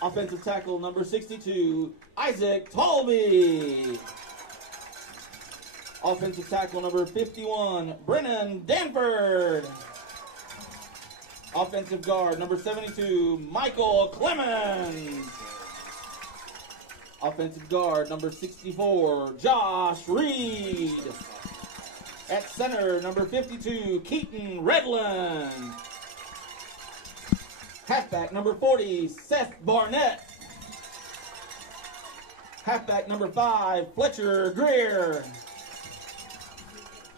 Offensive tackle number 62, Isaac Talby. Offensive tackle number 51, Brennan Danford. Offensive guard number 72, Michael Clemens. Offensive guard number 64, Josh Reed. At center, number 52, Keaton Redland. Halfback number 40, Seth Barnett. Halfback number 5, Fletcher Greer.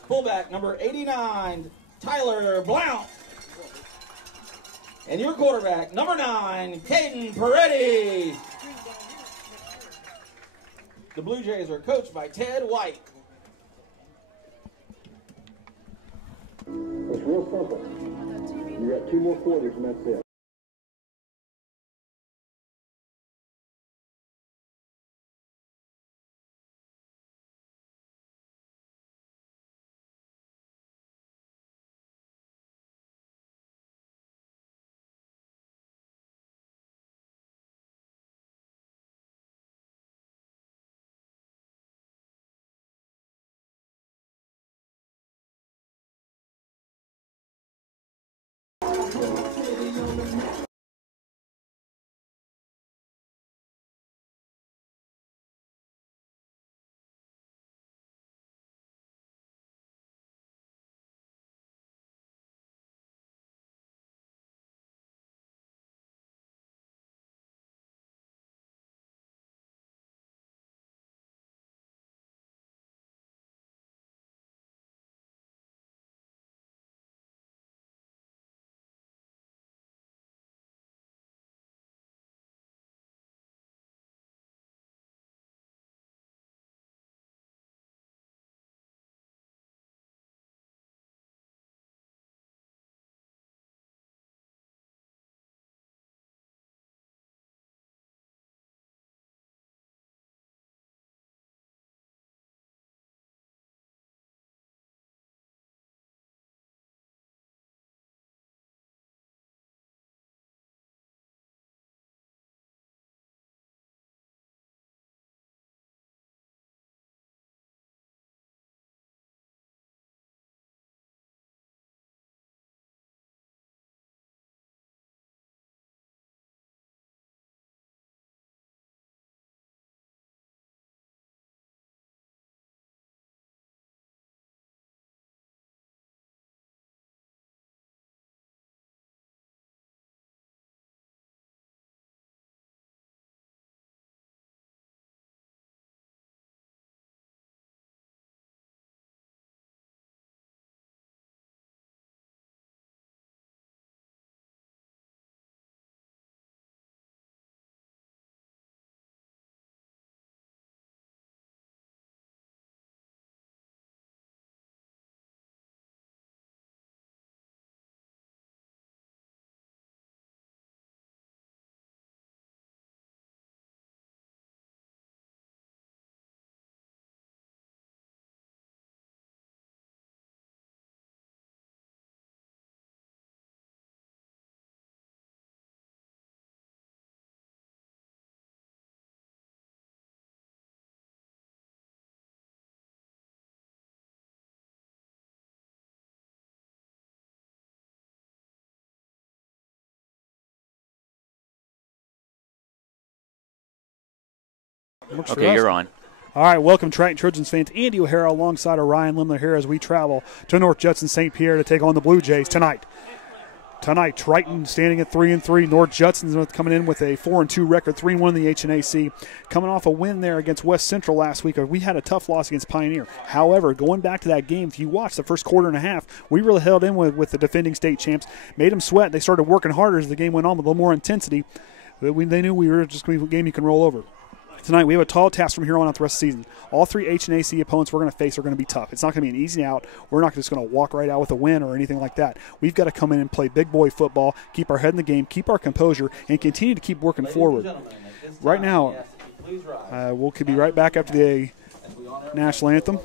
Fullback number 89, Tyler Blount. And your quarterback, number 9, Caden Peretti. The Blue Jays are coached by Ted White. It's real simple. You got 2 more quarters and that's it. Okay, you're on. All right, welcome Triton Trojans fans. Andy O'Hara alongside of Ryan Lemler here as we travel to North Judson-St. Pierre to take on the Blue Jays tonight. Tonight, Triton standing at 3-3. North Judson coming in with a 4-2 record, 3-1 in the IHSAA. Coming off a win there against West Central last week. We had a tough loss against Pioneer. However, going back to that game, if you watch the first quarter and a half, we really held in with the defending state champs. Made them sweat. They started working harder as the game went on with a little more intensity. They knew we were just going to be a game you can roll over. Tonight, we have a tall task from here on out the rest of the season. All 3 IHSAA opponents we're going to face are going to be tough. It's not going to be an easy out. We're not just going to walk right out with a win or anything like that. We've got to come in and play big boy football, keep our head in the game, keep our composure, and continue to keep working forward. Right now, we'll be right back after the national anthem.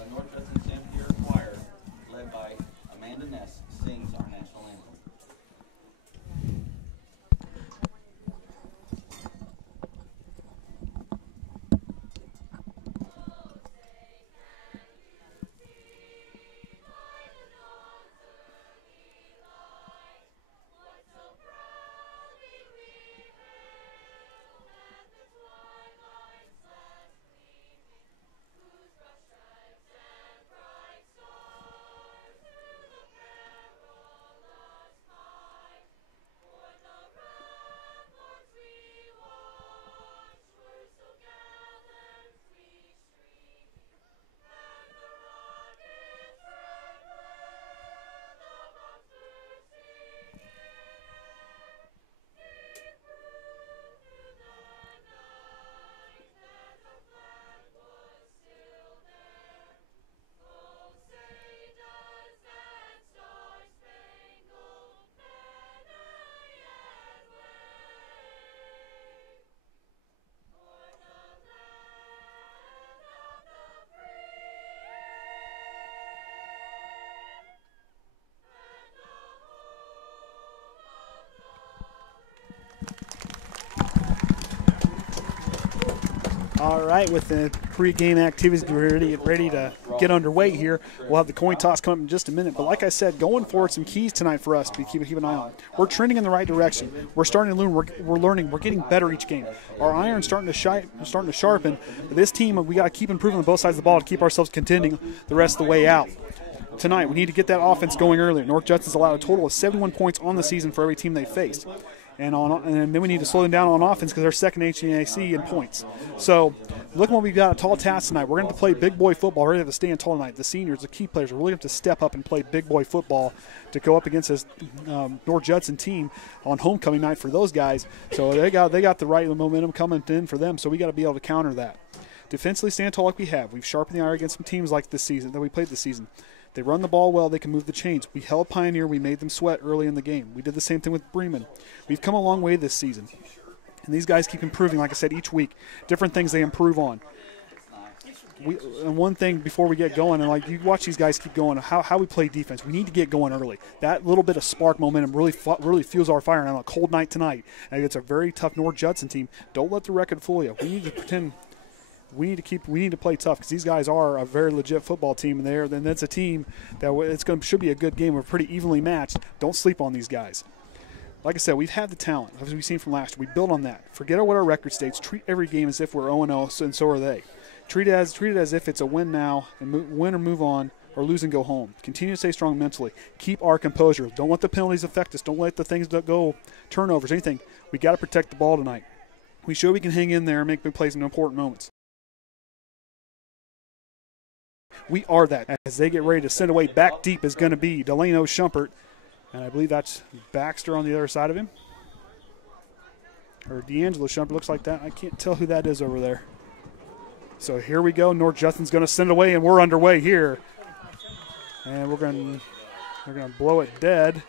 All right, with the pre-game activities ready to get underway here. We'll have the coin toss come up in just a minute. But like I said, going forward, some keys tonight for us to keep an eye on. We're trending in the right direction. We're starting to learn. We're learning. We're getting better each game. Our iron's starting to sharpen. But this team, we got to keep improving on both sides of the ball to keep ourselves contending the rest of the way out. Tonight, we need to get that offense going earlier. North Judson's allowed a total of 71 points on the season for every team they faced. And then we need to slow them down on offense because they're second HNAC in points. So look what we've got a tall task tonight. We're going to have to play big boy football. We're going to have to stand tall tonight. The seniors, the key players, are really going to have to step up and play big boy football to go up against this North Judson team on homecoming night for those guys. So they got the right momentum coming in for them. So we got to be able to counter that. Defensively stand tall like we have. We've sharpened the iron against some teams like this season that we played this season. They run the ball well. They can move the chains. We held Pioneer. We made them sweat early in the game. We did the same thing with Bremen. We've come a long way this season. And these guys keep improving, like I said, each week. Different things they improve on. And one thing before we get going, and like you watch these guys keep going, how we play defense. We need to get going early. That little bit of spark momentum really fuels our fire. And on a cold night tonight, and it's a very tough North Judson team. Don't let the record fool you. We need to pretend. We need to play tough because these guys are a very legit football team there. Then that's a team that should be a good game. We're pretty evenly matched. Don't sleep on these guys. Like I said, we've had the talent, as we've seen from last year. We build on that. Forget what our record states. Treat every game as if we're 0-0, and so are they. Treat it as if it's a win now, and win or move on, or lose and go home. Continue to stay strong mentally. Keep our composure. Don't let the penalties affect us. Don't let the things that go, turnovers, anything. We got to protect the ball tonight. We show we can hang in there and make big plays in important moments. We are that. As they get ready to send away back deep is going to be Delano Shumpert. And I believe that's Baxter on the other side of him. Or D'Angelo Shumpert, looks like that. I can't tell who that is over there. So here we go. North Judson's going to send it away, and we're underway here. And we're going to blow it dead.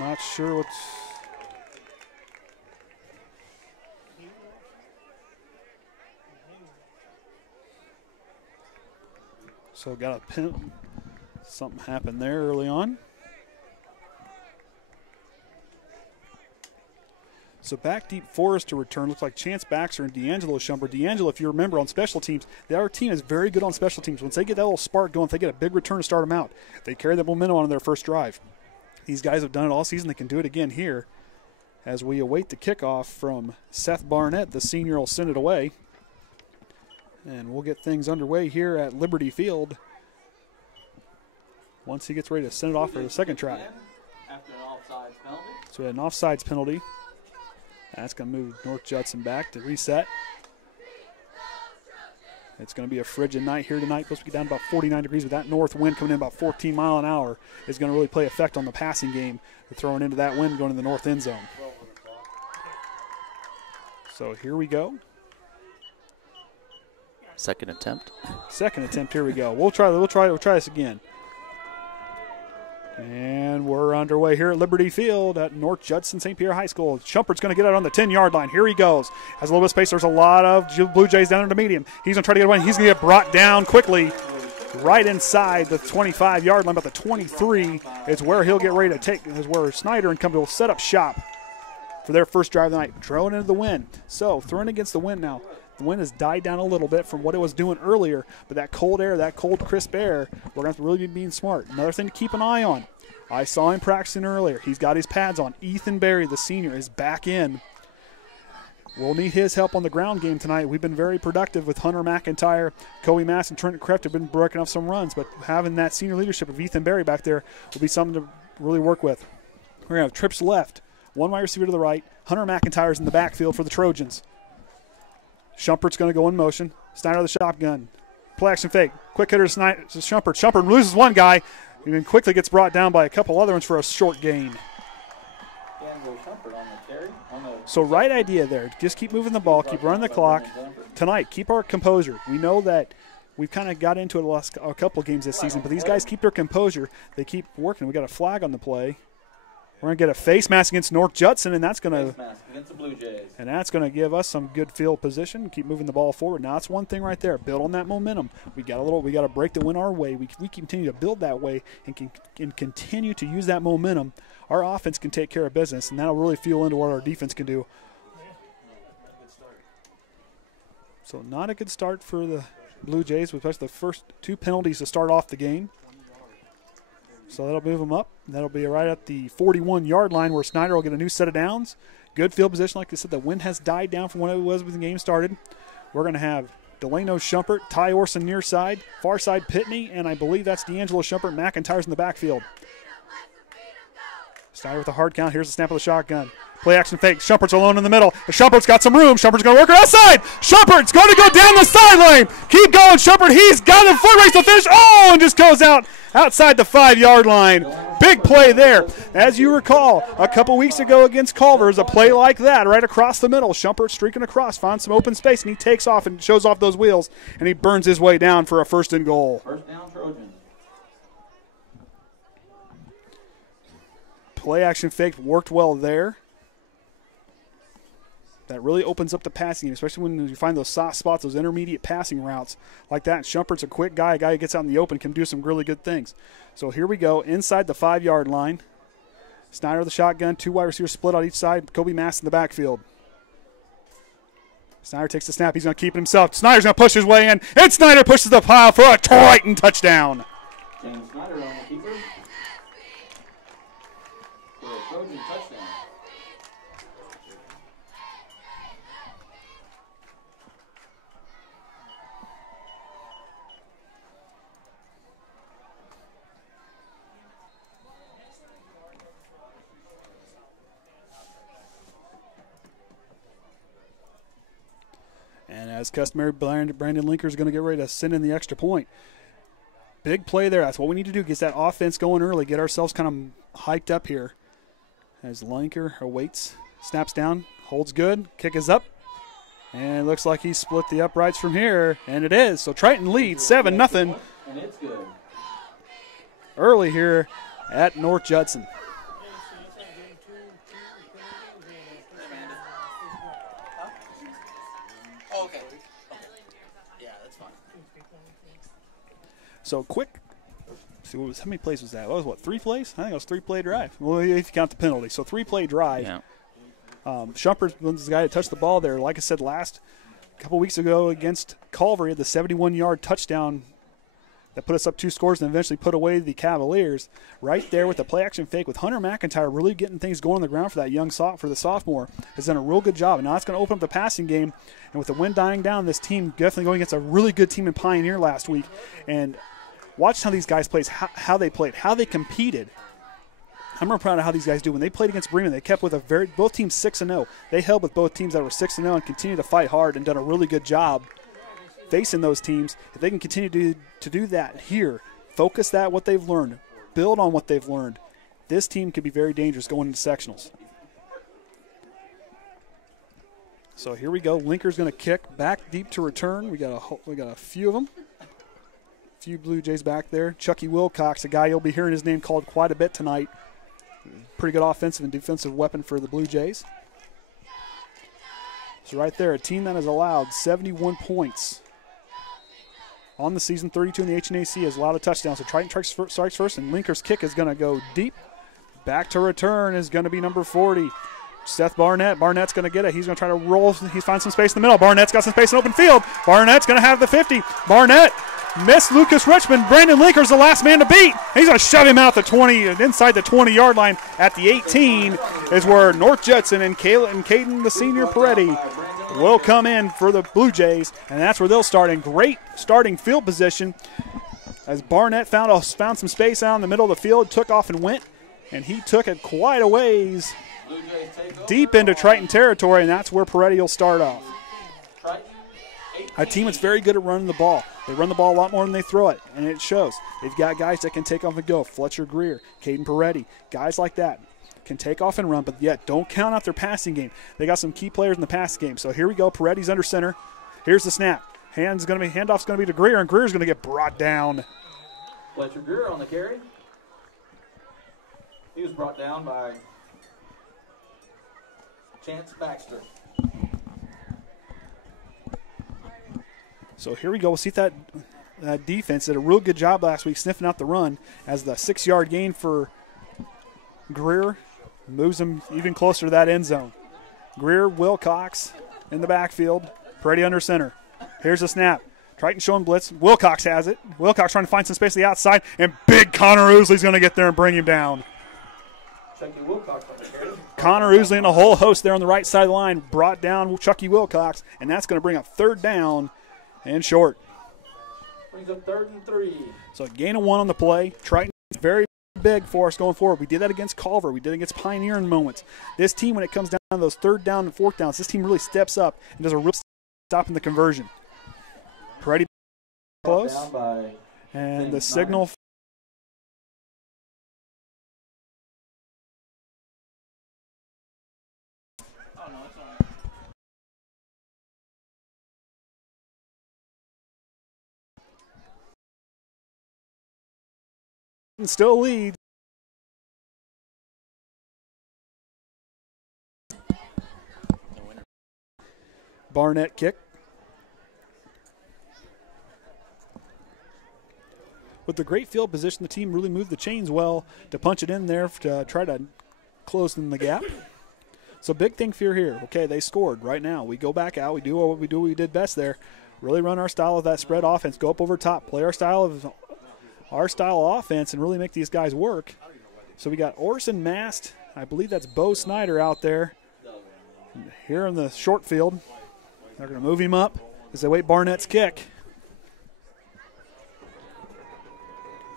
Not sure what's... So got a pin. Something happened there early on. So back deep for us to return. Looks like Chance Baxter and D'Angelo Shumpert. D'Angelo, if you remember, on special teams, our team is very good on special teams. Once they get that little spark going, if they get a big return to start them out, they carry that momentum on their first drive. These guys have done it all season. They can do it again here. As we await the kickoff from Seth Barnett, the senior will send it away. And we'll get things underway here at Liberty Field once he gets ready to send it off for the second try. So we had an offsides penalty. That's going to move North Judson back to reset. It's going to be a frigid night here tonight. Supposed to be down about 49 degrees with that north wind coming in about 14 miles an hour is going to really play effect on the passing game. We're throwing into that wind going to the north end zone. So here we go. Second attempt. Second attempt. Here we go. We'll try this again. And we're underway here at Liberty Field at North Judson St. Pierre High School. Shumpert's going to get out on the 10-yard line. Here he goes. Has a little bit of space. There's a lot of Blue Jays down into the medium. He's going to try to get away. He's going to get brought down quickly right inside the 25-yard line. About the 23 is where he'll get ready to take. Is where Snyder and company will set up shop for their first drive of the night. Throwing into the wind. So throwing against the wind now. The wind has died down a little bit from what it was doing earlier, but that cold air, that cold, crisp air, we're going to have to really be being smart. Another thing to keep an eye on. I saw him practicing earlier. He's got his pads on. Ethan Berry, the senior, is back in. We'll need his help on the ground game tonight. We've been very productive with Hunter McIntyre, Koby Mast, and Trenton Kreft have been breaking off some runs, but having that senior leadership of Ethan Berry back there will be something to really work with. We're going to have trips left, one wide receiver to the right. Hunter McIntyre's in the backfield for the Trojans. Shumpert's going to go in motion. Snyder the shotgun. Play action fake. Quick hitter to Snyder, to Shumpert. Shumpert loses one guy and then quickly gets brought down by a couple other ones for a short gain. So right idea there. Just keep moving the ball. Keep running the clock. Tonight, keep our composure. We know that we've kind of got into it the last a couple of games this season, but these guys keep their composure. They keep working. We got a flag on the play. We're going to get a face mask against North Judson, and that's going Face mask against the Blue Jays. to give us some good field position. Keep moving the ball forward. Now that's one thing right there. Build on that momentum. We got to break the win our way. We continue to build that way and continue to use that momentum. Our offense can take care of business, and that'll really fuel into what our defense can do. So not a good start for the Blue Jays, especially the first 2 penalties to start off the game. So that'll move them up. That'll be right at the 41-yard line where Snyder will get a new set of downs. Good field position. Like I said, the wind has died down from when it was when the game started. We're going to have Delano Shumpert, Tye Orsund near side, far side Pitney, and I believe that's D'Angelo Shumpert. McIntyre's in the backfield. Snyder with a hard count. Here's the snap of the shotgun. Play action fake. Shumpert's alone in the middle. Shumpert's got some room. Shumpert's going to work it outside. Shumpert's going to go down the sideline. Keep going, Shumpert. He's got a foot race to finish. Oh, and just goes outside the 5-yard line. Big play there. As you recall, a couple weeks ago against Culver's, a play like that right across the middle. Shumpert streaking across, finds some open space, and he takes off and shows off those wheels, and he burns his way down for a 1st and goal. First down, Trojans. Play action fake worked well there. That really opens up the passing game, especially when you find those soft spots, those intermediate passing routes like that. Shumpert's a quick guy. A guy who gets out in the open can do some really good things. So here we go, inside the 5-yard line. Snyder with the shotgun, 2 wide receivers split on each side. Koby Mast in the backfield. Snyder takes the snap. He's going to keep it himself. Snyder's going to push his way in, and Snyder pushes the pile for a Triton touchdown. James Snyder on the keeper. For a Trojan touchdown. And as customary, Brandon Lenker is going to get ready to send in the extra point. Big play there. That's what we need to do. Get that offense going early. Get ourselves kind of hyped up here. As Lenker awaits. Snaps down. Holds good. Kick is up. And it looks like he split the uprights from here. And it is. So Triton leads 7-0. And it's good. Early here at North Judson. Okay. Yeah, that's fine. So quick. See, how many plays was that? That was 3 plays? I think it was 3-play drive. Well, if you count the penalty. So 3-play drive. Yeah. Shumpert was the guy that touched the ball there. Like I said, a couple weeks ago against Culver, he had the 71-yard touchdown that put us up 2 scores and eventually put away the Cavaliers. Right there with the play action fake with Hunter McIntyre really getting things going on the ground for that for the sophomore. Has done a real good job. And now it's going to open up the passing game. And with the wind dying down, this team definitely going against a really good team in Pioneer last week. And watch how these guys played, how they played, how they competed. I'm real proud of how these guys do. When they played against Bremen, they kept with both teams 6-0. They held with both teams that were 6-0 and continue to fight hard and done a really good job facing those teams. If they can continue to do that here, focus what they've learned, build on what they've learned, this team could be very dangerous going into sectionals. So here we go. Lenker's going to kick back deep to return. We got a few of them. A few Blue Jays back there. Chucky Wilcox, a guy you'll be hearing his name called quite a bit tonight. Pretty good offensive and defensive weapon for the Blue Jays. So right there, a team that has allowed 71 points on the season, 32 in the HNAC, has a lot of touchdowns. So Triton strikes first, and Lenker's kick is going to go deep. Back to return is going to be number 40. Seth Barnett. Barnett's going to get it. He's going to try to roll. He finds some space in the middle. Barnett's got some space in open field. Barnett's going to have the 50. Barnett missed Lucas Richmond. Brandon Lenker's the last man to beat. He's going to shove him out the 20, inside the 20-yard line at the 18 is where North Judson and Kaden, the senior Peretti, will come in for the Blue Jays, and that's where they'll start in great starting field position as Barnett found some space out in the middle of the field, took off and went, and he took it quite a ways deep into Triton territory, and that's where Peretti will start off. A team that's very good at running the ball. They run the ball a lot more than they throw it, and it shows. They've got guys that can take off and go. Fletcher Greer, Caden Peretti, guys like that can take off and run, but yet don't count out their passing game. They got some key players in the passing game. So here we go. Peretti's under center. Here's the snap. Handoff's going to be to Greer, and Greer's going to get brought down. Fletcher Greer on the carry. He was brought down by Chance Baxter. So here we go. We'll see if that defense did a real good job last week sniffing out the run as the 6-yard gain for Greer moves him even closer to that end zone. Greer, Wilcox in the backfield. Peretti under center. Here's the snap. Triton showing blitz. Wilcox has it. Wilcox trying to find some space on the outside, and big Connor Ousley's going to get there and bring him down. Connor Ousley and a whole host there on the right side of the line brought down Chucky Wilcox, and that's going to bring up 3rd down and short. Brings up 3rd and 3. So a gain of 1 on the play. Triton very big for us going forward. We did that against Culver. We did it against Pioneer in moments. This team, when it comes down to those 3rd down and 4th downs, this team really steps up and does a real stop in the conversion. Peretti close. And the signal. Still leads. Barnett kick. With the great field position, the team really moved the chains well to punch it in there to try to close in the gap. So big thing for here. Okay, they scored right now. We go back out. We do what we did best there. Really run our style of that spread offense. Go up over top. Play our style of offense and really make these guys work. So we got Orsund, Mast. I believe that's Bo Snyder out there. Here in the short field. They're going to move him up as they wait Barnett's kick.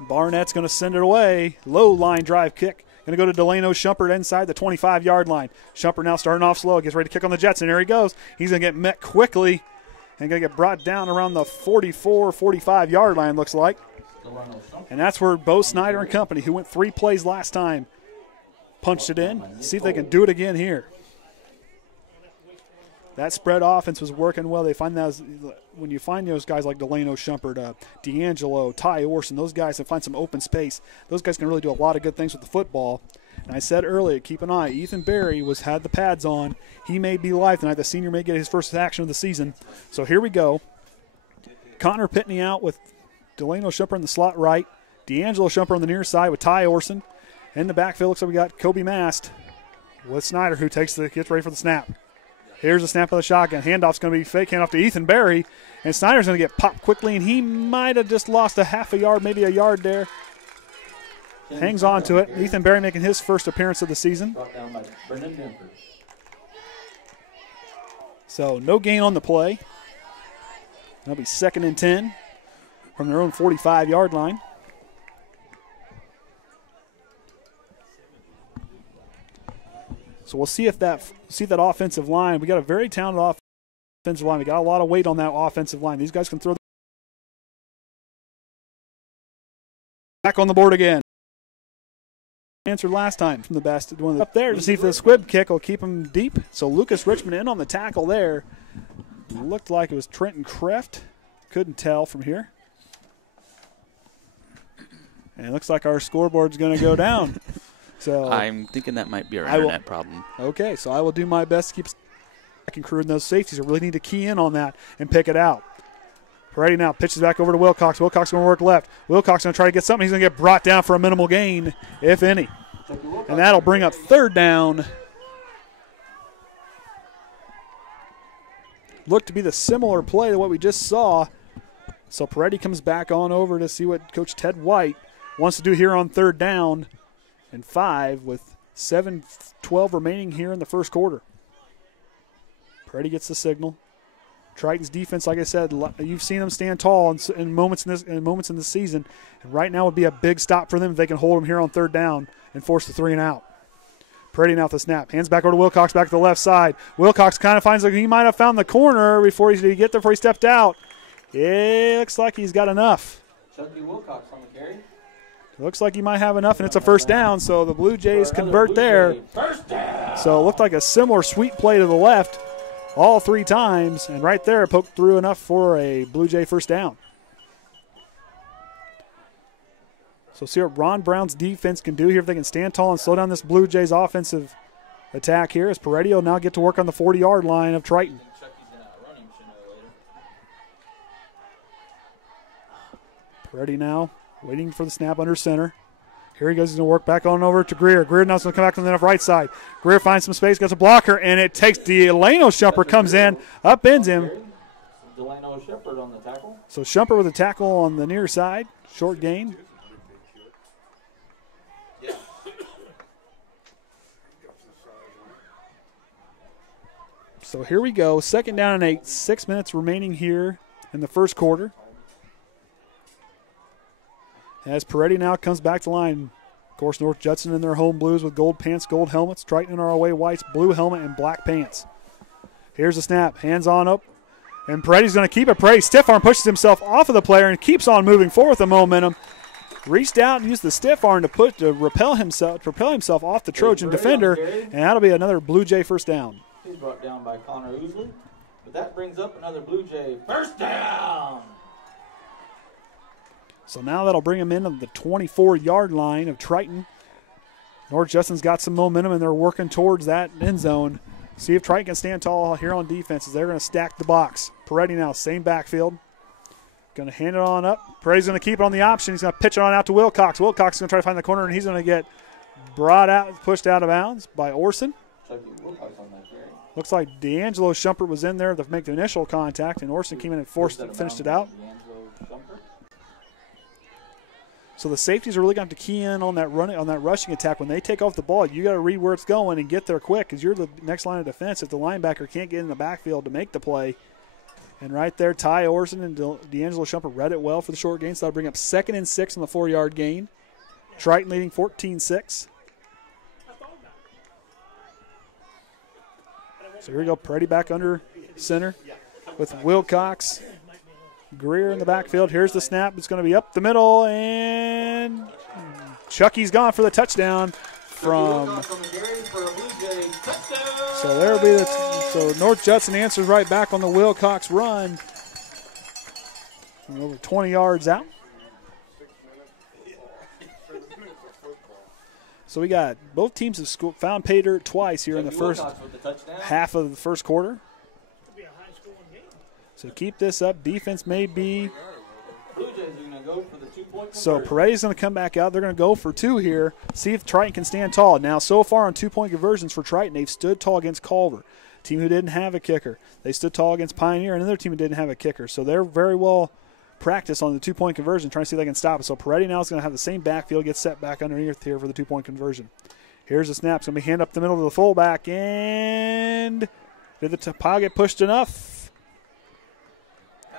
Barnett's going to send it away. Low line drive kick. Going to go to Delano Shumpert inside the 25-yard line. Shumpert now starting off slow. Gets ready to kick on the Jetson. There he goes. He's going to get met quickly and going to get brought down around the 44, 45-yard line, looks like. And that's where Bo Snyder and company, who went 3 plays last time, punched it in. See if they can do it again here. That spread offense was working well. They find that when you find those guys like Delano Shumpert, D'Angelo, Tye Orsund, those guys that find some open space, those guys can really do a lot of good things with the football. And I said earlier, keep an eye. Ethan Berry had the pads on. He may be live tonight. The senior may get his first action of the season. So here we go. Connor Pitney out with Delano Shumpert in the slot right. D'Angelo Shumpert on the near side with Tye Orsund. In the backfield, looks like we got Koby Mast with Snyder, who gets ready for the snap. Here's the snap of the shotgun. Handoff's going to be fake handoff to Ethan Berry. And Snyder's going to get popped quickly, and he might have just lost a half a yard, maybe a yard there. Hangs on to it. Ethan Berry making his first appearance of the season. So no gain on the play. That'll be 2nd and 10 from their own 45-yard line. So we'll see if that offensive line. We got a very talented offensive line. We got a lot of weight on that offensive line. These guys can throw back on the board again. Answered last time from the best one up there to see if the squib kick will keep him deep. So Lucas Richmond in on the tackle there. Looked like it was Trenton Kreft. Couldn't tell from here. And it looks like our scoreboard's going to go down. So I'm thinking that might be our internet problem. Okay, so I will do my best to keep second crew in those safeties. I really need to key in on that and pick it out. Peretti now pitches back over to Wilcox. Wilcox going to work left. Wilcox going to try to get something. He's going to get brought down for a minimal gain, if any. And that'll bring up 3rd down. Looked to be the similar play to what we just saw. So Peretti comes back on over to see what Coach Ted White wants to do here on 3rd down and 5 with 7:12 remaining here in the first quarter. Peretti gets the signal. Triton's defense, like I said, you've seen them stand tall in moments in this season, and right now would be a big stop for them if they can hold them here on 3rd down and force the 3 and out. Peretti now with the snap. Hands back over to Wilcox, back to the left side. Wilcox kind of finds like he might have found the corner before he stepped out. It looks like he's got enough. Chucky Wilcox on the carry. Looks like he might have enough, and it's a 1st down, so the Blue Jays convert there. 1st down. So it looked like a similar sweep play to the left all 3 times, and right there poked through enough for a Blue Jay 1st down. So see what Ron Brown's defense can do here if they can stand tall and slow down this Blue Jays offensive attack here as Peretti will now get to work on the 40-yard line of Triton. Peretti now waiting for the snap under center. Here he goes. He's going to work back on over to Greer. Greer now is going to come back on the left right side. Greer finds some space, gets a blocker, and it takes Delano Shumpert, comes in, upends him. Delano Shumpert on the tackle. So Shumpert with a tackle on the near side. Short gain. Yeah. So here we go. 2nd down and 8. 6 minutes remaining here in the first quarter. As Peretti now comes back to line. Of course, North Judson in their home blues with gold pants, gold helmets. Triton in our away whites, blue helmet, and black pants. Here's the snap. Hands on up. And Peretti's going to keep it. Peretti stiff arm pushes himself off of the player and keeps on moving forward with the momentum. Reached out and used the stiff arm to propel himself off the Trojan defender. And that'll be another Blue Jay first down. He's brought down by Connor Ousley. But that brings up another Blue Jay first down. So now that'll bring him in on the 24-yard line of Triton. North Justin's got some momentum, and they're working towards that end zone. See if Triton can stand tall here on defense as they're going to stack the box. Peretti now, same backfield. Going to hand it on up. Peretti's going to keep it on the option. He's going to pitch it on out to Wilcox. Wilcox is going to try to find the corner, and he's going to get pushed out of bounds by Orsund. Looks like D'Angelo Shumpert was in there to make the initial contact, and Orsund came in and finished it out. So the safeties are really going to have to key in on that rushing attack. When they take off the ball, you got to read where it's going and get there quick because you're the next line of defense if the linebacker can't get in the backfield to make the play. And right there, Tye Orsund and D'Angelo Shumpert read it well for the short gain, so that'll bring up 2nd and 6 on the 4-yard gain. Triton leading 14-6. So here we go, Peretti back under center with Wilcox. Greer in the backfield. Here's the snap. It's going to be up the middle, and Chucky's gone for the touchdown from. So there'll be so North Judson answers right back on the Wilcox run. Over 20 yards out. So we got both teams have found pay dirt twice here in the first half of the first quarter. So keep this up. Defense may be. So Peretti's going to come back out. They're going to go for 2 here. See if Triton can stand tall. Now, so far on 2-point conversions for Triton, they've stood tall against Culver, a team who didn't have a kicker. They stood tall against Pioneer, another team who didn't have a kicker. So they're very well practiced on the 2-point conversion, trying to see if they can stop it. So Peretti now is going to have the same backfield, get set back underneath here for the 2-point conversion. Here's the snap. It's going to be hand up the middle to the fullback. And did the pile get pushed enough?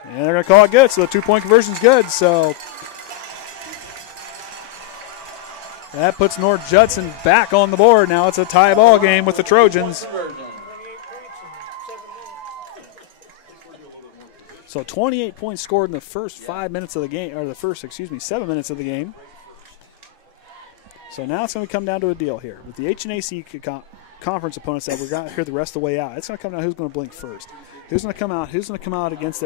And they're going to call it good, so the 2-point conversion's good. So that puts North Judson back on the board. Now it's a tie ball game with the Trojans. So 28 points scored in the first 5 minutes of the game, or the first, 7 minutes of the game. So now it's going to come down to a deal here. With the HNAC conference opponents that we're going to hear the rest of the way out, it's going to come down to who's going to blink first. Who's going to come out against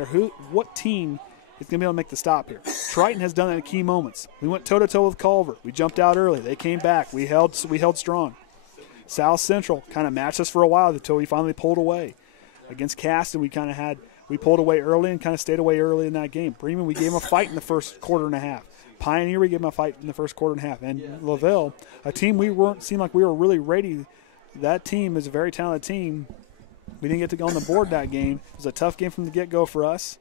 what team is going to be able to make the stop here? Triton has done that in key moments. We went toe-to-toe with Culver. We jumped out early. They came back. We held strong. South Central kind of matched us for a while until we finally pulled away. Against Caston, we pulled away early and kind of stayed away early in that game. Bremen, we gave them a fight in the first quarter and a half. Pioneer, we gave them a fight in the first quarter and a half. And LaVille, a team seemed like we were really ready. That team is a very talented team. We didn't get to go on the board that game. It was a tough game from the get-go for us.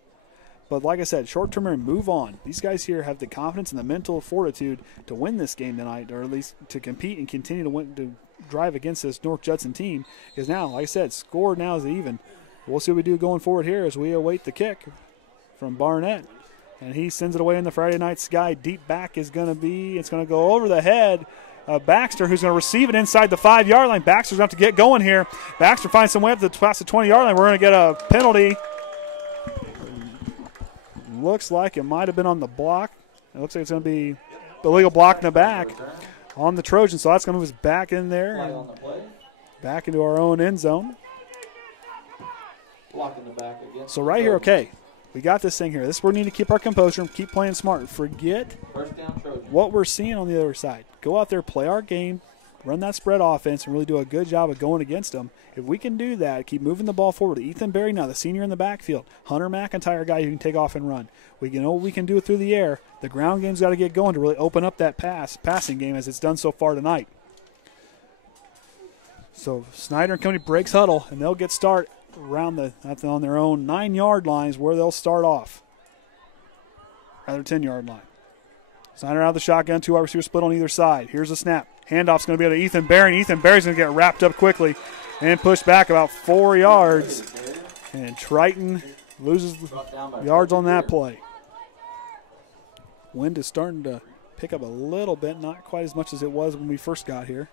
But like I said, short-term and move on. These guys here have the confidence and the mental fortitude to win this game tonight, or at least to compete and continue to drive against this North Judson team. Because now, like I said, score now is even. We'll see what we do going forward here as we await the kick from Barnett. And he sends it away in the Friday night sky. Deep back it's going to go over the head of Baxter, who's going to receive it inside the 5-yard line. Baxter's going to have to get going here. Baxter finds some way up to past the 20-yard line. We're going to get a penalty. Looks like it might have been on the block. It looks like it's going to be illegal block in the back on the Trojans. So that's going to move us back in there and back into our own end zone. Block in the back again. So right here, okay. We got this thing here. This is where we need to keep our composure and keep playing smart. Forget First down, Trojans. what we're seeing on the other side. Go out there, play our game, run that spread offense, and really do a good job of going against them. If we can do that, keep moving the ball forward. Ethan Berry now, the senior in the backfield. Hunter McIntyre, guy who can take off and run. We know what we can do through the air. The ground game's got to get going to really open up that passing game as it's done so far tonight. So Snyder and company breaks huddle, and they'll get start around on their own 9-yard lines where they'll start off. Rather 10-yard line. Snyder out of the shotgun, 2 wide receivers split on either side. Here's a snap. Handoff's going to be to Ethan Berry, and Ethan Berry's going to get wrapped up quickly and pushed back about 4 yards. And Triton loses yards on that play. Wind is starting to pick up a little bit, not quite as much as it was when we first got here.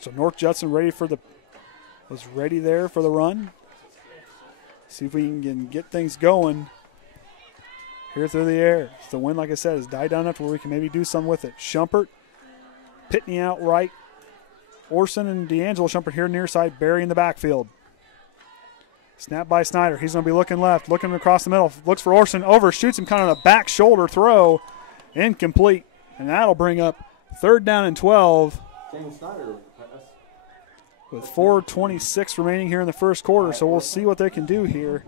So North Judson was ready there for the run. See if we can get things going here through the air. The wind, like I said, has died down enough where we can maybe do something with it. Shumpert, Pitney out right. Orsund and D'Angelo Shumpert here near side, Berry in the backfield. Snap by Snyder. He's going to be looking left, looking across the middle. Looks for Orsund, overshoots him kind of a back shoulder throw. Incomplete. And that'll bring up 3rd down and 12. With 4:26 remaining here in the first quarter, so we'll see what they can do here.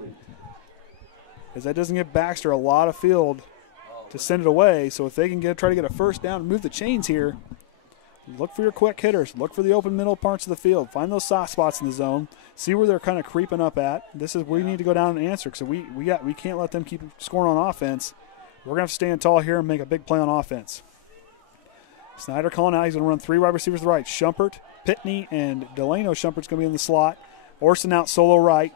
Because that doesn't give Baxter a lot of field to send it away. So if they can try to get a first down and move the chains here, look for your quick hitters. Look for the open middle parts of the field. Find those soft spots in the zone. See where they're kind of creeping up at. This is where you need to go down and answer. So we can't let them keep scoring on offense. We're going to have to stand tall here and make a big play on offense. Snyder calling out. He's going to run 3 wide receivers to the right. Shumpert, Pitney, and Delano Shumpert's going to be in the slot. Orsund out solo right.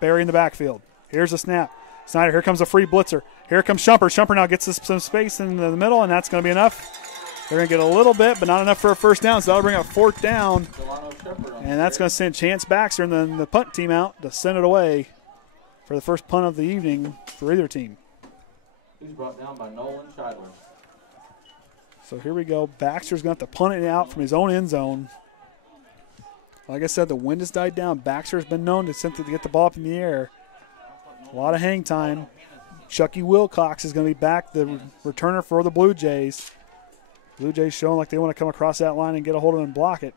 Berry in the backfield. Here's a snap. Snyder, here comes a free blitzer. Here comes Shumpert. Shumpert now gets some space in the middle, and that's going to be enough. They're going to get a little bit, but not enough for a first down, so that'll bring up 4th down. And that's going to send Chance Baxter and then the punt team out to send it away for the first punt of the evening for either team. He's brought down by Nolan Scheidler. So here we go. Baxter's going to have to punt it out from his own end zone. Like I said, the wind has died down. Baxter's been known to simply get the ball up in the air. A lot of hang time. Chucky Wilcox is going to be back, the returner for the Blue Jays. Blue Jays showing like they want to come across that line and get a hold of it and block it.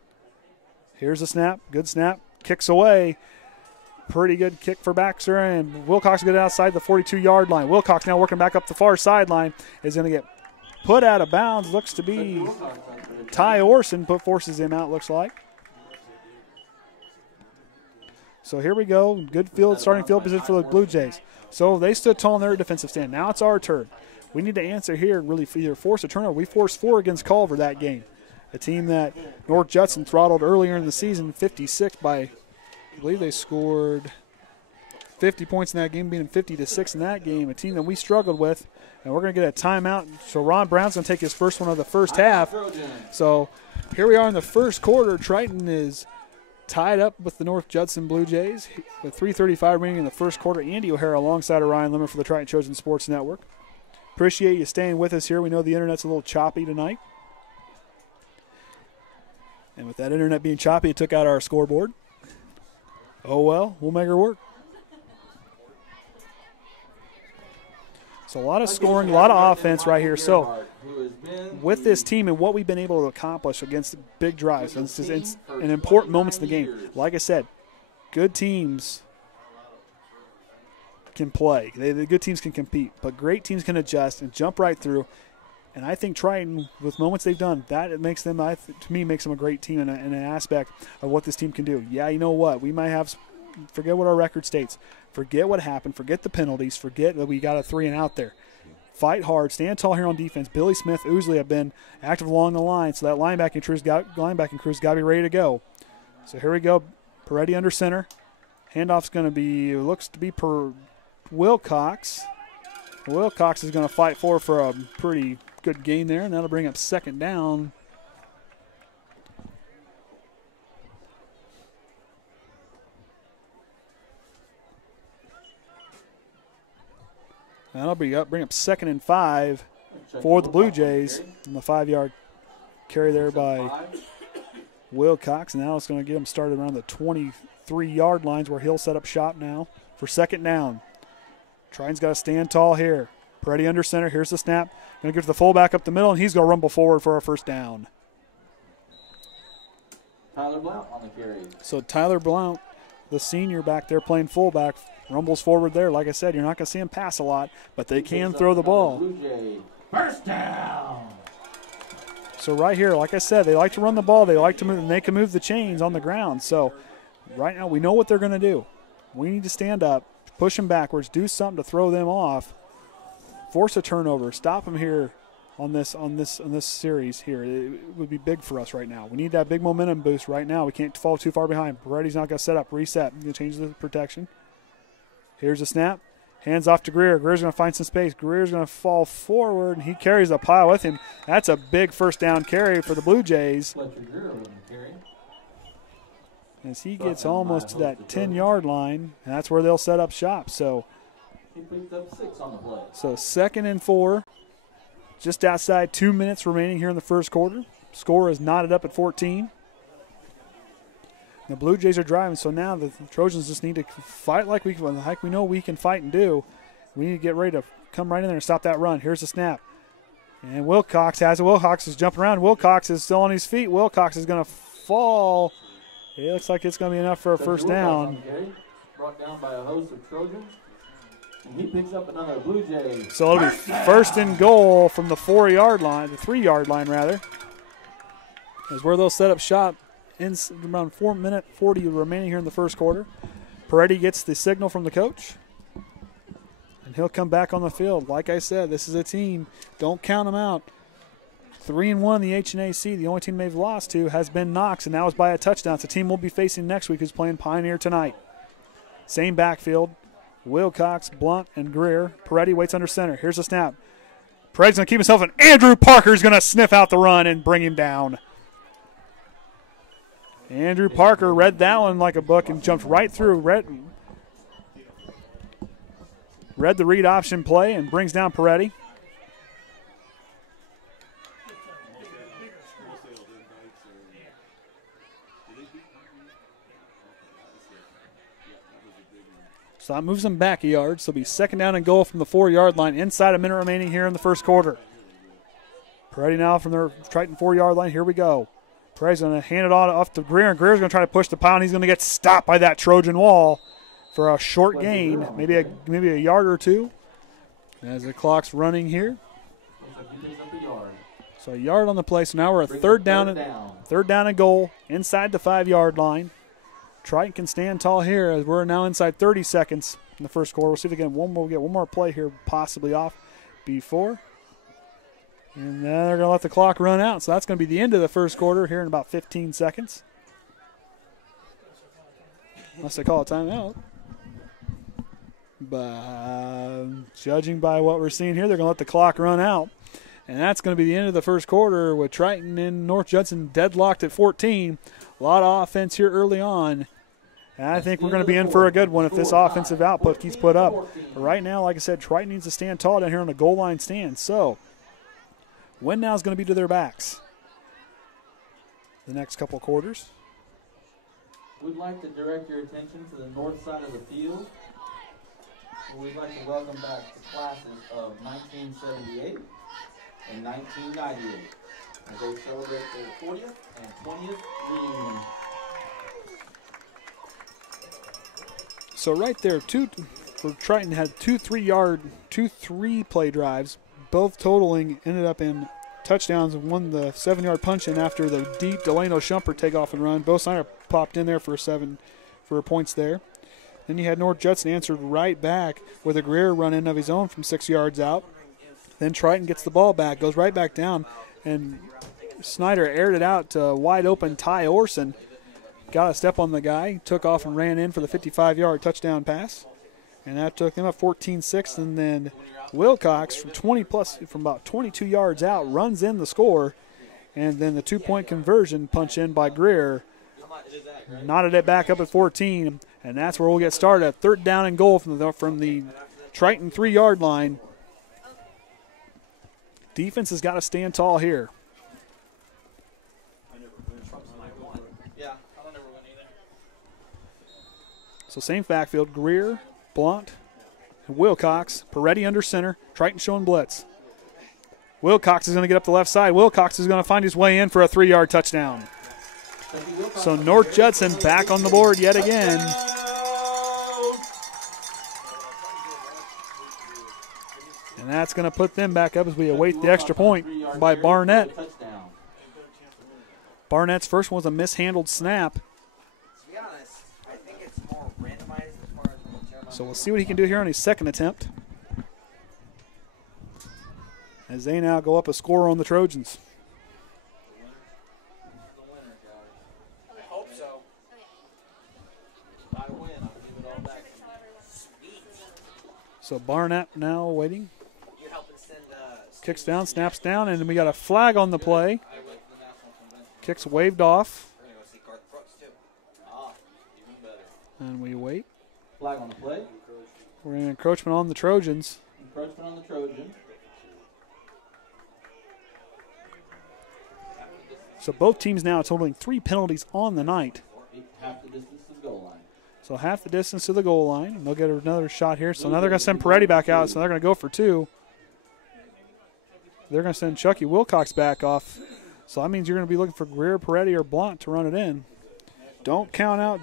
Here's a snap. Good snap. Kicks away. Pretty good kick for Baxter, and Wilcox will get outside the 42-yard line. Wilcox now working back up the far sideline is going to get put out of bounds. Looks to be Tye Orsund forces him out, looks like. So here we go. Good starting field position for the Blue Jays. So they stood tall in their defensive stand. Now it's our turn. We need to answer here and really either force a turnover. We forced 4 against Culver that game. A team that North Judson throttled earlier in the season, 56 by, I believe they scored 50 points in that game, beating 50-6 in that game, a team that we struggled with. And we're going to get a timeout. So Ron Brown's going to take his first one of the first half. So here we are in the first quarter. Triton is tied up with the North Judson Blue Jays with 3:35 remaining in the first quarter. Andy O'Hara alongside of Ryan Lemler for the Triton Trojan Sports Network. Appreciate you staying with us here. We know the internet's a little choppy tonight. And with that internet being choppy, it took out our scoreboard. Oh well, we'll make her work. So a lot of scoring, a lot of offense right here. So with this team and what we've been able to accomplish against big drives, and it's in important moments in the game. Like I said, good teams can play. The good teams can compete, but great teams can adjust and jump right through. And I think Triton, with moments they've done, that it makes them, to me, makes them a great team in an aspect of what this team can do. Yeah, you know what? We might have, forget what our record states. Forget what happened. Forget the penalties. Forget that we got a 3 and out there. Fight hard. Stand tall here on defense. Billy Smith, Ousley have been active along the line, so that linebacking crew's got to be ready to go. So here we go. Peretti under center. Handoff's going to be, looks to be per Wilcox. Wilcox is going to fight for a pretty good gain there, and that'll bring up 2nd down. That'll bring up 2nd and 5 for the Blue Jays. And the 5-yard carry there by Wilcox, and now it's going to get him started around the 23-yard lines where he'll set up shop now for second down. Triton's got to stand tall here. Peretti under center. Here's the snap. Going to get to the fullback up the middle, and he's going to rumble forward for a first down. Tyler Blount on the carry. So Tyler Blount, the senior back there playing fullback, rumbles forward there. Like I said, you're not going to see him pass a lot, but they can throw the ball. Blue Jay. First down. So right here, like I said, they like to run the ball. They like to move, and they can move the chains on the ground. So right now we know what they're going to do. We need to stand up, push them backwards, do something to throw them off, force a turnover, stop them here on this series here. It would be big for us right now. We need that big momentum boost right now. We can't fall too far behind. Peretti's not going to set up, reset. He's going to change the protection. Here's a snap. Hands off to Greer. Greer's going to find some space. Greer's going to fall forward, and he carries the pile with him. That's a big first down carry for the Blue Jays. As he gets almost to that 10-yard line, that's where they'll set up shop. So, he picked up 6 on the play. So 2nd and 4. Just outside 2 minutes remaining here in the first quarter. Score is knotted up at 14. The Blue Jays are driving, so now the Trojans just need to fight like we know we can fight and do. We need to get ready to come right in there and stop that run. Here's the snap. And Wilcox has it. Wilcox is jumping around. Wilcox is still on his feet. Wilcox is going to fall. It looks like it's going to be enough for a first down. Brought down by a host of Trojans. And he picks up another Blue Jay. So it'll be first and goal from the 4-yard line, the 3-yard line rather. Is where they'll set up shop in around 4:40 remaining here in the first quarter. Peretti gets the signal from the coach. And he'll come back on the field. Like I said, this is a team. Don't count them out. 3-1 in the IHSAA. The only team they've lost to has been Knox, and that was by a touchdown. It's a team we'll be facing next week who's playing Pioneer tonight. Same backfield. Wilcox, Blunt, and Greer. Peretti waits under center. Here's the snap. Peretti's going to keep himself, and Andrew Parker's going to sniff out the run and bring him down. Andrew Parker read that one like a book and jumped right through. Read the read option play and brings down Peretti. So that moves them back a yard. So it'll be second down and goal from the 4-yard line. Inside a minute remaining here in the first quarter. Peretti now from their Triton 4-yard line. Here we go. Peretti's going to hand it off to Greer, and Greer's going to try to push the pile, and he's going to get stopped by that Trojan wall for a short gain, maybe a yard or two. As the clock's running here. So a yard on the play. So now we're at third down and goal inside the 5-yard line. Triton can stand tall here as we're now inside 30 seconds in the first quarter. We'll see if we get one more play here, possibly off before. And then they're going to let the clock run out. So that's going to be the end of the first quarter here in about 15 seconds. Unless they call a timeout. But judging by what we're seeing here, they're going to let the clock run out. And that's going to be the end of the first quarter with Triton and North Judson deadlocked at 14. A lot of offense here early on. And I think we're going to be in for a good one if this offensive output keeps put up. But right now, like I said, Triton needs to stand tall down here on the goal line stand. So, win now is going to be to their backs the next couple of quarters. We'd like to direct your attention to the north side of the field. We'd like to welcome back the classes of 1978 and 1998 as they celebrate their 40th and 20th reunion. So right there, Triton had two 3-play drives, both totaling ended up in touchdowns, and won the 7-yard punch in after the deep Delano Shumpert takeoff and run. Bo Snyder popped in there for points there. Then you had North Judson answered right back with a Greer run in of his own from 6 yards out. Then Triton gets the ball back, goes right back down, and Snyder aired it out to wide open Tye Orsund. Got a step on the guy, took off and ran in for the 55-yard touchdown pass. And that took them up 14-6. And then Wilcox from about 22 yards out runs in the score. And then the 2-point conversion punch in by Greer knotted it back up at 14. And that's where we'll get started at third down and goal from the Triton 3-yard line. Defense has got to stand tall here. Yeah, I don't ever win either. So same backfield, Greer, Blunt, and Wilcox. Peretti under center. Triton showing blitz. Wilcox is going to get up the left side. Wilcox is going to find his way in for a 3-yard touchdown. So North Judson back on the board yet again. And that's going to put them back up as we await the extra point by Barnett. Barnett's first one was a mishandled snap. So we'll see what he can do here on his second attempt, as they now go up a score on the Trojans. I hope so. If I win, I'll give it all back to you. So Barnett now waiting. Kicks down, snaps down, and we got a flag on the play. Kicks waved off. And we wait. Flag on the play. We're in encroachment on the Trojans. Encroachment on the Trojans. So both teams now totaling 3 penalties on the night. Half the distance to the goal line. So half the distance to the goal line. They'll get another shot here. So now they're going to send Peretti back out, so they're going to go for 2. They're going to send Chucky Wilcox back off. So that means you're going to be looking for Greer, Peretti, or Blunt to run it in. Don't count out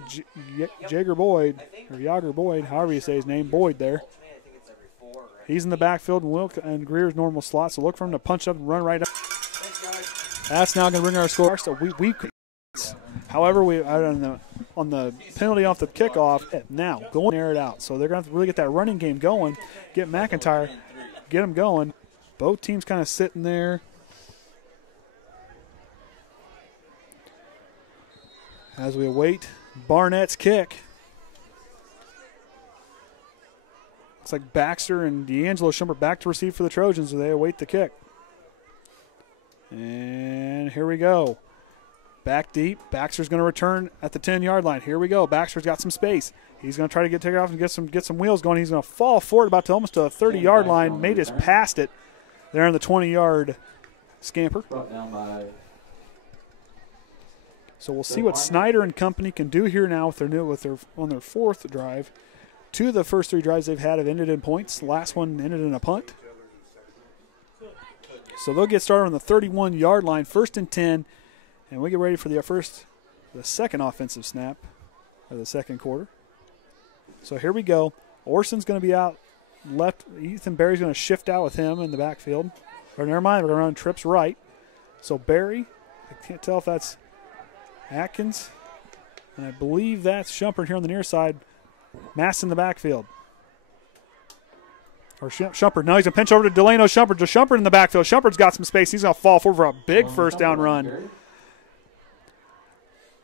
Jager Boyd, or Yager Boyd, however you say his name, Boyd there. He's in the backfield and Greer's normal slot, so look for him to punch up and run right up. That's now going to bring our score. So however, on the penalty off the kickoff, now go and air it out. So they're going to have to really get that running game going, get McIntyre, get him going. Both teams kind of sitting there. As we await Barnett's kick. Looks like Baxter and Delano Shumpert back to receive for the Trojans as they await the kick. And here we go. Back deep. Baxter's going to return at the 10-yard line. Here we go. Baxter's got some space. He's going to try to take it off and get some wheels going. He's going to fall forward about to almost to the 30-yard line. Made us past it. They're in the 20-yard scamper. So we'll see what Snyder and company can do here now on their fourth drive. 2 of the first 3 drives they've had have ended in points. The last one ended in a punt. So they'll get started on the 31-yard line, 1st and 10, and we get ready for the second offensive snap of the second quarter. So here we go. Orsund's going to be out left. Ethan Berry's going to shift out with him in the backfield. Or never mind, we're going to run trips right. So Berry, I can't tell if that's Atkins, and I believe that's Shumpert here on the near side. Mast in the backfield. Or Shumpert. Now he's going to pinch over to Delano Shumpert. To Shumpert in the backfield. Shumpert's got some space. He's going to fall forward for a big first down run.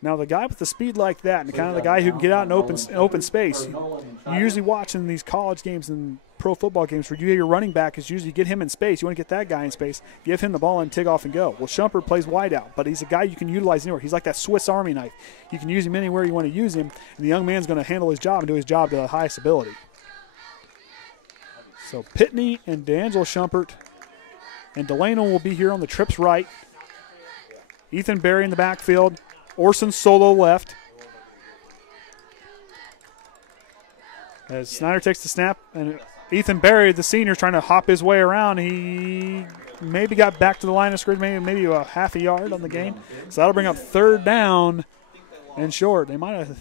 Now the guy with the speed like that, and kind of the guy who can get out in open space, you usually watch in these college games and pro football games where you get your running back is usually get him in space. You want to get that guy in space, give him the ball and take off and go. Well, Shumpert plays wide out, but he's a guy you can utilize anywhere. He's like that Swiss Army knife. You can use him anywhere you want to use him, and the young man's going to handle his job and do his job to the highest ability. So Pitney and D'Angelo Shumpert and Delano will be here on the trips right. Ethan Berry in the backfield. Orsund solo left. As Snyder takes the snap, and Ethan Berry, the senior, is trying to hop his way around. He maybe got back to the line of scrimmage, maybe a half a yard on the gain. So that'll bring up 3rd down and short. They might have.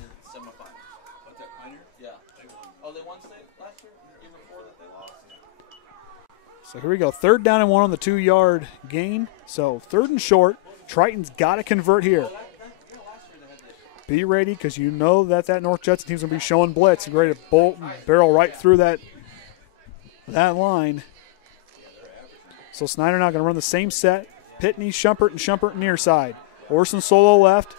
So here we go. 3rd down and 1 on the 2-yard gain. So 3rd and short. Triton's got to convert here. Be ready, because you know that North Judson team's going to be showing blitz and ready to bolt and barrel right through that line. So Snyder now going to run the same set. Pitney, Shumpert, and Shumpert near side. Orsund solo left.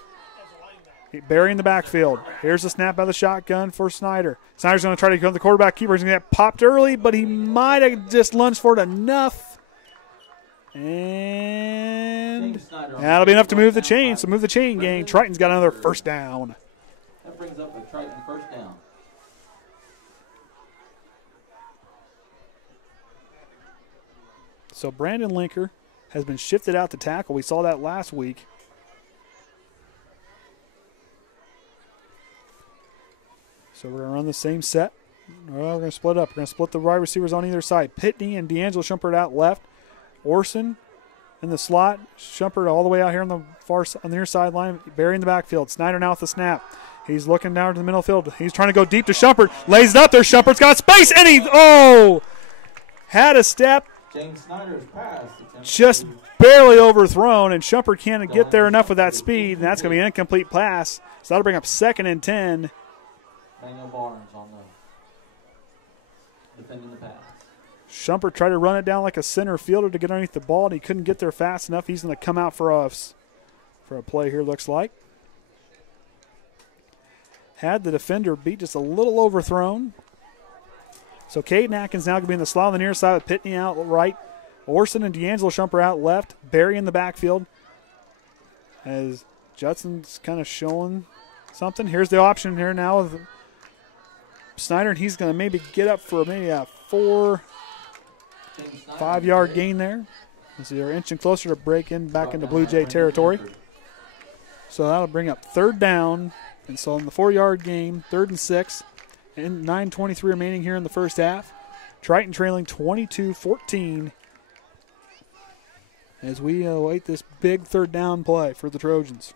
Berry in the backfield. Here's the snap out of the shotgun for Snyder. Snyder's going to try to go to the quarterback keeper. He's going to get popped early, but he might have just lunged for it enough. And that'll be enough to move the chain. So move the chain, gang. Triton's got another first down. That brings up a Triton first down. So Brandon Lenker has been shifted out to tackle. We saw that last week. So we're going to run the same set. Well, we're going to split up. We're going to split the wide receivers on either side. Pitney and D'Angelo Shumpert out left. Orsund in the slot. Shumpert all the way out here on the near sideline. Barry in the backfield. Snyder now with the snap. He's looking down to the middle field. He's trying to go deep to Shumpert. Lays it up there. Shumpert's got space, and he had a step. James Snyder's pass. Just barely overthrown, and Shumpert can't get there enough with that speed, and that's going to be an incomplete pass. So that'll bring up 2nd and 10. Daniel Barnes on the defending the pass. Shumpert tried to run it down like a center fielder to get underneath the ball, and he couldn't get there fast enough. He's going to come out for a play here, looks like. Had the defender beat, just a little overthrown. So Kaden Atkins now going to be in the slot on the near side with Pitney out right. Orsund and D'Angelo Shumpert out left. Barry in the backfield. As Judson's kind of showing something. Here's the option here now with Snyder, and he's going to maybe get up for maybe a 4-5-yard gain there. As they're inching closer to break in back into Blue Jay territory. So that'll bring up 3rd down. And so in the 4-yard game, 3rd and 6, and 9:23 remaining here in the first half. Triton trailing 22-14 as we await this big 3rd down play for the Trojans.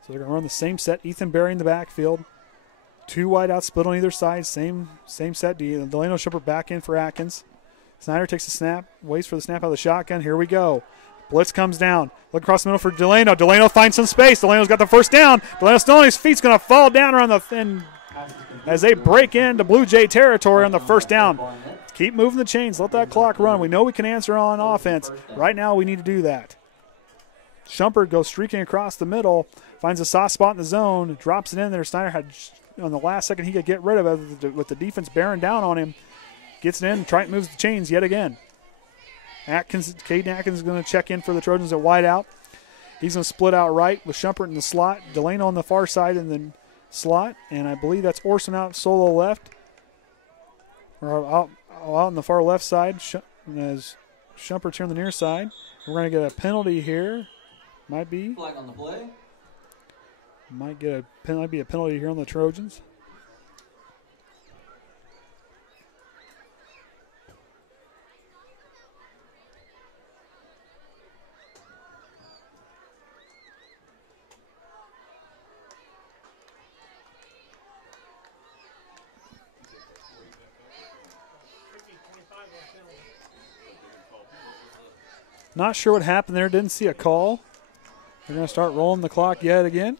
So they're going to run the same set. Ethan Barry in the backfield. 2 wide out split on either side. Same set. Delano Shumpert back in for Atkins. Snyder takes the snap, waits for the snap out of the shotgun. Here we go. Blitz comes down. Look across the middle for Delano. Delano finds some space. Delano's got the first down. Delano still on his feet. He's going to fall down around the thin as they break into Blue Jay territory on the first down. Keep moving the chains. Let that clock run. We know we can answer on offense. Right now we need to do that. Shumpert goes streaking across the middle, finds a soft spot in the zone, drops it in there. Snyder had on the last second he could get rid of it with the defense bearing down on him. Gets it in. Triton moves the chains yet again. Kaden Atkins is going to check in for the Trojans at wide out. He's going to split out right with Shumpert in the slot. Delano on the far side in the slot. And I believe that's Orsund out solo left. Or out on the far left side. As Shumpert's here on the near side. We're going to get a penalty here. Might be. Flag on the play. Might be a penalty here on the Trojans. Not sure what happened there. Didn't see a call. They're going to start rolling the clock yet again.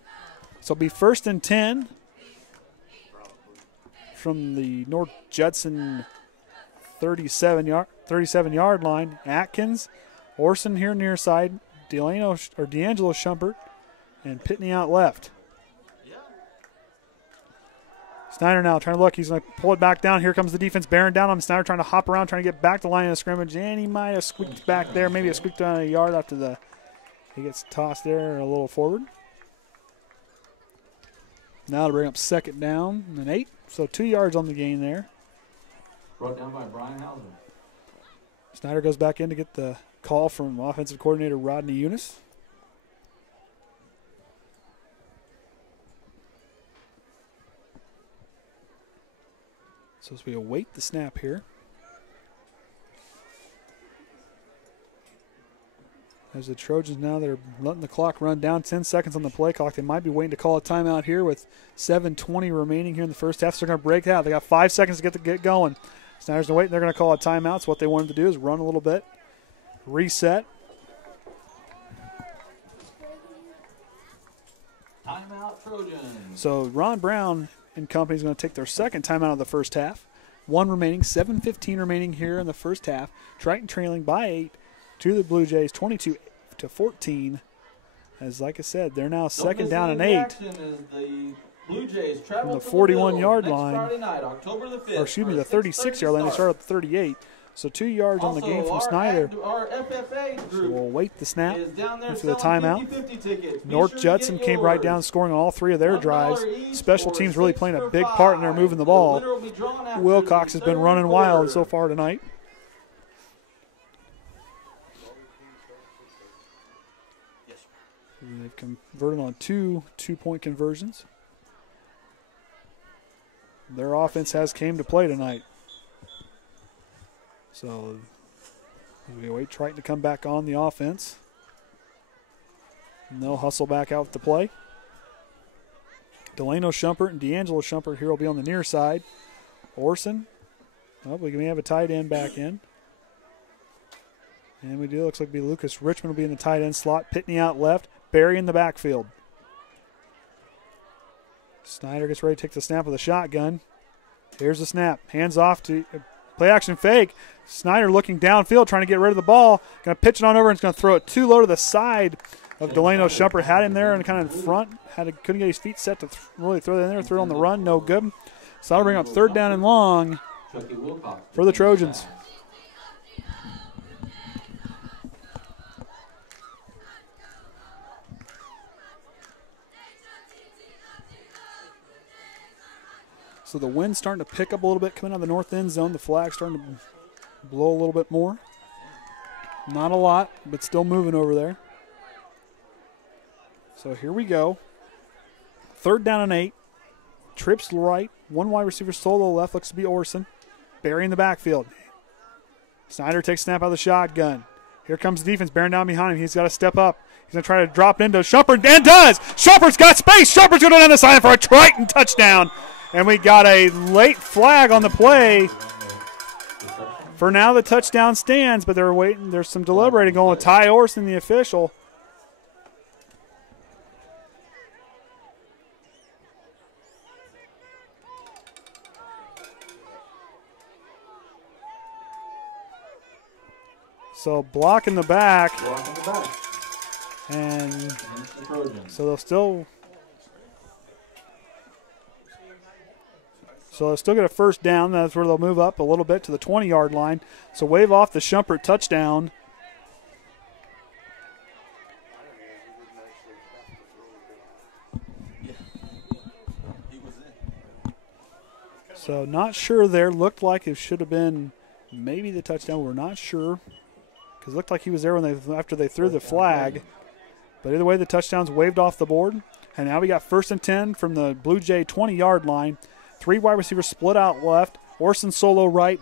So it'll be 1st and 10 from the North Judson 37-yard line. Atkins, Orsund here near side, D'Angelo Shumpert, and Pitney out left. Snyder now trying to look. He's going to pull it back down. Here comes the defense bearing down on him. Snyder trying to hop around, trying to get back to the line of scrimmage, and he might have squeaked back there. Maybe it squeaked down a yard after he gets tossed there a little forward. Now to bring up 2nd down and 8. So 2 yards on the gain there. Brought down by Brian Hauser. Snyder goes back in to get the call from offensive coordinator Rodney Eunice. So as we await the snap here. As the Trojans now, they're letting the clock run down. 10 seconds on the play clock. They might be waiting to call a timeout here with 7:20 remaining here in the first half. So they're going to break out. They got 5 seconds to get going. Snyder's going to wait, and they're going to call a timeout. So what they wanted to do is run a little bit, reset. Timeout Trojans. So Ron Brown and company is going to take their 2nd timeout of the first half. 1 remaining, 7:15 remaining here in the first half. Triton trailing by 8 to the Blue Jays, 22-14. As like I said, they're now 2nd down and 8. As the Blue Jays travel from the 41-yard line. line. Night, October the 5th, or excuse me, the 36-yard line. They start at the 38. So 2 yards on the game from Snyder. Our FFA group so we'll wait the snap for the timeout. North Judson came right down scoring on all 3 of their drives. Special teams really playing a big part in their moving the ball. Wilcox has been running wild so far tonight. They've converted on two-point conversions. Their offense has came to play tonight. So we wait Triton to come back on the offense. And they'll hustle back out to play. Delano Shumpert and D'Angelo Shumpert here will be on the near side. Orsund. Oh, we may have a tight end back in. And we do. Looks like it'll be Lucas Richmond will be in the tight end slot. Pitney out left. Barry in the backfield. Snyder gets ready to take the snap with a shotgun. Here's the snap. Hands off to play action fake. Snyder looking downfield, trying to get rid of the ball. Going to pitch it on over and it's going to throw it too low to the side of Delano Shumpert. Had him there and kind of in front. Couldn't get his feet set to really throw it in there. Threw it on the run. No good. So that'll bring up third down and long for the Trojans. So the wind's starting to pick up a little bit coming out of the north end zone. The flag's starting to blow a little bit more. Not a lot, but still moving over there. So here we go. Third down and 8. Trips right. One wide receiver solo left. Looks to be Orsund. Barry in the backfield. Snyder takes snap out of the shotgun. Here comes the defense bearing down behind him. He's got to step up. He's going to try to drop it into Shumpert, and does! Shumpert's got space! Shumpert's going down the side for a Triton touchdown. And we got a late flag on the play. For now, the touchdown stands, but they're waiting. There's some deliberating going with Tye Orsund, the official. So block in the back. And so they'll still. So they'll still get a first down. That's where they'll move up a little bit to the 20-yard line. So wave off the Shumpert touchdown. So not sure there. Looked like it should have been maybe the touchdown. We're not sure because it looked like he was there when after they threw the flag. But either way, the touchdown's waved off the board. And now we got 1st and 10 from the Blue Jay 20-yard line. 3 wide receivers split out left. Orsund solo right.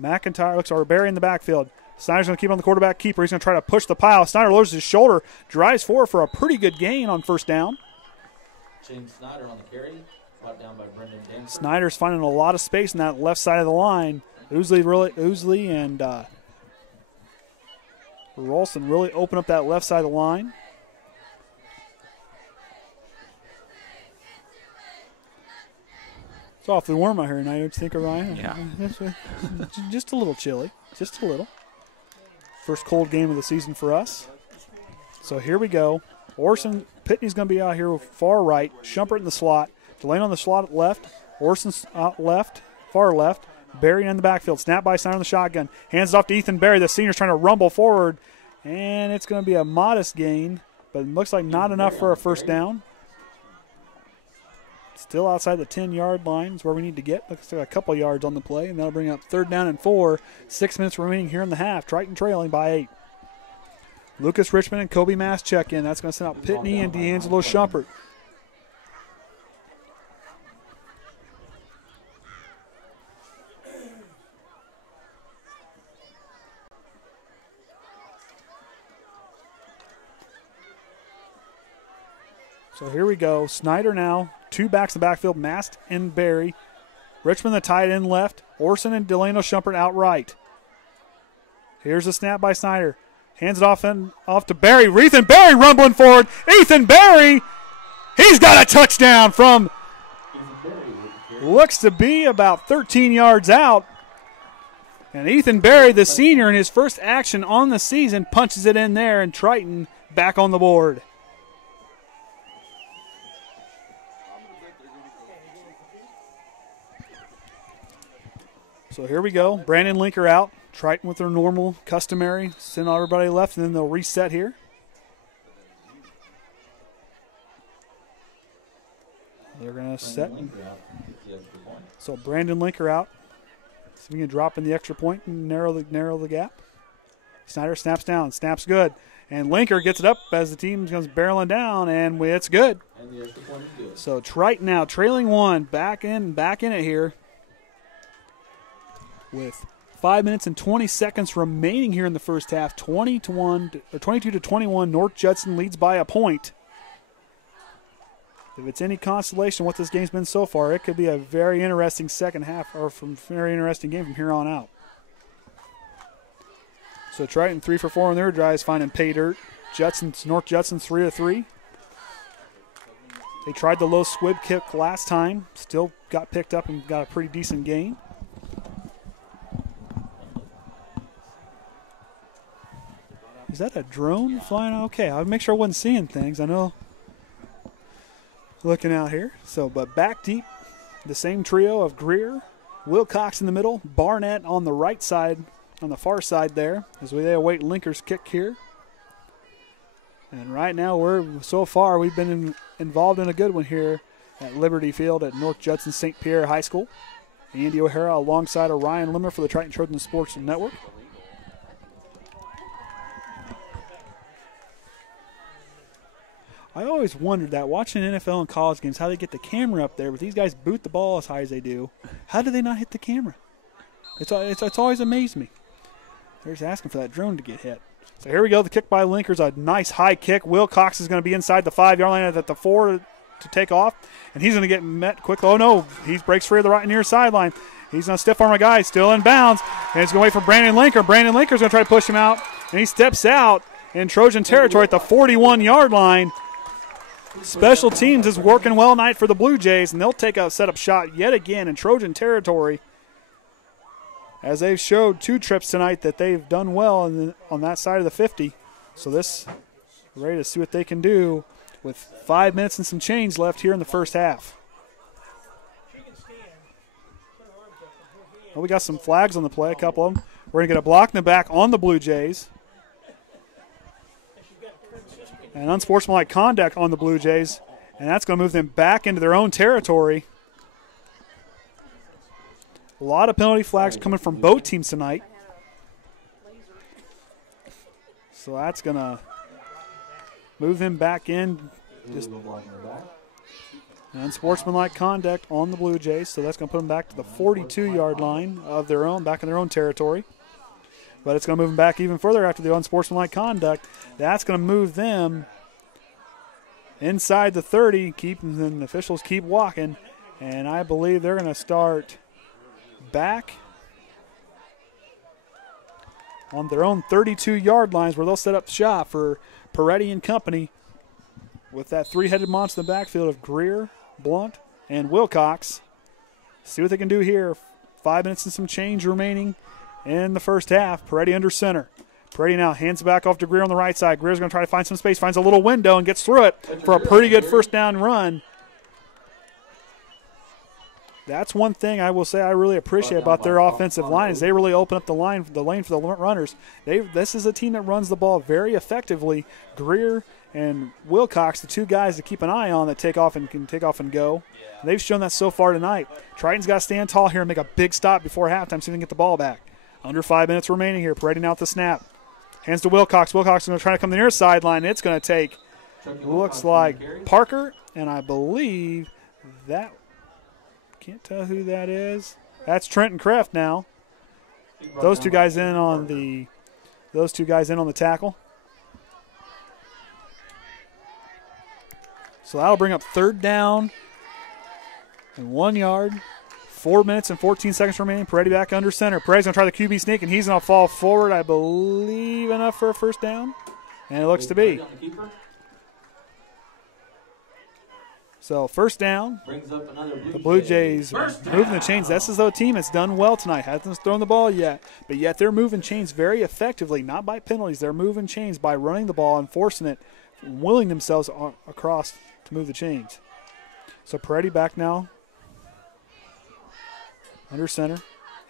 McIntyre looks like Barry in the backfield. Snyder's going to keep on the quarterback keeper. He's going to try to push the pile. Snyder lowers his shoulder, drives forward for a pretty good gain on first down. James Snyder on the carry, brought down by Brendan Danforth. Snyder's finding a lot of space in that left side of the line. Ousley and Rolston really open up that left side of the line. It's awfully warm out here tonight, don't you think, Orion? Yeah. Just a little chilly. Just a little. First cold game of the season for us. So here we go. Orsund, Pitney's going to be out here far right. Shumpert in the slot. Delano on the slot left. Orsund out left, far left. Barry in the backfield. Snap by Snyder on the shotgun. Hands it off to Ethan Barry. The senior's trying to rumble forward. And it's going to be a modest gain, but it looks like not enough for a first down. Still outside the 10-yard line is where we need to get. Looks like a couple yards on the play, and that'll bring up third down and 4. 6 minutes remaining here in the half. Triton trailing by 8. Lucas Richmond and Koby Mast check in. That's going to send out Pitney and D'Angelo Shumpert. So here we go. Snyder now. 2 backs in the backfield, Mast and Barry. Richmond the tight end left. Orsund and Delano Shumpert out right. Here's a snap by Snyder. Hands it off to Barry. Ethan Barry rumbling forward. Ethan Barry, he's got a touchdown from looks to be about 13 yards out. And Ethan Barry, the senior, in his first action on the season, punches it in there, and Triton back on the board. So here we go. Brandon Lenker out. Triton with their normal, customary. Send everybody left, and then they'll reset here. They're going to set. So Brandon Lenker out. See if we can drop in the extra point and narrow the gap. Snyder snaps down, snaps good. And Lenker gets it up as the team goes barreling down, and it's good. And the extra point is good. So Triton now trailing 1, back in it here with 5 minutes and 20 seconds remaining here in the first half. 22-21. North Judson leads by a point. If it's any consolation what this game's been so far, it could be a very interesting second half, or very interesting game from here on out. So Triton 3 for 4 on their drives, finding pay dirt. North Judson 3 of 3. They tried the low squib kick last time, still got picked up and got a pretty decent gain. Is that a drone flying? Okay, I'll make sure I wasn't seeing things. I know. Looking out here. So, but back deep, the same trio of Greer, Wilcox in the middle, Barnett on the right side, on the far side there, as they await Lenker's kick here. And right now, we've been involved in a good one here at Liberty Field at North Judson St. Pierre High School. Andy O'Hara alongside of Ryan Lemler for the Triton Trojans Sports Network. I always wondered that, watching NFL and college games, how they get the camera up there, but these guys boot the ball as high as they do. How do they not hit the camera? It's always amazed me. They're just asking for that drone to get hit. So here we go. The kick by Lenker's a nice high kick. Wilcox is going to be inside the 5-yard line at the 4 to take off, and he's going to get met quickly. Oh, no. He breaks free of the right near sideline. He's going to stiff arm a guy, still in bounds, and he's going to wait for Brandon Lenker. Brandon Lenker's going to try to push him out, and he steps out in Trojan territory at the 41-yard line. Special teams is working well tonight for the Blue Jays, and they'll take a setup shot yet again in Trojan territory, as they've showed 2 trips tonight that they've done well on that side of the 50. So this, ready to see what they can do with 5 minutes and some change left here in the first half. Well, we got some flags on the play, a couple of them. We're going to get a block in the back on the Blue Jays. And unsportsmanlike conduct on the Blue Jays, and that's going to move them back into their own territory. A lot of penalty flags coming from both teams tonight. So that's going to move them back in. Just unsportsmanlike conduct on the Blue Jays, so that's going to put them back to the 42-yard line of their own, back in their own territory. But it's going to move them back even further after the unsportsmanlike conduct. That's going to move them inside the 30. And the officials keep walking. And I believe they're going to start back on their own 32-yard lines, where they'll set up shop for Peretti and company with that 3-headed monster in the backfield of Greer, Blunt, and Wilcox. See what they can do here. 5 minutes and some change remaining in the first half. Peretti under center. Peretti now hands it back off to Greer on the right side. Greer's going to try to find some space, finds a little window, and gets through it for a pretty good first down run. That's one thing I will say I really appreciate about their offensive line, is they really open up the lane for the runners. This is a team that runs the ball very effectively. Greer and Wilcox, the 2 guys to keep an eye on that can take off and go. They've shown that so far tonight. Triton's got to stand tall here and make a big stop before halftime so they can get the ball back. Under 5 minutes remaining here. Peretti now with the snap. Hands to Wilcox. Wilcox is going to try to come to the near sideline. It's going to take, looks like Parker, and I believe that, can't tell who that is. That's Trenton Kreft now. Those two guys in on the tackle. So that'll bring up 3rd down and 1 yard. 4 minutes and 14 seconds remaining. Peretti back under center. Peretti's going to try the QB sneak, and he's going to fall forward, I believe, enough for a first down. And it looks to be. So first down. The Blue Jays moving the chains. This is a team that's done well tonight. Hasn't thrown the ball yet, but yet they're moving chains very effectively, not by penalties. They're moving chains by running the ball and forcing it, willing themselves across to move the chains. So Peretti back now. Under center.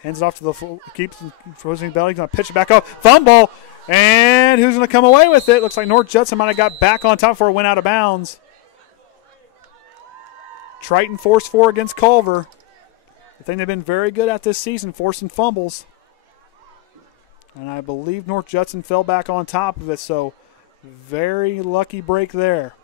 Hands it off to the keeps frozen belly. Going to pitch it back up. Fumble. And who's going to come away with it? Looks like North Judson might have got back on top before it went out of bounds. Triton forced 4 against Culver. I think they've been very good at this season, forcing fumbles. And I believe North Judson fell back on top of it, so very lucky break there.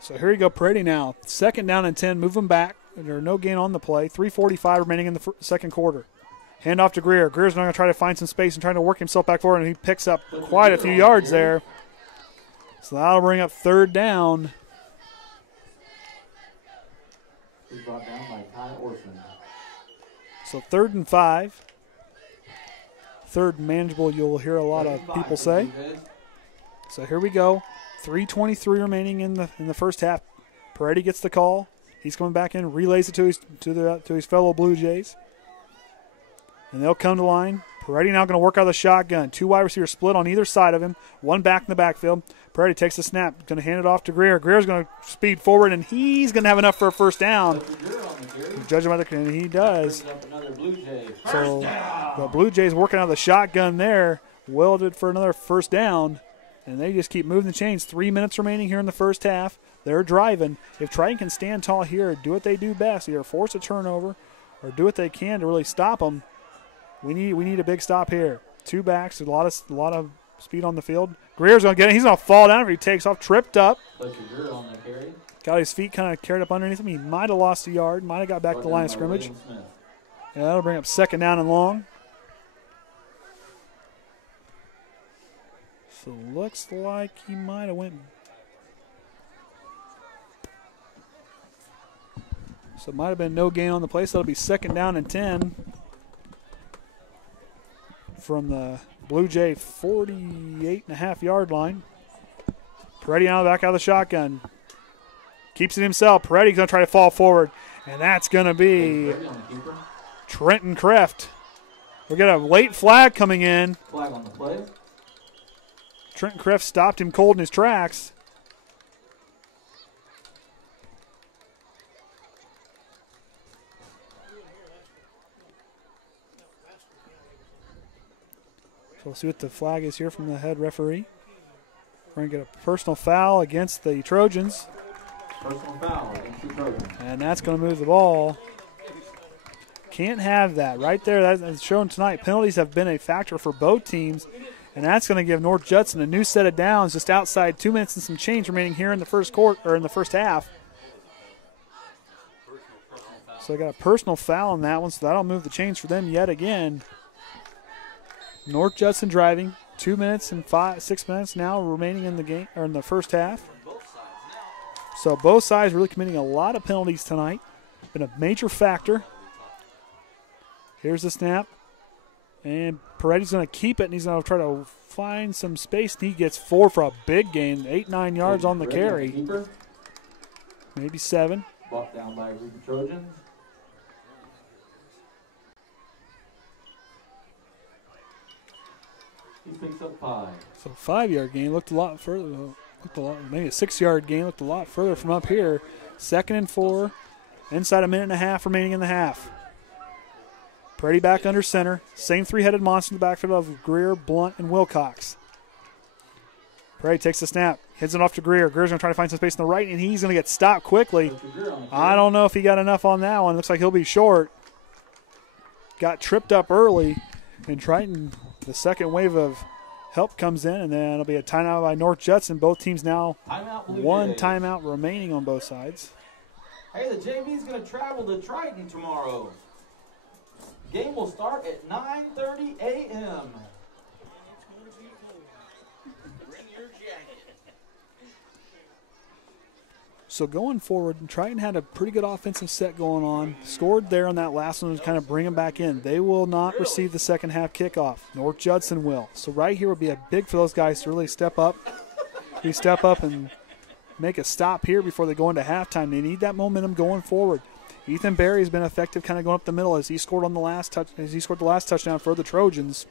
So here you go, Pretty now. 2nd down and 10, move them back. There's no gain on the play. 3:45 remaining in the second quarter. Hand off to Greer. Greer's going to try to find some space and trying to work himself back forward, and he picks up quite a few yards there. So that'll bring up 3rd down. He's brought down by Tye Orsund. So 3rd and 5. 3rd manageable, you'll hear a lot of people say. So here we go. 3:23 remaining in the first half. Peretti gets the call. He's coming back in, relays it to his fellow Blue Jays. And they'll come to line. Peretti now going to work out of the shotgun. 2 wide receivers split on either side of him. 1 back in the backfield. Peretti takes the snap. Going to hand it off to Greer. Greer's going to speed forward, and he's going to have enough for a 1st down. Judging by the, and he does. So the Blue Jays working out of the shotgun there. Welded for another 1st down. And they just keep moving the chains. 3 minutes remaining here in the first half. They're driving. If Triton can stand tall here, do what they do best, either force a turnover or do what they can to really stop them. We need a big stop here. 2 backs, a lot of speed on the field. Greer's going to get it. He's going to fall down if he takes off, tripped up. Got his feet kind of carried up underneath him. He might have lost a yard, might have got back to the line of scrimmage. Yeah, that'll bring up 2nd down and long. So looks like he might have went. So it might have been no gain on the play. So that'll be 2nd down and 10 from the Blue Jay 48.5-yard line. Peretti now back out of the shotgun. Keeps it himself. Peretti's going to try to fall forward. And that's going to be Trenton Kreft. We got a late flag coming in. Flag on the play. Trenton Kreft stopped him cold in his tracks. So we'll see what the flag is here from the head referee. We're going to get a personal foul against the Trojans. Personal foul against the Trojans. And that's going to move the ball. Can't have that. Right there, that's shown tonight. Penalties have been a factor for both teams. And that's going to give North Judson a new set of downs just outside 2 minutes and some change remaining here in the first quarter or in the first half. So they got a personal foul on that one, so that'll move the chains for them yet again. North Judson driving. 2 minutes and 6 minutes now remaining in the game or in the first half. So both sides really committing a lot of penalties tonight. Been a major factor. Here's the snap. And Peretti's going to keep it, and he's going to try to find some space. And he gets 4 for a big gain, 8-9 yards on the carry. Maybe 7. Brought down by a group of Trojans. He picks up 5. So 5-yard gain looked a lot further. Maybe a 6-yard gain looked a lot further from up here. 2nd and 4. Inside a minute and a half remaining in the half. Peretti back under center. Same 3-headed monster in the backfield of Greer, Blunt, and Wilcox. Peretti takes the snap. Heads it off to Greer. Greer's going to try to find some space on the right, and he's going to get stopped quickly. I don't know if he got enough on that one. Looks like he'll be short. Got tripped up early, and Triton, the second wave of help comes in, and then it'll be a timeout by North Judson. Both teams now one timeout remaining on both sides. Hey, the JV's going to travel to Triton tomorrow. Game will start at 9:30 a.m. So going forward, Triton had a pretty good offensive set going on. Scored there on that last one to kind of bring them back in. They will not receive the second half kickoff. North Judson will. So right here would be a big for those guys to really step up. And make a stop here before they go into halftime. They need that momentum going forward. Ethan Berry has been effective kind of going up the middle as he scored on the last touchdown for the Trojans.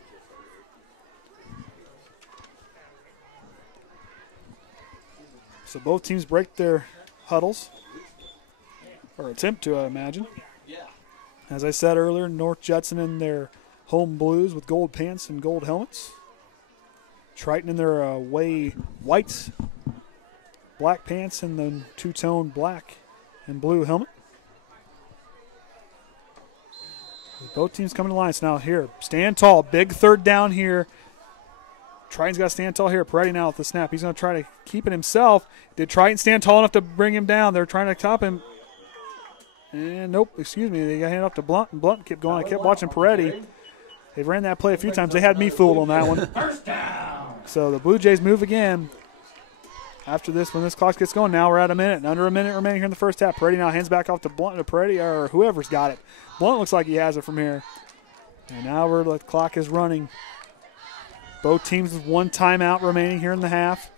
So both teams break their huddles, or attempt to, I imagine. As I said earlier, North Judson in their home blues with gold pants and gold helmets. Triton in their away whites, black pants, and the two-tone black and blue helmet. Both teams coming to line. So now here, stand tall. Big third down here. Triton's got to stand tall here. Peretti now with the snap. He's going to try to keep it himself. Did Triton stand tall enough to bring him down? They're trying to top him. And nope, excuse me. They got handed off to Blunt, and Blunt kept going. I kept watching Peretti. They ran that play a few times. They had me fooled on that one. First down. So the Blue Jays move again. After this, when this clock gets going, now we're at a minute. Under a minute remaining here in the first half. Peretti now hands back off to Blunt, to Peretti, or whoever's got it. Blunt looks like he has it from here. And now the clock is running. Both teams with one timeout remaining here in the half.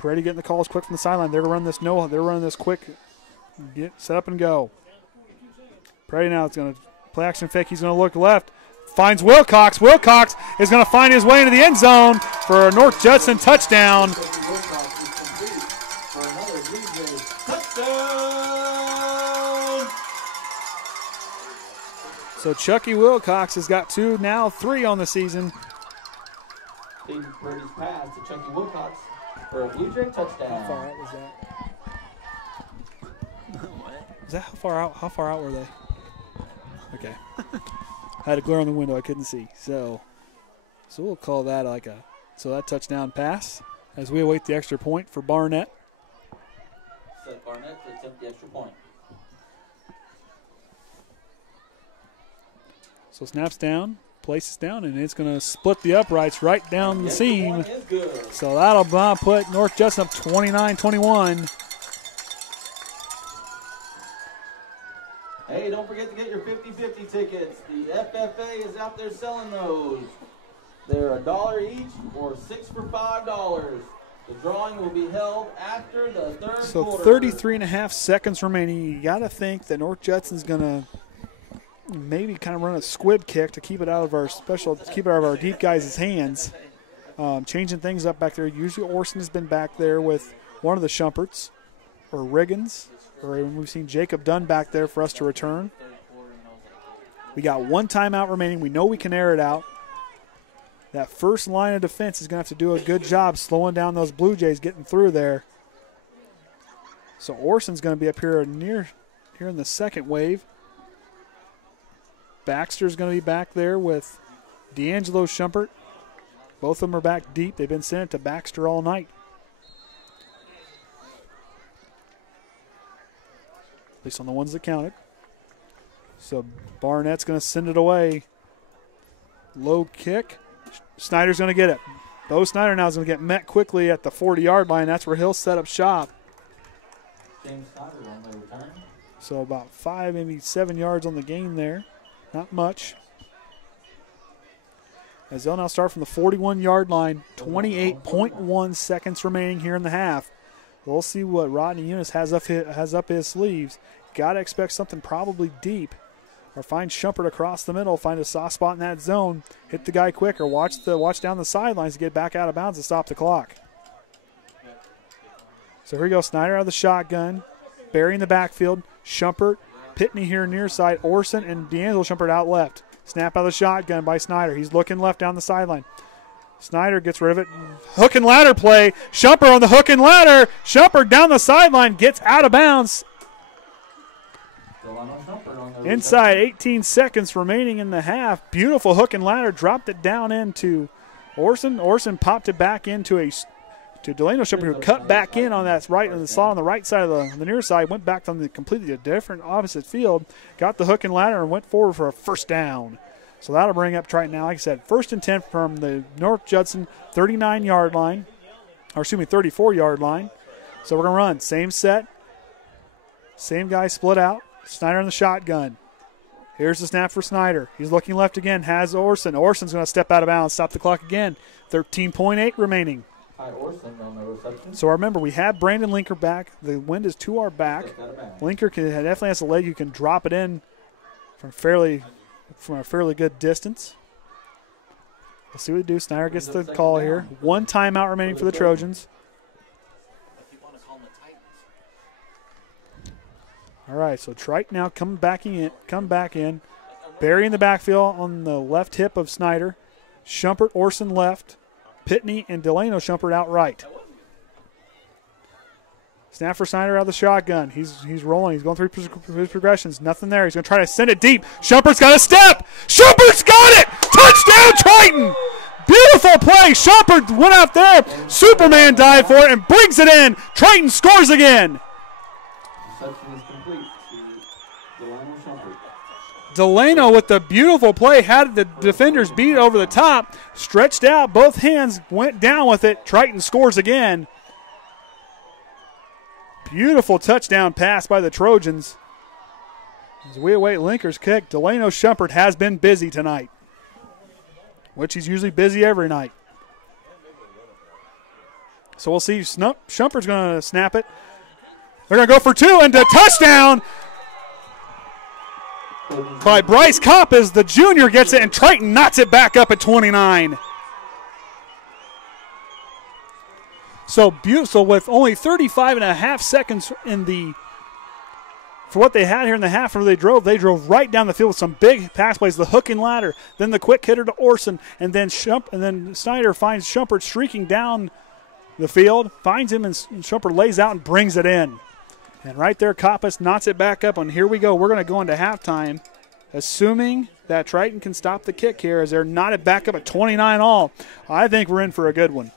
Peretti getting the calls quick from the sideline. They're running this they're running this quick. Get set up and go. Peretti now is going to play action fake. He's going to look left. Finds Wilcox. Wilcox is going to find his way into the end zone for a North Judson touchdown. So Chucky Wilcox has got 2, now 3 on the season. Big Birdie's pass to Chucky Wilcox for a Blue Jay touchdown. How far out was that? Is that how far out were they? Okay. I had a glare on the window. I couldn't see. So we'll call that that touchdown pass as we await the extra point for Barnett. Set Barnett to attempt the extra point. So snaps down, places down, and it's going to split the uprights right down the seam. So that'll put North Judson up 29-21. Hey, don't forget to get your 50-50 tickets. The FFA is out there selling those. They're $1 each or 6 for $5. The drawing will be held after the third quarter. So 33.5 seconds remaining. You got to think that North Judson's going to maybe kind of run a squib kick to keep it out of our deep guys' hands. Changing things up back there. Usually Orsund has been back there with one of the Shumperts or Riggins. Or we've seen Jacob Dunn back there for us to return. We got one timeout remaining. We know we can air it out. That first line of defense is going to have to do a good job slowing down those Blue Jays getting through there. So Orson's going to be up here here in the second wave. Baxter's going to be back there with D'Angelo Shumpert. Both of them are back deep. They've been sending it to Baxter all night. At least on the ones that counted. So Barnett's going to send it away. Low kick. Snyder's going to get it. Bo Snyder now is going to get met quickly at the 40-yard line. That's where he'll set up shop. James Snyder on the return. So about 5, maybe 7 yards on the gain there. Not much. As they'll now start from the 41-yard line. 28.1 seconds remaining here in the half. We'll see what Rodney Eunice has up his sleeves. Got to expect something probably deep. Or find Shumpert across the middle, find a soft spot in that zone, hit the guy quick, or watch down the sidelines to get back out of bounds and stop the clock. So here we go, Snyder out of the shotgun, burying the backfield. Shumpert, Pitney here near side, Orsund and D'Angelo Shumpert out left. Snap out of the shotgun by Snyder. He's looking left down the sideline. Snyder gets rid of it. Hook and ladder play. Shumpert on the hook and ladder. Shumpert down the sideline, gets out of bounds. Inside 18 seconds remaining in the half. Beautiful hook and ladder. Dropped it down into Orsund. Orsund popped it back into to Delano Shumpert, who cut back in on that right on the slot on the right side of the near side. Went back on the completely different opposite field. Got the hook and ladder and went forward for a first down. So that'll bring up Triton now. Like I said, 1st and 10 from the North Judson 39-yard line. Or excuse me, 34-yard line. So we're going to run. Same set. Same guy split out. Snyder in the shotgun. Here's the snap for Snyder. He's looking left again. Has Orsund. Orsund's going to step out of bounds. Stop the clock again. 13.8 remaining. Tye Orsund on the reception. So remember, we have Brandon Lenker back. The wind is to our back. Lenker definitely has a leg. You can drop it in from a fairly good distance. We'll see what we do. Snyder gets the call here. One timeout remaining for the Trojans. All right, so Triton now come back in, burying the backfield on the left hip of Snyder. Shumpert, Orsund left. Pitney and Delano Shumpert outright. Snap for Snyder out of the shotgun. He's rolling. He's going through his progressions. Nothing there. He's going to try to send it deep. Shumpert's got a step. Shumpert's got it. Touchdown, Triton. Beautiful play. Shumpert went out there. Superman dive for it and brings it in. Triton scores again. Reception is complete to Delano Shumpert. Delano with the beautiful play had the defenders beat over the top. Stretched out. Both hands went down with it. Triton scores again. Beautiful touchdown pass by the Trojans. As we await Lenker's kick, Delano Shumpert has been busy tonight, which he's usually busy every night. So we'll see. Shumpert's going to snap it. They're going to go for two, and a touchdown by Bryce Coppes. The junior gets it, and Triton knocks it back up at 29. So beautiful, with only 35 and a half seconds for what they had here in the half where they drove right down the field with some big pass plays, the hook and ladder, then the quick hitter to Orsund, and then Snyder finds Shumpert streaking down the field, finds him, and Shumpert lays out and brings it in. And right there, Coppes knocks it back up, and here we go. We're going to go into halftime, assuming that Triton can stop the kick here as they're knotted back up at 29 all. I think we're in for a good one.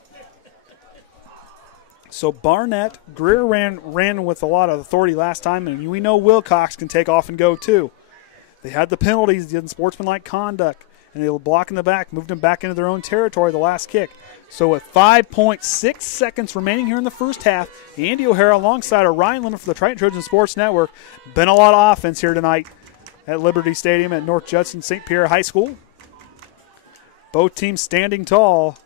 So Greer ran with a lot of authority last time, and we know Wilcox can take off and go too. They had the penalties, did sportsmanlike conduct, and they were blocking the back, moved them back into their own territory the last kick. So with 5.6 seconds remaining here in the first half, Andy O'Hara alongside of Ryan Lemler for the Triton Trojan Sports Network. Been a lot of offense here tonight at Liberty Stadium at North Judson-St. Pierre High School. Both teams standing tall.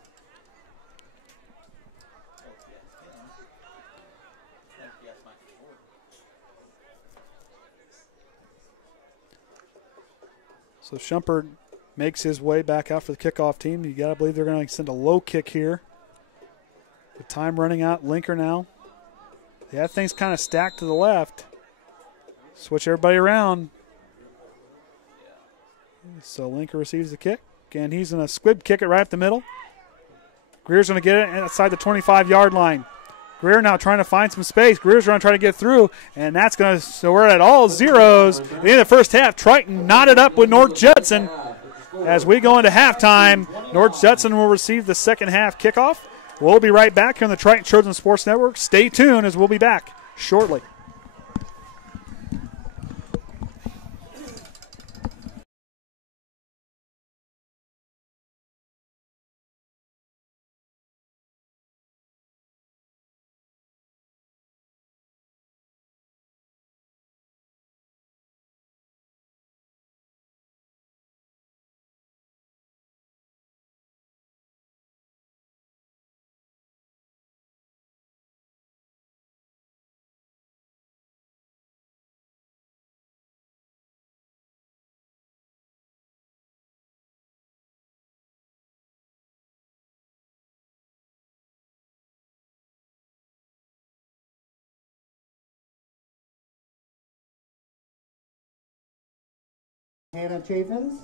So Shumpert makes his way back out for the kickoff team. You got to believe they're going to send a low kick here. With time running out, Lenker now. They have things kind of stacked to the left. Switch everybody around. So Lenker receives the kick. Again, he's going to squib kick it right up the middle. Greer's going to get it outside the 25-yard line. Greer now trying to find some space. Greer's going to try to get through, and that's going to, so we're at all zeros. At the end of the first half, Triton knotted up with North Judson. As we go into halftime, North Judson will receive the second half kickoff. We'll be right back here on the Triton Trojan Sports Network. Stay tuned as we'll be back shortly. Hannah Chaffins.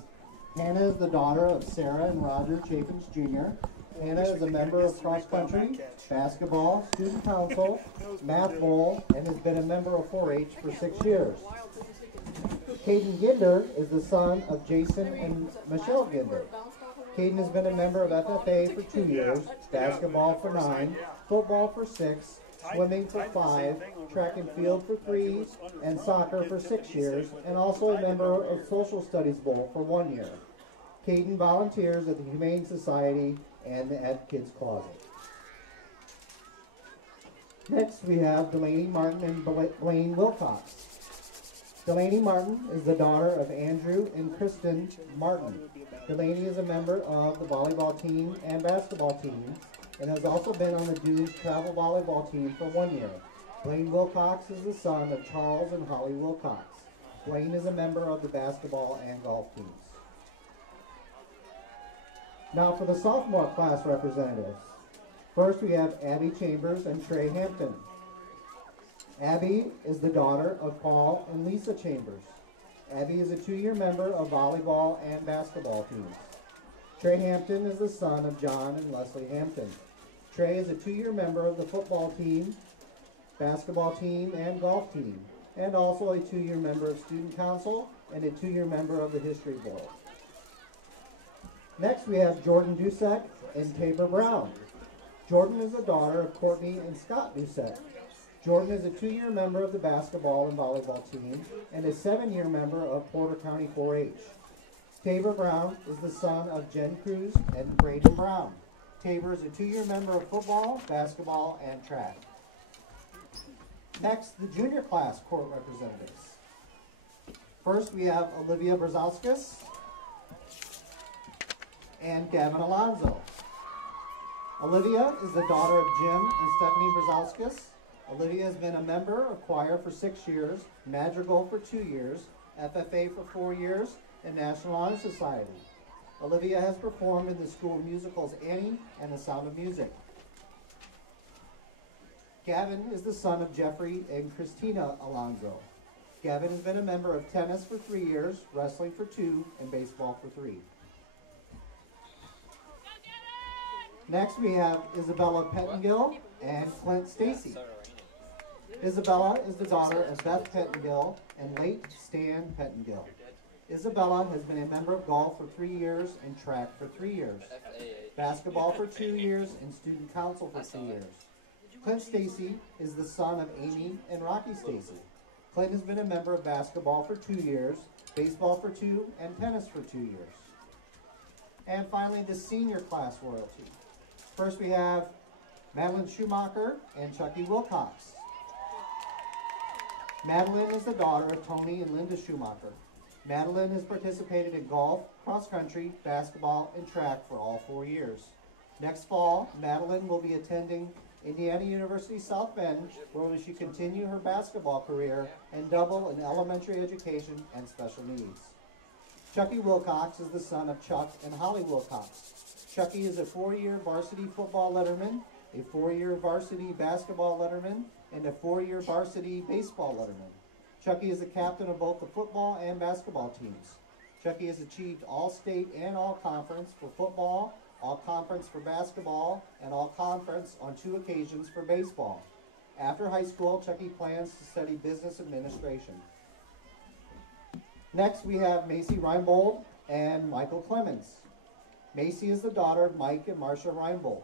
Hannah is the daughter of Sarah and Roger Chaffins Jr. Hannah is a member of cross country, basketball, student council, math bowl, and has been a member of 4-H for 6 years. Kaden Ginder is the son of Jason and Michelle Ginder. Kaden has been a member of FFA for 2 years, basketball for 9, football for 6, swimming for 5, track and field for 3, and soccer for 6 years, and also a member of Social Studies Bowl for 1 year. Kaden volunteers at the Humane Society and the Ed Kids Closet. Next we have Delaney Martin and Blaine Wilcox. Delaney Martin is the daughter of Andrew and Kristen Martin. Delaney is a member of the volleyball team and basketball teams, and has also been on the Dunes travel volleyball team for 1 year. Blaine Wilcox is the son of Charles and Holly Wilcox. Blaine is a member of the basketball and golf teams. Now for the sophomore class representatives. First we have Abby Chambers and Trey Hampton. Abby is the daughter of Paul and Lisa Chambers. Abby is a 2-year member of volleyball and basketball teams. Trey Hampton is the son of John and Leslie Hampton. Trey is a 2-year member of the football team, basketball team, and golf team, and also a 2-year member of Student Council and a 2-year member of the History Board. Next, we have Jordan Dusek and Tabor Brown. Jordan is the daughter of Courtney and Scott Dusek. Jordan is a 2-year member of the basketball and volleyball team and a 7-year member of Porter County 4-H. Tabor Brown is the son of Jen Cruz and Braden Brown. Tabor is a 2-year member of football, basketball, and track. Next, the junior class court representatives. First, we have Olivia Brzezowskis and Gavin Alonzo. Olivia is the daughter of Jim and Stephanie Brzezowskis. Olivia has been a member of choir for 6 years, Madrigal for 2 years, FFA for 4 years, and National Honor Society. Olivia has performed in the school musicals Annie and The Sound of Music. Gavin is the son of Jeffrey and Christina Alonzo. Gavin has been a member of tennis for 3 years, wrestling for 2, and baseball for 3. Next we have Isabella Pettengill and Clint Stacy. Isabella is the daughter of Beth Pettengill and late Stan Pettengill. Isabella has been a member of golf for 3 years and track for 3 years, basketball for 2 years, and student council for 2 years. Clint Stacy is the son of Amy and Rocky Stacy. Clint has been a member of basketball for 2 years, baseball for 2, and tennis for 2 years. And finally, the senior class royalty. First we have Madeline Schumacher and Chucky Wilcox. Madeline is the daughter of Tony and Linda Schumacher. Madeline has participated in golf, cross country, basketball, and track for all 4 years. Next fall, Madeline will be attending Indiana University South Bend, where she continue her basketball career and double in elementary education and special needs. Chucky Wilcox is the son of Chuck and Holly Wilcox. Chucky is a 4-year varsity football letterman, a 4-year varsity basketball letterman, and a 4-year varsity baseball letterman. Chucky is the captain of both the football and basketball teams. Chucky has achieved all-state and all-conference for football, all-conference for basketball, and all-conference on 2 occasions for baseball. After high school, Chucky plans to study business administration. Next, we have Macy Reinbold and Michael Clemens. Macy is the daughter of Mike and Marcia Reinbold.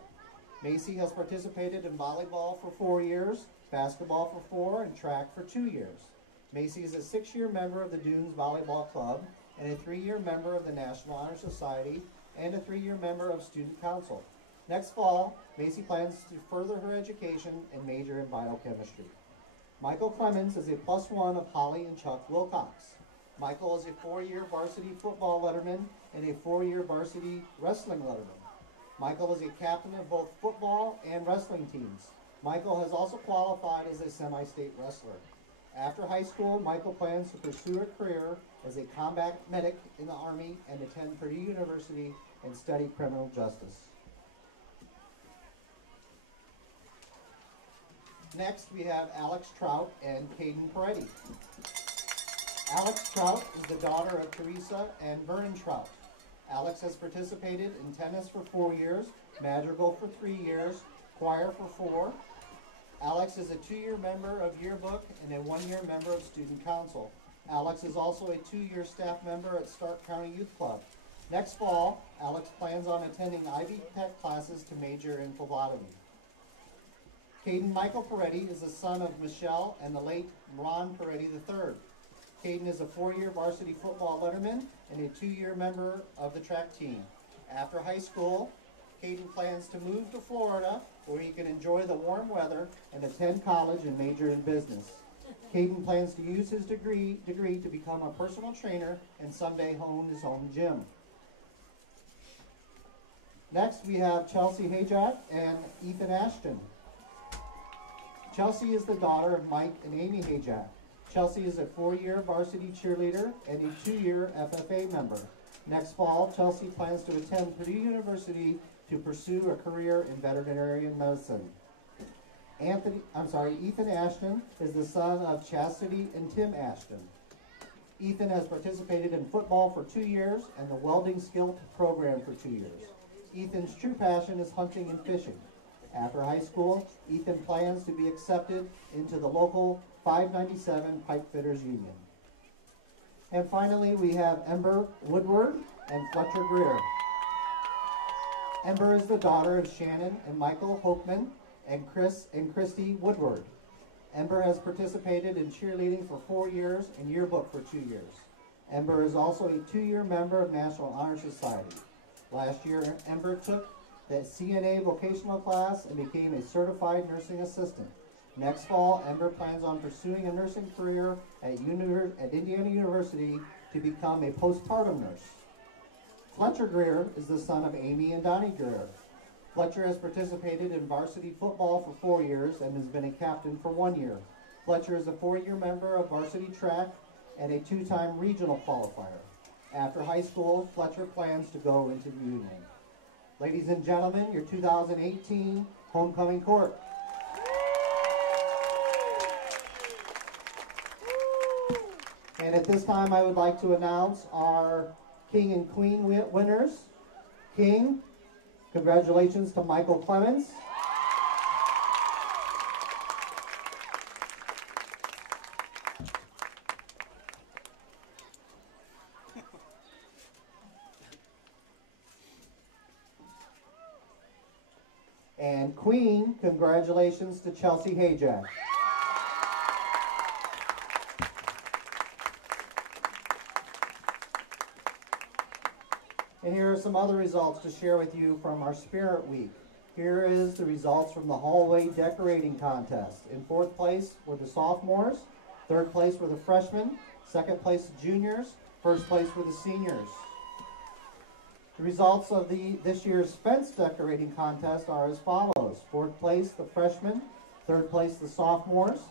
Macy has participated in volleyball for 4 years, basketball for 4, and track for 2 years. Macy is a 6-year member of the Dunes Volleyball Club and a 3-year member of the National Honor Society and a 3-year member of Student Council. Next fall, Macy plans to further her education and major in biochemistry. Michael Clemens is a +1 of Holly and Chuck Wilcox. Michael is a 4-year varsity football letterman and a 4-year varsity wrestling letterman. Michael is a captain of both football and wrestling teams. Michael has also qualified as a semi-state wrestler. After high school, Michael plans to pursue a career as a combat medic in the Army and attend Purdue University and study criminal justice. Next, we have Alex Trout and Caden Peretti. Alex Trout is the daughter of Teresa and Vernon Trout. Alex has participated in tennis for 4 years, madrigal for 3 years, choir for 4. Alex is a 2-year member of Yearbook and a 1-year member of Student Council. Alex is also a 2-year staff member at Stark County Youth Club. Next fall, Alex plans on attending Ivy Tech classes to major in phlebotomy. Caden Michael Peretti is the son of Michelle and the late Ron Peretti III. Caden is a 4-year varsity football letterman and a 2-year member of the track team. After high school, Caden plans to move to Florida, where he can enjoy the warm weather and attend college and major in business. Caden plans to use his degree to become a personal trainer and someday own his own gym. Next, we have Chelsea Hayjack and Ethan Ashton. Chelsea is the daughter of Mike and Amy Hayjack. Chelsea is a 4-year varsity cheerleader and a 2-year FFA member. Next fall, Chelsea plans to attend Purdue University to pursue a career in veterinary medicine. Ethan Ashton is the son of Chastity and Tim Ashton. Ethan has participated in football for 2 years and the welding skill program for 2 years. Ethan's true passion is hunting and fishing. After high school, Ethan plans to be accepted into the local 597 Pipe Fitters Union. And finally, we have Ember Woodward and Fletcher Greer. Ember is the daughter of Shannon and Michael Hopeman and Chris and Christy Woodward. Ember has participated in cheerleading for 4 years and yearbook for 2 years. Ember is also a 2-year member of National Honor Society. Last year, Ember took the CNA vocational class and became a certified nursing assistant. Next fall, Ember plans on pursuing a nursing career at Indiana University to become a postpartum nurse. Fletcher Greer is the son of Amy and Donnie Greer. Fletcher has participated in varsity football for 4 years and has been a captain for 1 year. Fletcher is a 4-year member of varsity track and a 2-time regional qualifier. After high school, Fletcher plans to go into the Union. Ladies and gentlemen, your 2018 homecoming court. And at this time, I would like to announce our King and Queen winners. King, congratulations to Michael Clemens. And Queen, congratulations to Chelsea Hayjack. And here are some other results to share with you from our Spirit Week. Here is the results from the hallway decorating contest. In 4th place were the sophomores, 3rd place were the freshmen, 2nd place the juniors, 1st place were the seniors. The results of this year's fence decorating contest are as follows. 4th place the freshmen, 3rd place the sophomores,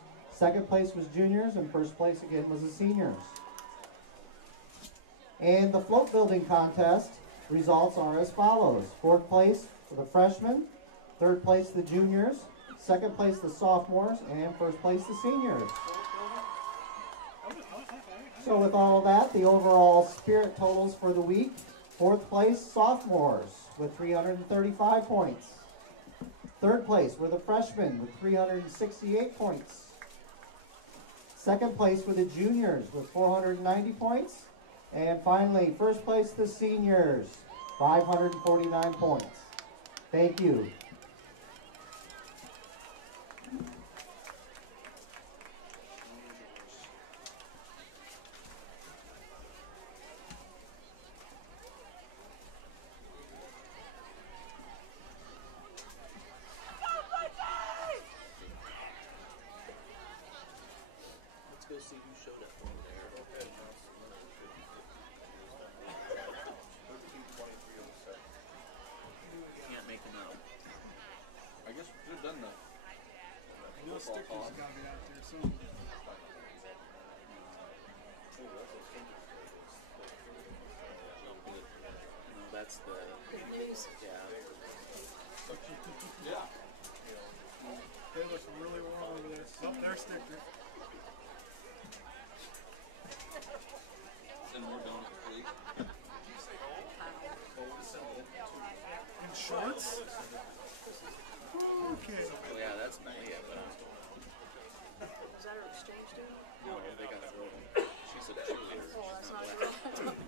2nd place was juniors, and 1st place again was the seniors. And the float building contest results are as follows. 4th place for the freshmen, 3rd place the juniors, 2nd place the sophomores, and 1st place the seniors. So with all of that, the overall Spirit totals for the week: 4th place sophomores with 335 points. 3rd place were the freshmen with 368 points. 2nd place were the juniors with 490 points. And finally, 1st place, the seniors, 549 points. Thank you. Let's go see who showed up over there. Okay. Can't make them out. I guess we could have done that. No stickers got to be out there soon. No, that's the yeah. Yeah. They look really warm over there. Oh, their sticker. Send more donuts, please. In shorts? Okay. Oh yeah, that's not it. Is that her exchange student? No, they got a girl. She's a cheerleader. Oh, that's She's not not her.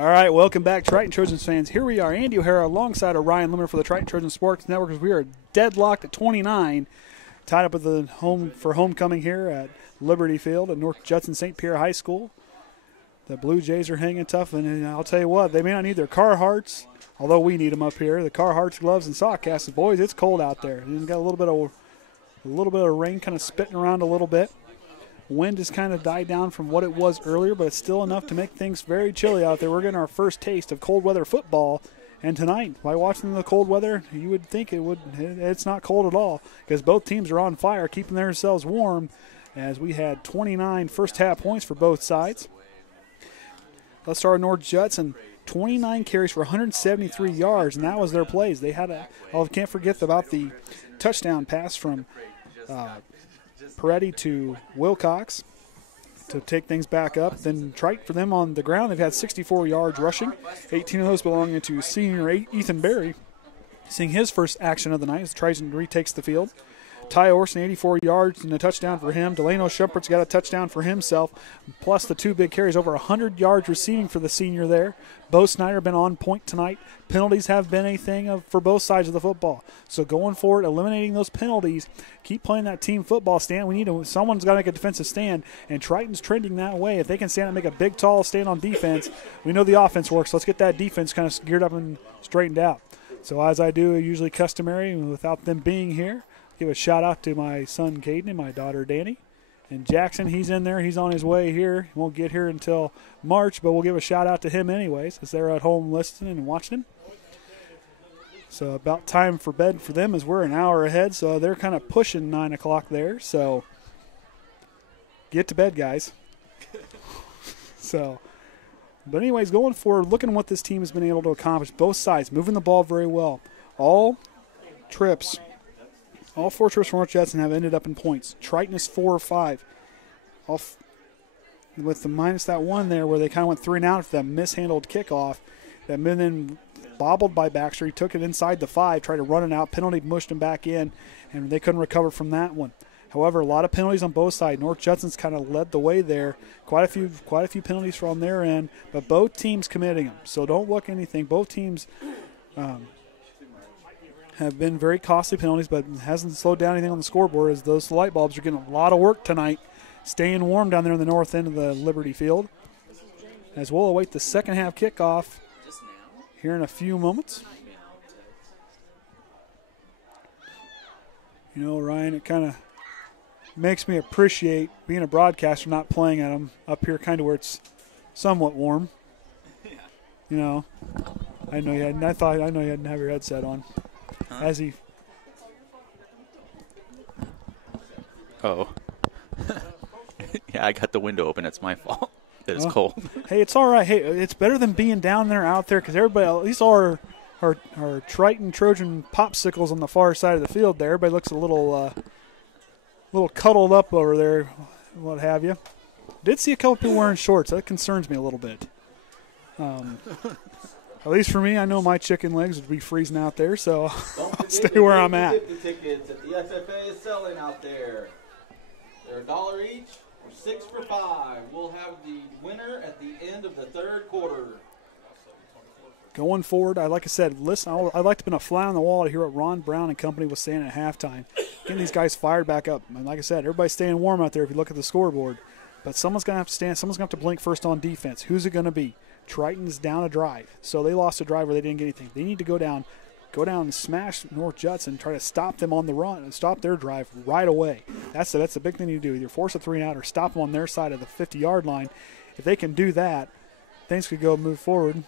All right, welcome back, Triton Trojans fans. Here we are, Andy O'Hara alongside of Ryan Lemler for the Triton Trojan Sports Network. We are deadlocked at 29, tied up with the homecoming here at Liberty Field at North Judson-St. Pierre High School. The Blue Jays are hanging tough, and I'll tell you what, they may not need their Carhartts, although we need them up here. The Carhartts, gloves, and sock casts. Boys, it's cold out there. We've got a little bit of rain kind of spitting around a little bit. Wind has kind of died down from what it was earlier, but it's still enough to make things very chilly out there. We're getting our first taste of cold weather football. And tonight, by watching the cold weather, you would think it's not cold at all, because both teams are on fire, keeping themselves warm, as we had 29 first half points for both sides. Let's start with North Judson. 29 carries for 173 yards, and that was their plays. They had can't forget about the touchdown pass from Peretti to Wilcox to take things back up. Then Triton for them on the ground, they've had 64 yards rushing, 18 of those belonging to senior Ethan Berry, seeing his first action of the night as Triton retakes the field. Tye Orsund, 84 yards and a touchdown for him. Delano Shumpert's got a touchdown for himself, plus the two big carries, over 100 yards receiving for the senior there. Bo Snyder been on point tonight. Penalties have been a thing for both sides of the football. So going forward, eliminating those penalties, keep playing that team football stand. Someone's got to make a defensive stand, and Triton's trending that way. If they can stand and make a big, tall stand on defense, we know the offense works. Let's get that defense kind of geared up and straightened out. So as I do, usually customary, without them being here, give a shout out to my son Kaden and my daughter Danny. And Jackson, he's in there. He's on his way here. He won't get here until March, but we'll give a shout out to him anyways, as they're at home listening and watching him. So about time for bed for them, as we're an hour ahead. So they're kind of pushing 9 o'clock there. So get to bed, guys. But anyways, going forward, looking at what this team has been able to accomplish, both sides moving the ball very well. All 4 trips for North Judson have ended up in points. Triton is 4 or 5. With the minus that one there where they kind of went 3 and out for that mishandled kickoff. That then bobbled by Baxter. He took it inside the 5, tried to run it out. Penalty mushed him back in, and they couldn't recover from that one. However, a lot of penalties on both sides. North Judson's kind of led the way there. Quite a few penalties from their end, but both teams committing them. So don't look at anything. Both teams have been very costly penalties, but it hasn't slowed down anything on the scoreboard, as those light bulbs are getting a lot of work tonight, staying warm down there in the north end of the Liberty Field. As we'll await the second half kickoff here in a few moments. You know, Ryan, it kind of makes me appreciate being a broadcaster, not playing at them up here kind of where it's somewhat warm. You know, I know you hadn't have your headset on. As he. Oh. Yeah, I got the window open. It's my fault. It's cold. Hey, it's all right. Hey, it's better than being down there out there, because everybody, at least all our Triton Trojan popsicles on the far side of the field there. Everybody looks a little cuddled up over there, what have you. Did see a couple people wearing shorts. That concerns me a little bit. At least for me, I know my chicken legs would be freezing out there, so I'll stay where I'm at. 50 tickets that the FFA is selling out there. They're $1 each, or 6 for $5. We'll have the winner at the end of the third quarter. Going forward, like I said, listen, I'd like to put a fly on the wall to hear what Ron Brown and company was saying at halftime. Getting these guys fired back up. And like I said, everybody's staying warm out there if you look at the scoreboard. But someone's going to have to stand. Someone's going to have to blink first on defense. Who's it going to be? Triton's down a drive. So they lost a drive where they didn't get anything. They need to go down and smash North Judson, try to stop them on the run and stop their drive right away. That's the big thing you do. Either force a 3 and out or stop them on their side of the 50-yard line. If they can do that, things could move forward.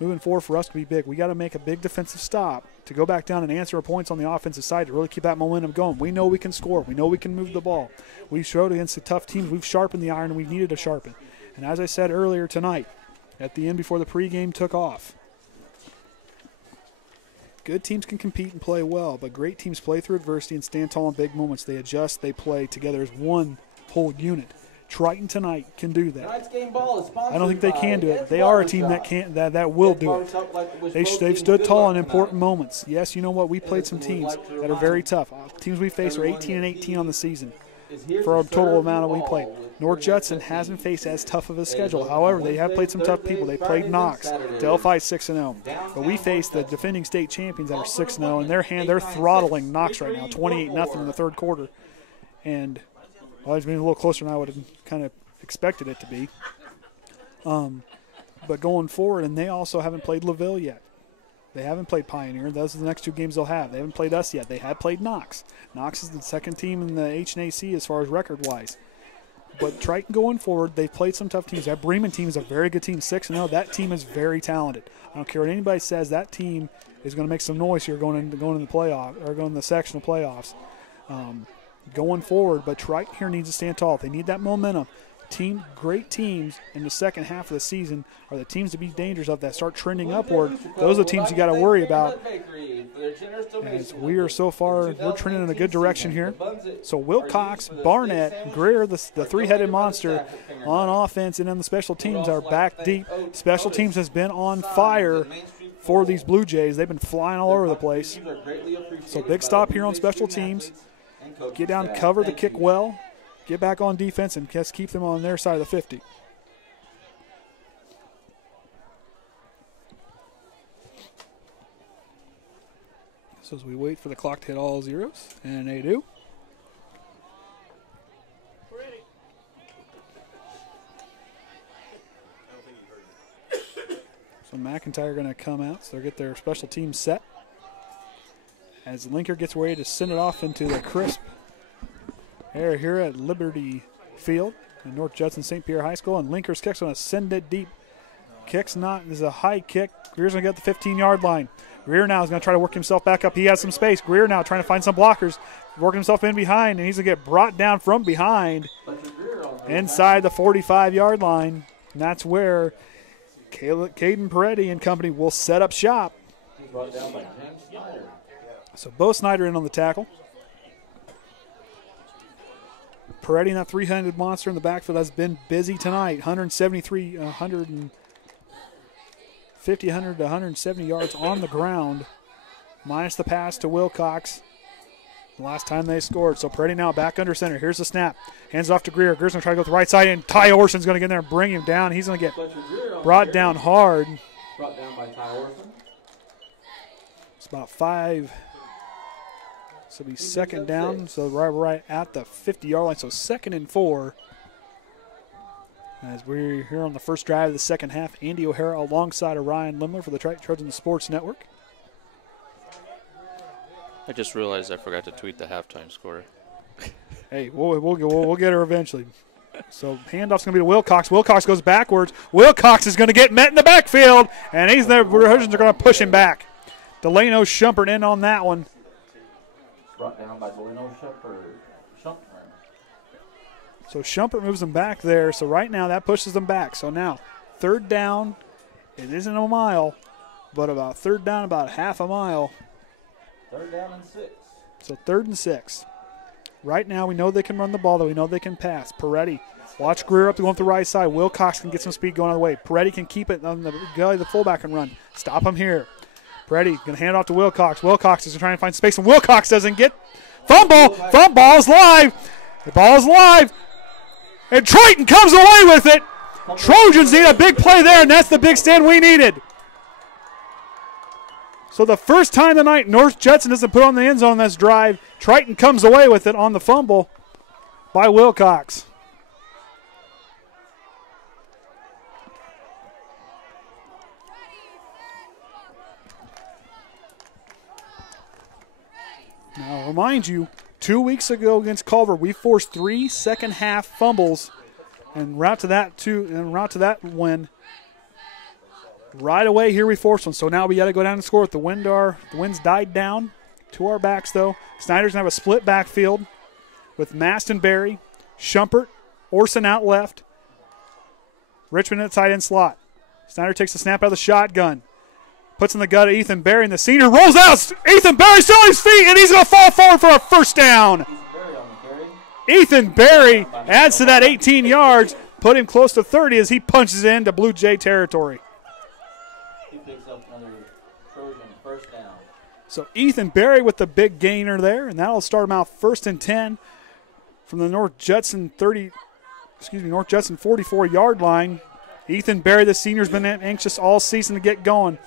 Moving forward for us to be big. We got to make a big defensive stop to go back down and answer our points on the offensive side to really keep that momentum going. We know we can score. We know we can move the ball. We showed against the tough teams. We've sharpened the iron, and we've needed to sharpen. And as I said earlier tonight, at the end before the pregame took off, good teams can compete and play well, but great teams play through adversity and stand tall in big moments. They adjust. They play together as one whole unit. Triton tonight can do that. Tonight's game ball is sponsored I don't think they can do it. by They are a team that will do it. They've stood tall in important moments. Yes, you know what? We played some teams that are very tough. Teams we faced are 18 and 18 on the season. for a total amount of we played. North Judson hasn't faced as tough of a schedule. However, they have played some tough people. They played Knox. Delphi 6-0. But we faced the defending state champions that are 6-0. In their hand, they're throttling Knox right now, 28-0 in the third quarter. And well, it's been a little closer than I would have kind of expected it to be. But going forward, and they also haven't played LaVille yet. They haven't played Pioneer. Those are the next two games they'll have. They haven't played us yet. They have played Knox. Knox is the second team in the HNAC as far as record-wise. But Triton going forward, they've played some tough teams. That Bremen team is a very good team, 6-0. That team is very talented. I don't care what anybody says. That team is going to make some noise here going in the playoff or going in the sectional playoffs. Going forward, but Triton here needs to stand tall. They need that momentum. Great teams in the second half of the season are the teams to be dangerous of that start trending upward. Those are the teams you got to worry about. As we are so far, we're trending in a good direction here. So Wilcox, Barnett, Greer, the three-headed monster on offense, and then the special teams are back deep. Special teams has been on fire for these Blue Jays. They've been flying all over the place. So big stop here on special teams. Get down, cover the kick well. Get back on defense and just keep them on their side of the 50. So as we wait for the clock to hit all zeros, and they do. So McIntyre going to come out, so they'll get their special team set. As Lenker gets ready to send it off into the crisp air here at Liberty Field in North Judson St. Pierre High School, and Lenker's kick's going to send it deep. Kick's not, is a high kick. Greer's going to get the 15-yard line. Greer now is going to try to work himself back up. He has some space. Greer now trying to find some blockers, working himself in behind, and he's going to get brought down from behind inside the 45-yard line. And that's where Caden Peretti and company will set up shop. So Bo Snyder in on the tackle. Peretti, that three-handed monster in the backfield, has been busy tonight. 173, 150, 100 to 170 yards on the ground, minus the pass to Wilcox the last time they scored. So Peretti now back under center. Here's the snap. Hands off to Greer. Greer's going to try to go to the right side, and Tye Orsund's going to get in there and bring him down. He's going to get brought down hard. Brought down by Tye Orsund. It's about 5. So it'll be second down, so right at the 50-yard line, so 2nd and 4. As we're here on the first drive of the second half, Andy O'Hara alongside of Ryan Lemler for the Trojans Sports Network. I just realized I forgot to tweet the halftime score. Hey, we'll get her eventually. So handoff's going to be to Wilcox. Wilcox goes backwards. Wilcox is going to get met in the backfield, and the Trojans are going to push him back. Delano Shumpert in on that one. Brought down by Delano Shumpert. So Shumpert moves them back there. So right now that pushes them back. So now third down. It isn't a mile, but about third down, about half a mile. Third down and 6. So 3rd and 6. Right now we know they can run the ball, though we know they can pass. Peretti, watch Greer up to go up the right side. Wilcox can get some speed going on the way. Peretti can keep it on the guy, the fullback, and run. Stop him here. Peretti going to hand off to Wilcox. Wilcox is trying to find space, and Wilcox doesn't get. Fumble! Ball's live! The ball's live! And Triton comes away with it! Trojans need a big play there, and that's the big stand we needed. So the first time tonight, North Judson doesn't put on the end zone on this drive. Triton comes away with it on the fumble by Wilcox. Now, I'll remind you, 2 weeks ago against Culver, we forced 3 second-half fumbles, and route to that win. Right away here we forced one, so now we got to go down and score with the wind. The wind's died down to our backs, though. Snyder's going to have a split backfield with Mast and Barry, Shumpert, Orsund out left, Richmond at tight end slot. Snyder takes the snap out of the shotgun. Puts in the gut of Ethan Barry, and the senior rolls out. Ethan Barry still on his feet, and he's going to fall forward for a first down. Ethan Barry adds to that 18 yards, put him close to 30 as he punches into Blue Jay territory. He picks up another Trojan first down. So Ethan Barry with the big gainer there, and that'll start him out 1st and 10 from the North Judson 44-yard line. Ethan Berry, the senior's been anxious all season to get going.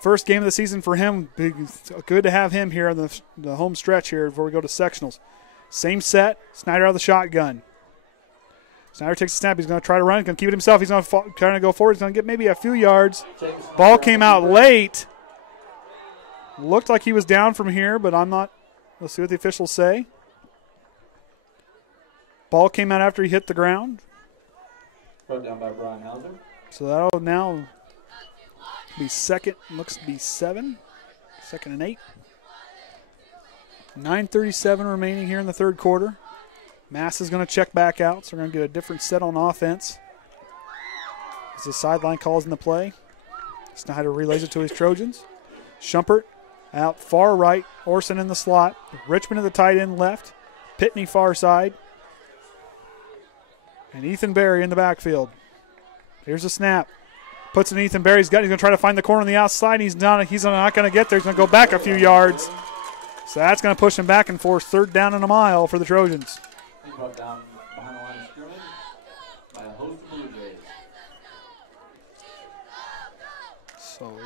First game of the season for him. Good to have him here on the home stretch here before we go to sectionals. Same set. Snyder out of the shotgun. Snyder takes a snap. He's going to try to run. He's going to keep it himself. He's going to try to go forward. He's going to get maybe a few yards. Ball came out late. Looked like he was down from here, but I'm not. Let's see what the officials say. Ball came out after he hit the ground. Brought down by Brian Hauser. So that'll now be second. Looks to be 7. 2nd and 8. 9:37 remaining here in the third quarter. Mast is going to check back out, so we're going to get a different set on offense. As the sideline calls in the play. Snyder relays it to his Trojans. Shumpert out far right. Orsund in the slot. Richmond at the tight end left. Pitney far side. And Ethan Berry in the backfield. Here's a snap. Puts it in Ethan Berry's gut. He's going to try to find the corner on the outside. He's not going to get there. He's going to go back a few yards. So that's going to push him back and force 3rd down and a mile for the Trojans. He brought down behind the line of scrimmage by a host of Blue Jays. So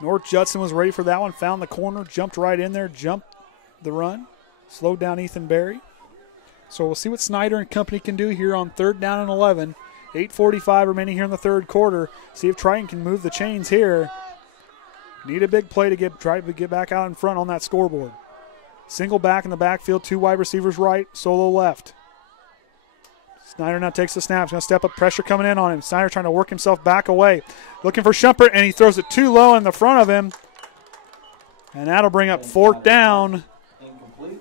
North Judson was ready for that one. Found the corner. Jumped right in there. Jumped the run. Slowed down Ethan Berry. So we'll see what Snyder and company can do here on 3rd down and 11. 8:45 remaining here in the third quarter. See if Triton can move the chains here. Need a big play to try to get back out in front on that scoreboard. Single back in the backfield, 2 wide receivers right, solo left. Snyder now takes the snap. He's going to step up, pressure coming in on him. Snyder trying to work himself back away. Looking for Shumpert, and he throws it too low in the front of him. And that'll bring up 4th down. Incomplete.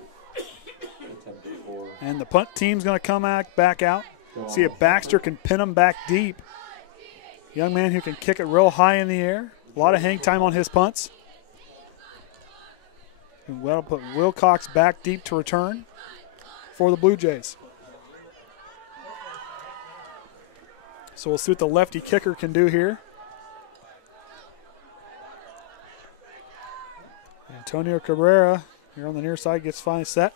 And the punt team's going to come back out. See if Baxter can pin him back deep. Young man who can kick it real high in the air. A lot of hang time on his punts. And we'll put Wilcox back deep to return for the Blue Jays. So we'll see what the lefty kicker can do here. Antonio-Cabrera here on the near side gets finally set.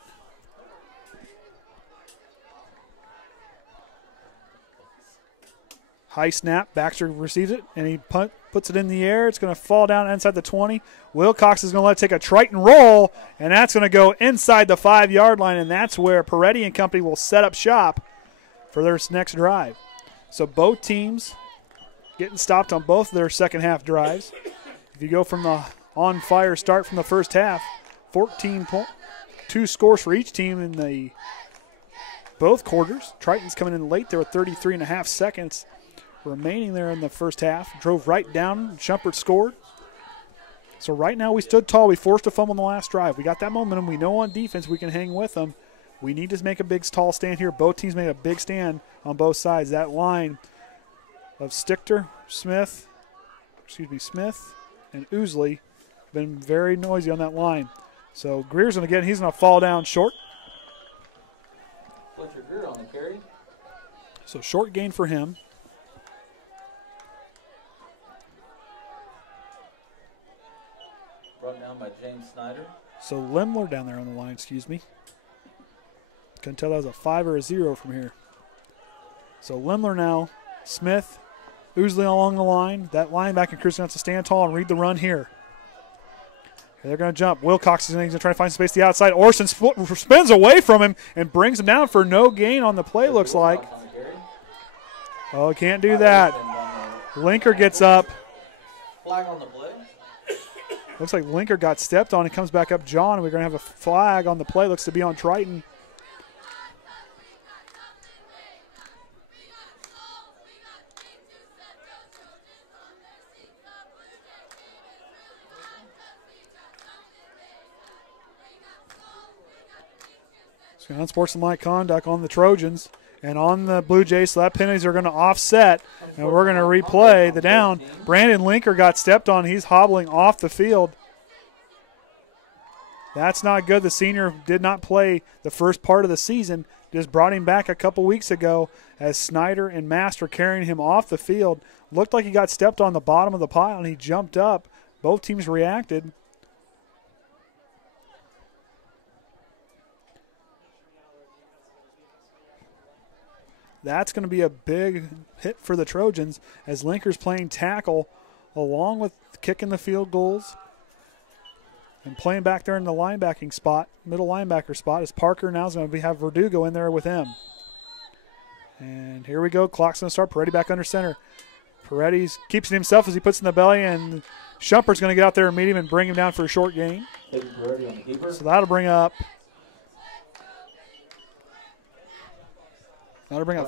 High snap. Baxter receives it, and he puts it in the air. It's going to fall down inside the 20. Wilcox is going to let it take a Triton roll, and that's going to go inside the 5-yard line, and that's where Peretti and company will set up shop for their next drive. So both teams getting stopped on both of their second half drives. If you go from the on-fire start from the first half, 2 scores for each team in the both quarters. Triton's coming in late there with 33.5 seconds remaining there in the first half. Drove right down. Shumpert scored. So right now we stood tall. We forced a fumble in the last drive. We got that momentum. We know on defense we can hang with them. We need to make a big tall stand here. Both teams made a big stand on both sides. That line of Smith, and Ousley been very noisy on that line. So Greer's going to get, he's going to fall down short. Fletcher Greer on the carry. So short gain for him. Brought down by James Snyder. So Lemler down there on the line, excuse me. Couldn't tell that was a 5 or a 0 from here. So Lemler now, Smith, Ousley along the line. That linebacker crew's going to have to stand tall and read the run here. They're going to jump. Wilcox is going to try to find space to the outside. Orsund spins away from him and brings him down for no gain on the play, looks like. Oh, can't do that. Lenker gets up. Flag on the play. Looks like Lenker got stepped on. He comes back up John, and we're going to have a flag on the play. Looks to be on Triton. So unsportsmanlike conduct on the Trojans and on the Blue Jays. So that penalties are going to offset, and we're going to replay the down. Brandon Lenker got stepped on. He's hobbling off the field. That's not good. The senior did not play the first part of the season. Just brought him back a couple weeks ago as Snyder and Mast were carrying him off the field. Looked like he got stepped on the bottom of the pile, and he jumped up. Both teams reacted. That's going to be a big hit for the Trojans as Lenker's playing tackle along with kicking the field goals and playing back there in the linebacking spot, middle linebacker spot, as Parker now is going to have Verdugo in there with him. And here we go. Clock's going to start. Peretti back under center. Peretti keeps it himself as he puts in the belly, and Shumpert's going to get out there and meet him and bring him down for a short gain. So that'll bring up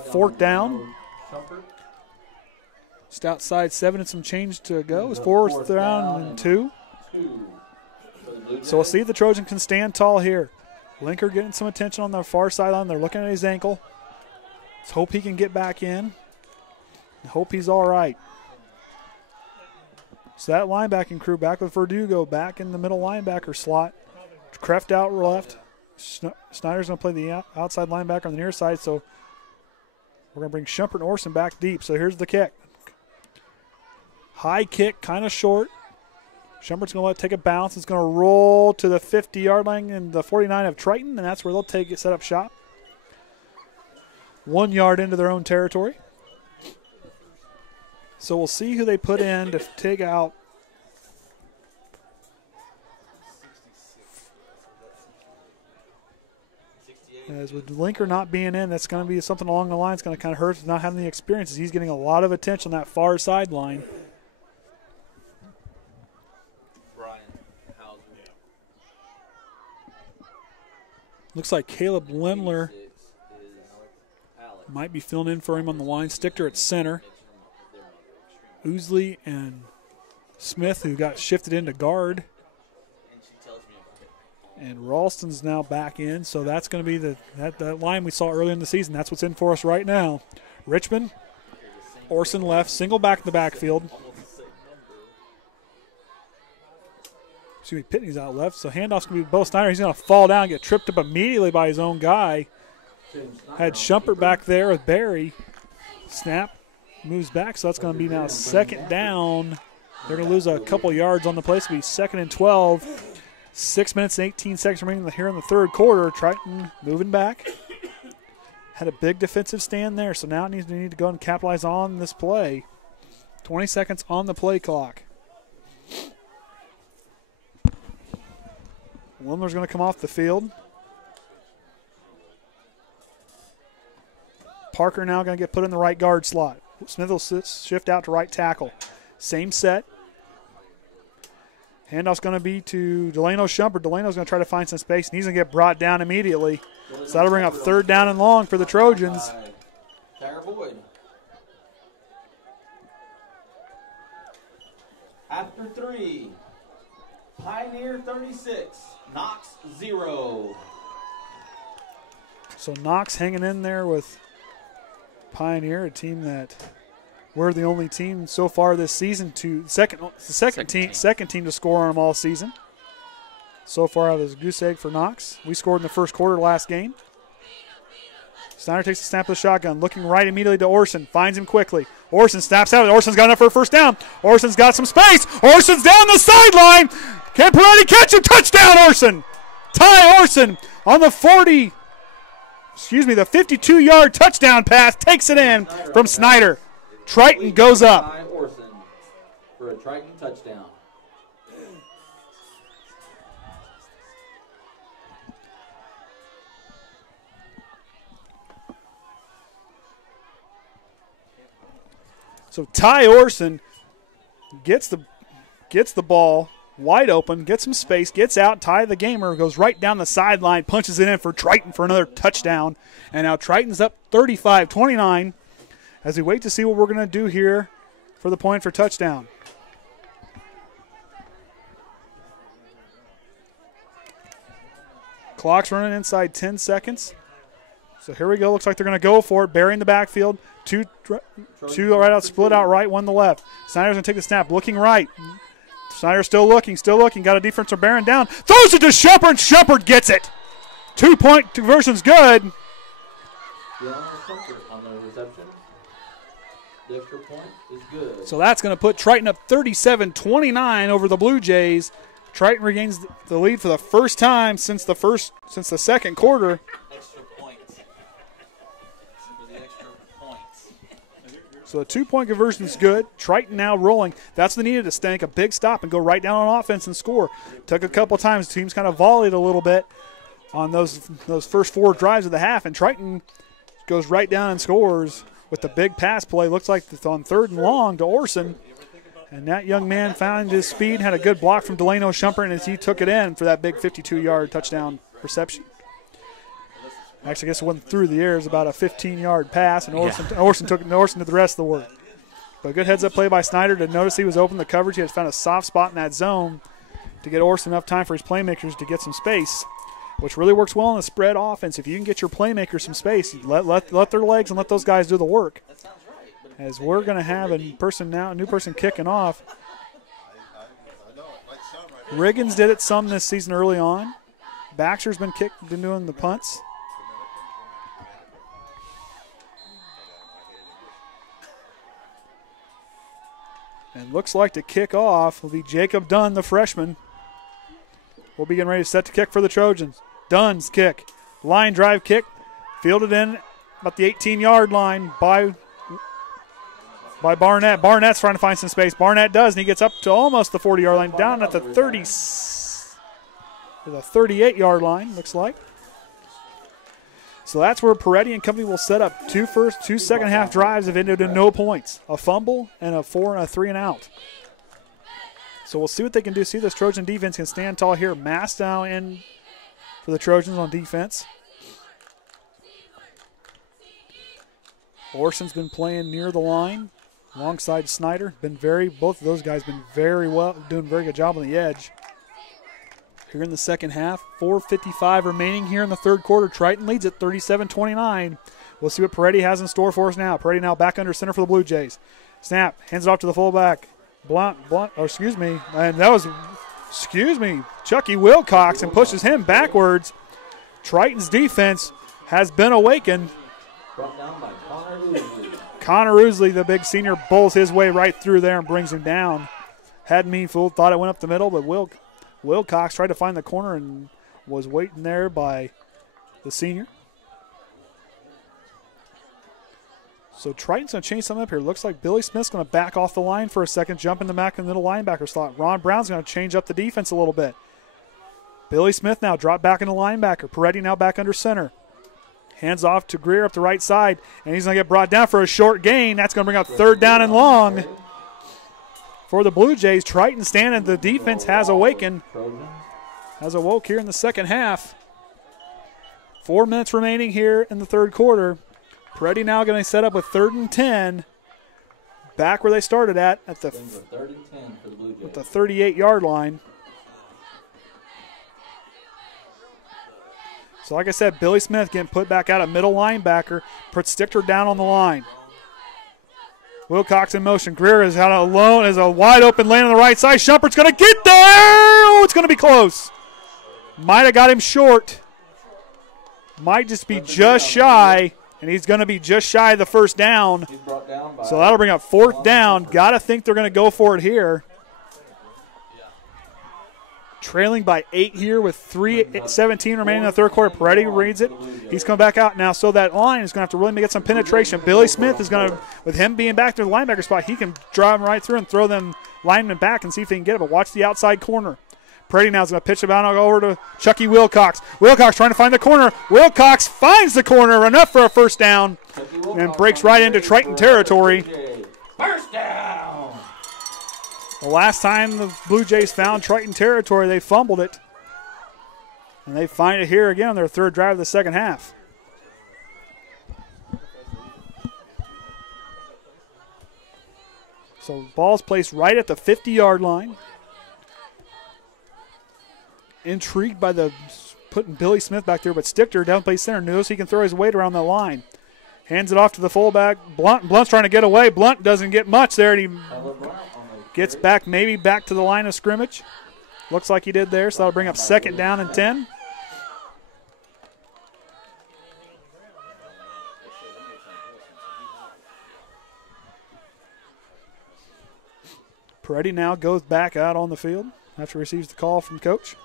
fourth down. Just outside 7 and some change to go. It's fourth down and 2. So we'll see if the Trojan can stand tall here. Lenker getting some attention on the far sideline. They're looking at his ankle. Let's hope he can get back in. Hope he's all right. So that linebacking crew back with Verdugo back in the middle linebacker slot. Kreft out left. Snyder's going to play the outside linebacker on the near side. So we're going to bring Shumpert and Orsund back deep. So here's the kick. High kick, kind of short. Shumpert's going to let it take a bounce. It's going to roll to the 50-yard line and the 49 of Triton, and that's where they'll take it, set up shop. 1 yard into their own territory. So we'll see who they put in to take out. As with Lenker not being in, that's going to be something along the line. It's going to kind of hurt with not having the experiences. He's getting a lot of attention on that far sideline. Looks like Caleb Lemler might be filling in for him on the line. Stichter at center. Ousley and Smith, who got shifted into guard. And Ralston's now back in, so that's going to be that line we saw earlier in the season. That's what's in for us right now. Richmond, Orsund left, single back in the backfield. Excuse me, Pitney's out left, so handoff's going to be Bo Snyder. He's going to fall down and get tripped up immediately by his own guy. Had Shumpert back there with Barry. Snap, moves back, so that's going to be now second down. They're going to lose a couple yards on the play, so it'll be 2nd and 12. 6 minutes and 18 seconds remaining here in the third quarter. Triton moving back. Had a big defensive stand there, so now it needs to go and capitalize on this play. 20 seconds on the play clock. Lemler's going to come off the field. Parker now going to get put in the right guard slot. Smith will shift out to right tackle. Same set. Handoff's going to be to Delano Shumpert. Delano's going to try to find some space, and he's going to get brought down immediately. So that'll bring up third down and long for the Trojans. After 3, Pioneer 36, Knox 0. So Knox hanging in there with Pioneer, a team that we're the only team so far this season to second team to score on them all season. So far, there's a goose egg for Knox. We scored in the first quarter last game. Snyder takes the snap of the shotgun, looking right immediately to Orsund, finds him quickly. Orsund snaps out. Orsund's got enough for a first down. Orsund's got some space. Orsund's down the sideline. Can Peretti catch him? Touchdown, Orsund. Tye Orsund on the 52-yard touchdown pass, takes it in from Snyder. Triton goes up. Tye Orsund for a Triton touchdown. So Tye Orsund gets the ball wide open, gets some space, gets out. Tye the gamer goes right down the sideline, punches it in for Triton for another touchdown. And now Triton's up 35-29 as we wait to see what we're going to do here for the point for touchdown. Clock's running inside 10 seconds. So here we go. Looks like they're going to go for it. Barry in the backfield. Two right out, split out right, one to the left. Snyder's going to take the snap, looking right. Snyder still looking. Got a defense for bearing down. Throws it to Shumpert, and Shumpert gets it. 2-point conversion's good. On the reception. The extra point is good. So that's going to put Triton up 37-29 over the Blue Jays. Triton regains the lead for the first time since the second quarter. Extra points. For the extra So the 2-point conversion is good. Triton now rolling. That's what they needed, to make a big stop and go right down on offense and score. Took a couple times. The teams kind of volleyed a little bit on those first 4 drives of the half, and Triton goes right down and scores with the big pass play. Looks like it's on 3rd and long to Orsund. And that young man found his speed, had a good block from Delano Shumpert, and as he took it in for that big 52-yard touchdown reception. Actually, I guess it wasn't through the air. It was about a 15-yard pass, and Orsund did the rest of the work. But a good heads-up play by Snyder to notice he was open the coverage. He had found a soft spot in that zone to get Orsund enough time for his playmakers to get some space, which really works well in a spread offense. If you can get your playmakers some space, let their legs and let those guys do the work. As we're going to have a new person kicking off. Riggins did it some this season early on. Baxter's been doing the punts. And looks like to kick off will be Jacob Dunn, the freshman. We'll be getting ready to set to kick for the Trojans. Dunn's kick. Line drive kick. Fielded in about the 18-yard line by Barnett. Barnett's trying to find some space. Barnett does, and he gets up to almost the 40-yard line, down at the 38-yard line, looks like. So that's where Peretti and company will set up two second-half drives have ended in no points. A fumble and a 4 and a 3 and out. So we'll see what they can do. See if this Trojan defense can stand tall here. Mast now in for the Trojans on defense. Orsund's been playing near the line alongside Snyder. Both of those guys been very well, doing a very good job on the edge. Here in the second half, 4:55 remaining here in the third quarter. Triton leads at 37-29. We'll see what Peretti has in store for us now. Peretti now back under center for the Blue Jays. Snap, hands it off to the fullback. Chucky Wilcox, and pushes him backwards. Triton's defense has been awakened. Brought down by Connor Usley. Connor Usley, the big senior, bowls his way right through there and brings him down. Hadn't been fooled, thought it went up the middle, but Wilcox tried to find the corner and was waiting there by the senior. So Triton's going to change something up here. Looks like Billy Smith's going to back off the line for a second, jump in the back in the middle linebacker slot. Ron Brown's going to change up the defense a little bit. Billy Smith now drop back into linebacker. Peretti now back under center. Hands off to Greer up the right side, and he's going to get brought down for a short gain. That's going to bring up 3rd down and long for the Blue Jays. Triton standing. The defense has awakened. Has awoke here in the second half. 4 minutes remaining here in the third quarter. Peretti now going to set up with 3rd and 10. Back where they started at the 3rd and 10 for the Blue Jays. At the 38-yard line. So like I said, Billy Smith getting put back out at middle linebacker. Puts Stichter down on the line. Wilcox in motion. Greer is out alone as a wide open lane on the right side. Shumpert's going to get there. Oh, it's going to be close. Might have got him short. Might just be just shy. And he's going to be just shy of the first down. So that'll bring up 4th down. Got to think they're going to go for it here. Trailing by 8 here with 3:17 remaining in the third quarter. Peretti reads it. He's coming back out now, so that line is going to have to really get some penetration. Billy Smith is going to, with him being back to the linebacker spot, he can drive him right through and throw them linemen back and see if they can get it. But watch the outside corner. Peretti now is going to pitch it out over to Chucky Wilcox. Wilcox trying to find the corner. Wilcox finds the corner, enough for a first down, and breaks right into Triton territory. First down. The last time the Blue Jays found Triton territory, they fumbled it. And they find it here again on their 3rd drive of the second half. So ball's placed right at the 50-yard line. Intrigued by putting Billy Smith back there, but Stichter down play center knows he can throw his weight around that line. Hands it off to the fullback. Blunt's trying to get away. Blunt doesn't get much there, and he gets back, maybe back to the line of scrimmage. Looks like he did there, so that'll bring up 2nd down and 10. Peretti now goes back out on the field after he receives the call from coach.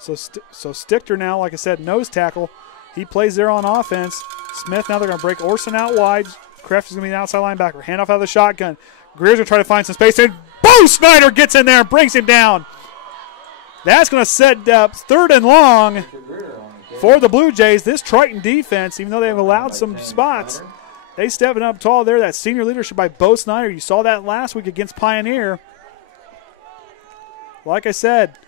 So Stichter now, like I said, nose tackle. He plays there on offense. Smith, now they're going to break Orsund out wide. Kreft is going to be an outside linebacker. Handoff out of the shotgun. Greer's going to try to find some space. And boom! Snyder gets in there and brings him down. That's going to set up 3rd and long for the Blue Jays. This Triton defense, even though they've allowed some spots, they stepping up tall there. That senior leadership by Bo Snyder. You saw that last week against Pioneer. Like I said,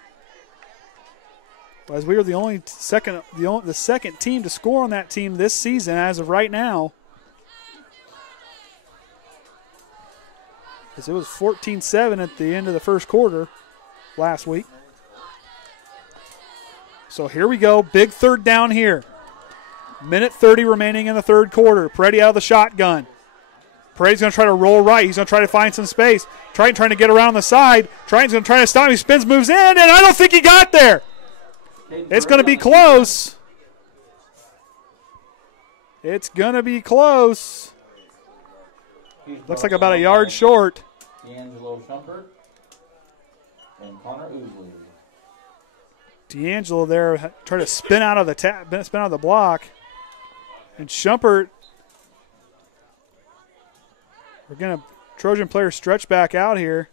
as we were the second team to score on that team this season as of right now. As it was 14-7 at the end of the first quarter last week. So here we go. Big 3rd down here. Minute 30 remaining in the 3rd quarter. Peretti out of the shotgun. Peretti's going to try to roll right. He's going to try to find some space. Triton trying to get around the side. Triton's going to try to stop him. He spins, moves in, and I don't think he got there. It's going to be close. It's going to be close. Looks like about a yard short. Delano Shumpert and Connor Ousley. D'Angelo there trying to spin out of the block. And Shumpert, we're going to Trojan player stretch back out here.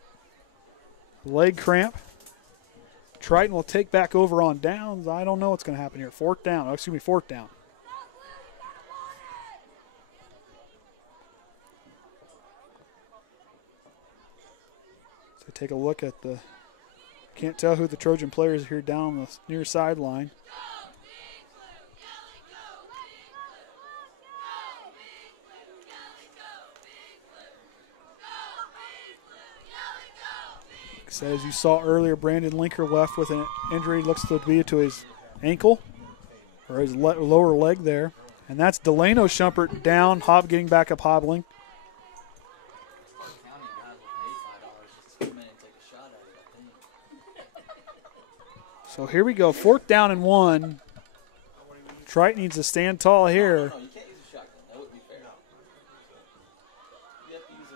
Leg cramp. Triton will take back over on downs. I don't know what's going to happen here. 4th down. 4th down. So take a look at the, can't tell who the Trojan players are here down the near sideline. So as you saw earlier, Brandon Lenker left with an injury. Looks to be to his ankle or his lower leg there. And that's Delano Shumpert down, getting back up hobbling. So here we go, 4th down and 1. Triton needs to stand tall here. No, you can't use a shotgun. That would be fair. You have to use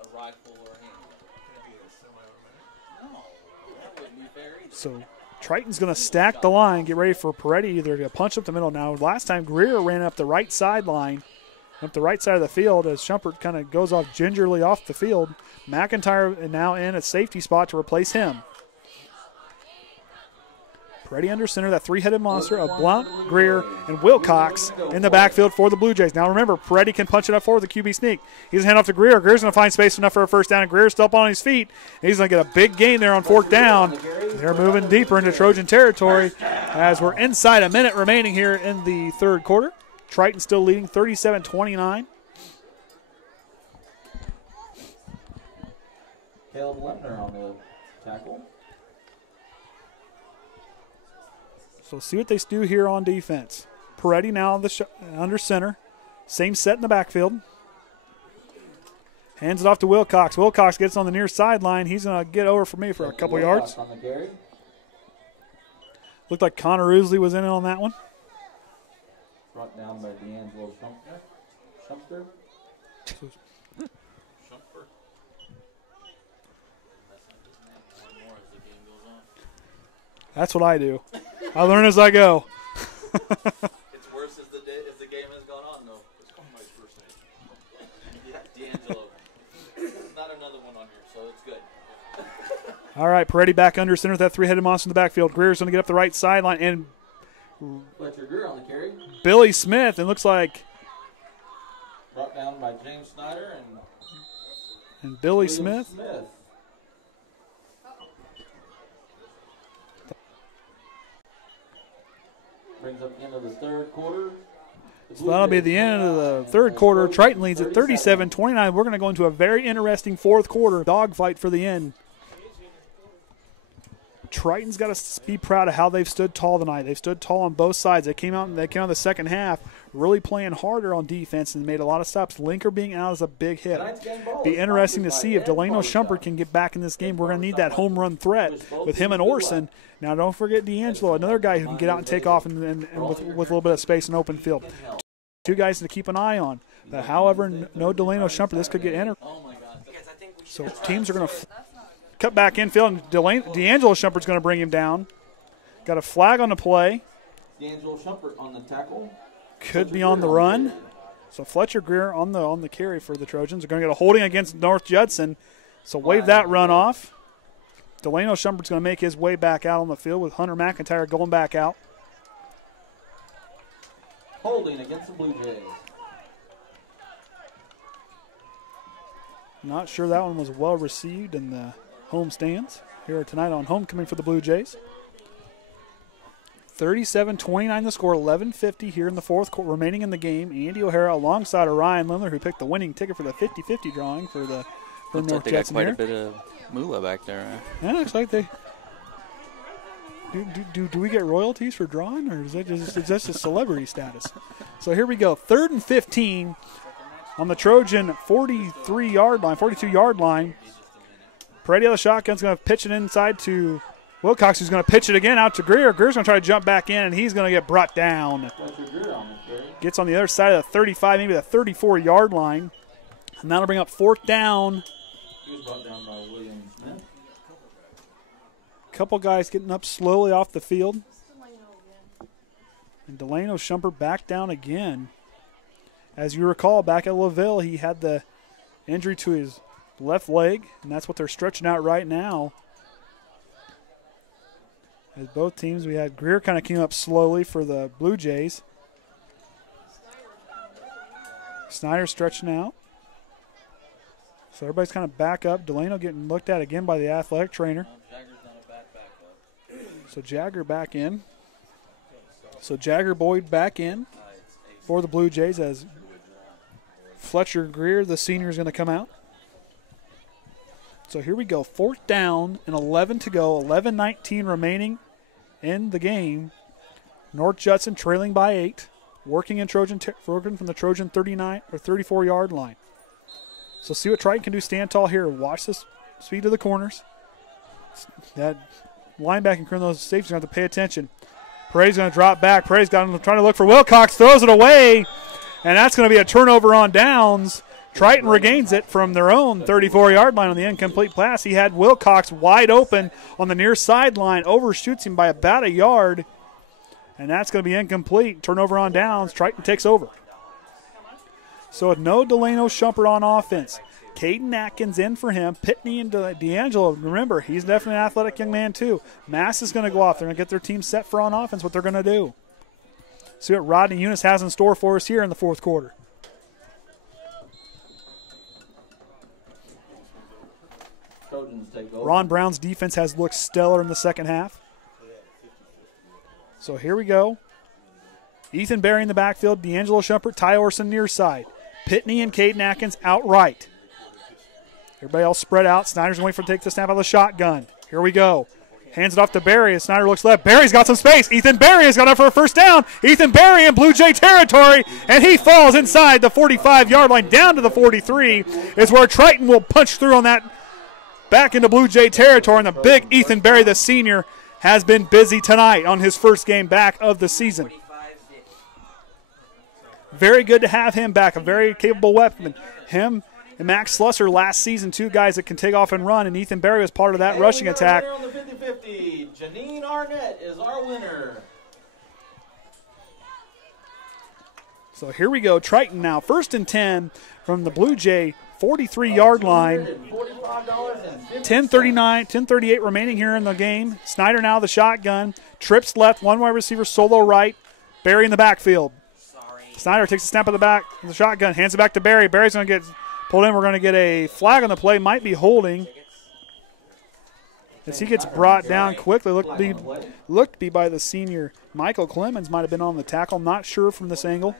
a rifle or a handgun. No, that wouldn't be fair either. So Triton's going to stack the line, get ready for Peretti either to punch up the middle. Now, last time Greer ran up the right sideline, up the right side of the field as Shumpert kind of goes off gingerly off the field. McIntyre now in a safety spot to replace him. Peretti under center, that 3-headed monster of Blount, Greer, and Wilcox in the backfield for the Blue Jays. Now remember, Peretti can punch it up forward with the QB sneak. He's going to hand off to Greer. Greer's going to find space enough for a 1st down, and Greer's still up on his feet. He's going to get a big gain there on 4th down. They're moving deeper into Trojan territory as we're inside a minute remaining here in the 3rd quarter. Triton still leading 37-29. Caleb Lemler on the tackle. So see what they do here on defense. Peretti now under center. Same set in the backfield. Hands it off to Wilcox. Wilcox gets on the near sideline. He's going to get over for me for a couple yards. Looked like Connor Ousley was in on that one. Brought down by D'Angelo Shumpert. That's what I do. I learn as I go. It's worse as the game has gone on, though. It's my first name. Yeah, D'Angelo. Not another one on here, so it's good. All right, Peretti back under center with that 3-headed monster in the backfield. Greer's going to get up the right sideline, and Fletcher Greer on the carry. Billy Smith, it looks like. Brought down by James Snyder and Billy Smith. Brings up the end of the 3rd quarter. So that'll be the end of the 3rd quarter. Triton leads at 37-29. We're going to go into a very interesting 4th quarter dogfight for the end. Triton's got to be proud of how they've stood tall tonight. They've stood tall on both sides. They came out in the 2nd half really playing harder on defense and made a lot of stops. Lenker being out is a big hit. Be interesting to see if Delano Shumpert can get back in this game. We're going to need that home run threat with him and Orsund. Now don't forget D'Angelo, another guy who can get out and take off and with a little bit of space in open field. 2 guys to keep an eye on. But however, no Delano Shumpert. This could get entered. So teams are going to cut back infield, and D'Angelo Shumpert's going to bring him down. Got a flag on the play. D'Angelo Shumpert on the tackle. could be on the run. So Fletcher Greer on the carry for the Trojans. They're going to get a holding against North Judson. So wave that run off. Delano Shumpert's going to make his way back out on the field with Hunter McIntyre going back out. Holding against the Blue Jays. Not sure that one was well received in the home stands here tonight on homecoming for the Blue Jays. 37-29 the score, 11:50 here in the fourth quarter remaining in the game. Andy O'Hara alongside Ryan Lemler, who picked the winning ticket for the 50-50 drawing for North like they Judson got quite here. a bit of moolah back there. Yeah, looks like they. Do we get royalties for drawing, or is that just a celebrity status? So here we go, 3rd and 15 on the Trojan 42-yard line. Peretti of the shotgun's going to pitch it inside to Wilcox, who's going to pitch it again out to Greer. Greer's going to try to jump back in, and he's going to get brought down. Gets on the other side of the 35, maybe the 34-yard line. And that'll bring up 4th down. He was brought down by William Smith. Couple guys getting up slowly off the field. And Delano Shumpert back down again. As you recall, back at LaVille, he had the injury to his left leg, and that's what they're stretching out right now. As both teams, we had Greer kind of came up slowly for the Blue Jays. Snyder stretching out. So everybody's kind of back up. Delano getting looked at again by the athletic trainer. So Jagger back in. So Jagger Boyd back in for the Blue Jays as Fletcher Greer, the senior, is going to come out. So here we go. 4th down and 11 to go. 11:19 remaining in the game. North Judson trailing by 8. Working from the Trojan 39 or 34-yard line. So see what Triton can do. Stand tall here. Watch this speed to the corners. That linebacking crew, those safeties going to have to pay attention. Peretti's going to drop back. Peretti's trying to look for Wilcox. Throws it away. And that's going to be a turnover on downs. Triton regains it from their own 34-yard line on the incomplete pass. He had Wilcox wide open on the near sideline. Overshoots him by about a yard. And that's going to be incomplete. Turnover on downs. Triton takes over. So with no Delano Shumpert on offense. Kaden Atkins in for him. Pitney and D'Angelo. Remember, he's definitely an athletic young man too. Mast is going to go off. They're going to get their team set for on offense, what they're going to do. See what Rodney Eunice has in store for us here in the fourth quarter. Trojans take over. Ron Brown's defense has looked stellar in the second half. So here we go. Ethan Berry in the backfield. D'Angelo Shumpert, Tye Orsund near side. Pitney and Kaden Atkins outright. Everybody else spread out. Snyder's going to take the snap out of the shotgun. Here we go. Hands it off to Berry as Snyder looks left. Berry's got some space. Ethan Berry has got up for a first down. Ethan Berry in Blue Jay territory, and he falls inside the 45-yard line down to the 43 is where Triton will punch through on that back into Blue Jay territory. And the big Ethan Berry, the senior, has been busy tonight on his first game back of the season. Very good to have him back, a very capable weapon. Him and Max Slusser last season, two guys that can take off and run, and Ethan Berry was part of that rushing attack. On the 50-50, Janine Arnett is our winner. So here we go. Triton now 1st and 10 from the Blue Jay 43-yard line. $10:38 remaining here in the game. Snyder now the shotgun. Trips left, one wide receiver, solo right. Berry in the backfield. Snyder takes a snap of the back of the shotgun, hands it back to Berry. Berry's going to get pulled in. We're going to get a flag on the play. Might be holding. As he gets brought down quickly. Looked to be by the senior. Michael Clemens might have been on the tackle. Not sure from this angle.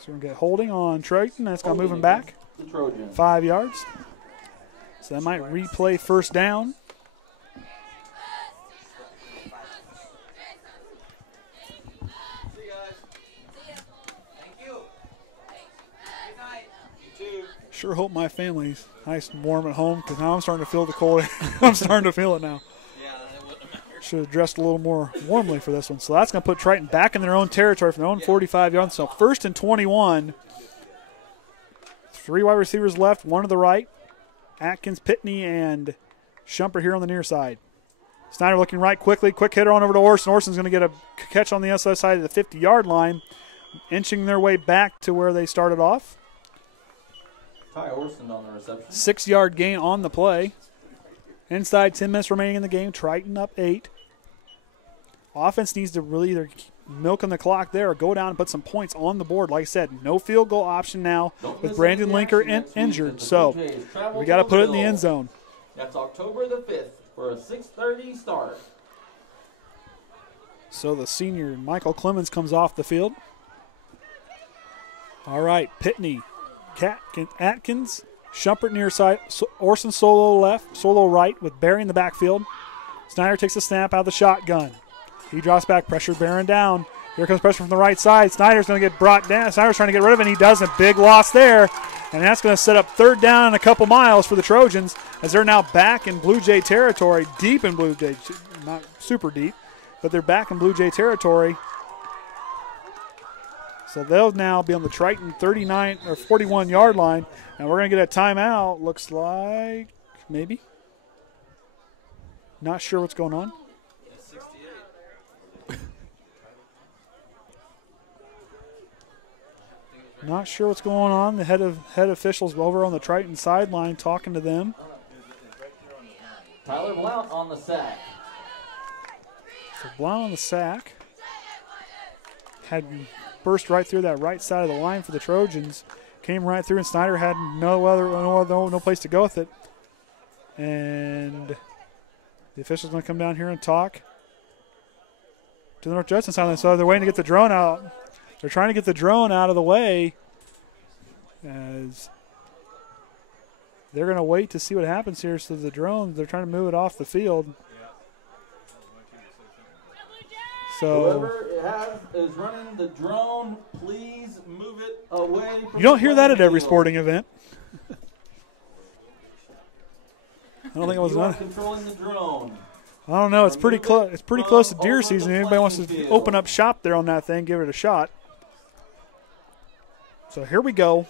So we're going to get holding on Triton. That's going to move him back 5 yards. So that might replay first down. Sure hope my family's nice and warm at home because now I'm starting to feel the cold. I'm starting to feel it now. Should have dressed a little more warmly for this one. So that's going to put Triton back in their own territory from their own 45 yards. So 1st and 21. 3 wide receivers left, one to the right. Atkins, Pitney, and Shumpert here on the near side. Snyder looking right quickly. Quick hitter on over to Orsund. Orsund's going to get a catch on the other side of the 50-yard line, inching their way back to where they started off. Tye Orsund on the reception. 6-yard gain on the play. Inside 10 minutes remaining in the game. Triton up 8. Offense needs to really either milk on the clock there or go down and put some points on the board. Like I said, no field goal option now with Brandon Lenker injured. So we got to put it in the end zone. That's October the 5th for a 6:30 start. So the senior Michael Clemens comes off the field. All right, Pitney, Atkins, Shumpert near side, Orsund solo left, solo right with Barry in the backfield. Snyder takes a snap out of the shotgun. He drops back, pressure bearing down. Here comes pressure from the right side. Snyder's going to get brought down. Snyder's trying to get rid of it, and he does. A big loss there. And that's going to set up 3rd down and a couple miles for the Trojans as they're now back in Blue Jay territory, deep in Blue Jay, not super deep, but they're back in Blue Jay territory. So they'll now be on the Triton 39 or 41-yard line, and we're going to get a timeout. Looks like maybe. Not sure what's going on. Not sure what's going on. The head officials over on the Triton sideline talking to them. Tyler Blount on the sack. So Blount on the sack. Had burst right through that right side of the line for the Trojans. Came right through, and Snyder had no place to go with it. And the official's going to come down here and talk to the North Judson sideline. So they're waiting to get the drone out. They're trying to get the drone out of the way as they're going to wait to see what happens here. So the drone, they're trying to move it off the field. So whoever is running the drone, please move it away from you don't hear that at every field. sporting event. I don't think it was You are none. controlling the drone. I don't know. It's pretty close. It's pretty close to deer season. Anybody wants to open up shop there on that thing, give it a shot. So here we go.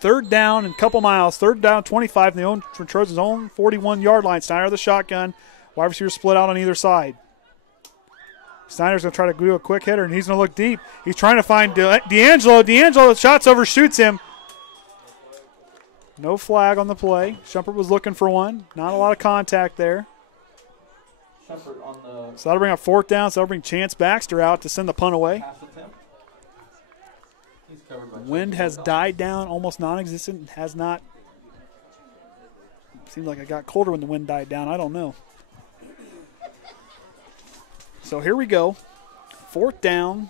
3rd down and a couple miles. 3rd down, 25 from Trojan's own 41-yard line. Snyder the shotgun. Wide receiver split out on either side. Snyder's going to try to do a quick hitter, and he's going to look deep. He's trying to find D'Angelo. D'Angelo, shots over, shoots him. No flag on the play. Shumpert was looking for one. Not a lot of contact there. Shumpert on the So that'll bring up 4th down. So that'll bring Chance Baxter out to send the punt away. pass attempt. He's covered by Wind has died down, almost non-existent. Has not. Seemed like it got colder when the wind died down. I don't know. So here we go. 4th down,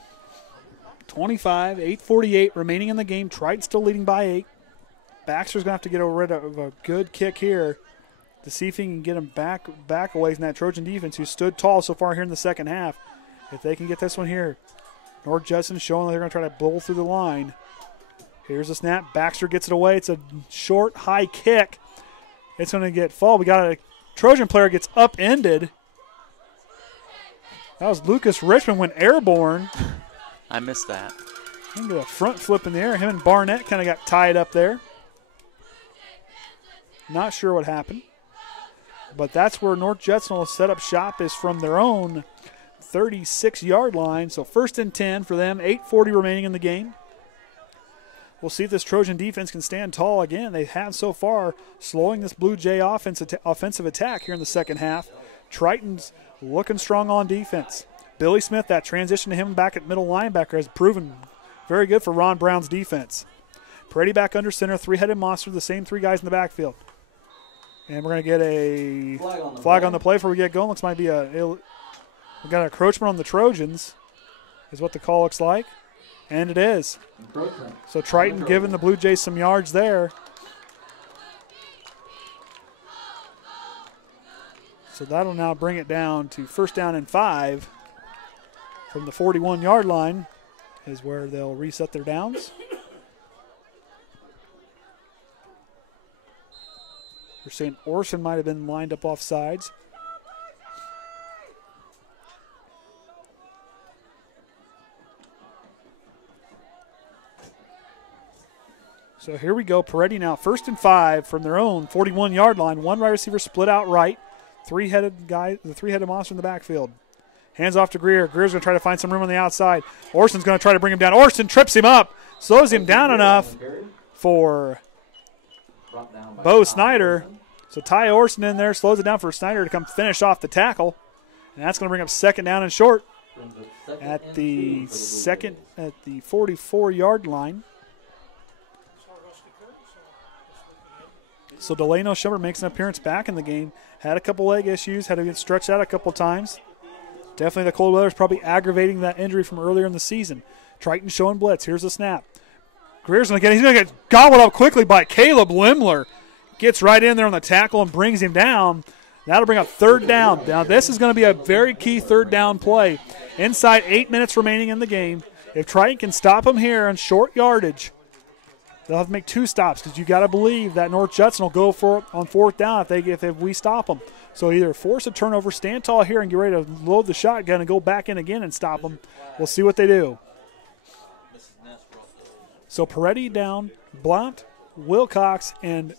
25, 8:48 remaining in the game. Triton still leading by 8. Baxter's going to have to get rid of a good kick here to see if he can get him back away from that Trojan defense who stood tall so far here in the second half. If they can get this one here. North Judson showing that they're going to try to blow through the line. Here's a snap. Baxter gets it away. It's a short, high kick. It's going to get fall. We got a Trojan player gets upended. That was Lucas Richmond went airborne. I missed that. Into a front flip in the air. Him and Barnett kind of got tied up there. Not sure what happened. But that's where North Judson will set up shop, is from their own 36-yard line. So 1st and 10 for them. 8:40 remaining in the game. We'll see if this Trojan defense can stand tall again. They have so far, slowing this Blue Jay offensive attack here in the second half. Triton's looking strong on defense. Billy Smith, that transition to him back at middle linebacker has proven very good for Ron Brown's defense. Peretti back under center, 3-headed monster, the same 3 guys in the backfield. And we're going to get a flag on the play before we get going. Looks like we got an encroachment on the Trojans is what the call looks like. And it is. So Triton giving the Blue Jays some yards there. So that'll now bring it down to 1st down and 5 from the 41-yard line is where they'll reset their downs. We're saying Orsund might have been lined up off sides. So here we go. Peretti now 1st and 5 from their own 41-yard line. 1 wide receiver split out right. three-headed guy, the three-headed monster in the backfield. Hands off to Greer. Greer's going to try to find some room on the outside. Orsund's going to try to bring him down. Orsund trips him up, slows him down enough for Bo Snyder. So Tye Orsund in there, slows it down for Snyder to come finish off the tackle. And that's going to bring up second down and short at the 44-yard line. So Delano Shumpert makes an appearance back in the game. Had a couple leg issues, had to get stretched out a couple times. Definitely the cold weather is probably aggravating that injury from earlier in the season. Triton showing blitz. Here's the snap. Greer's going to get, he's going to get gobbled up quickly by Caleb Lemler. Gets right in there on the tackle and brings him down. That'll bring up third down. Now this is going to be a very key third down play. Inside 8 minutes remaining in the game. If Triton can stop him here on short yardage, they'll have to make 2 stops because you got to believe that North Judson will go for on fourth down if we stop them. So either force a turnover, stand tall here, and get ready to load the shotgun and go back in again and stop them. We'll see what they do. So Peretti down, Blount, Wilcox, and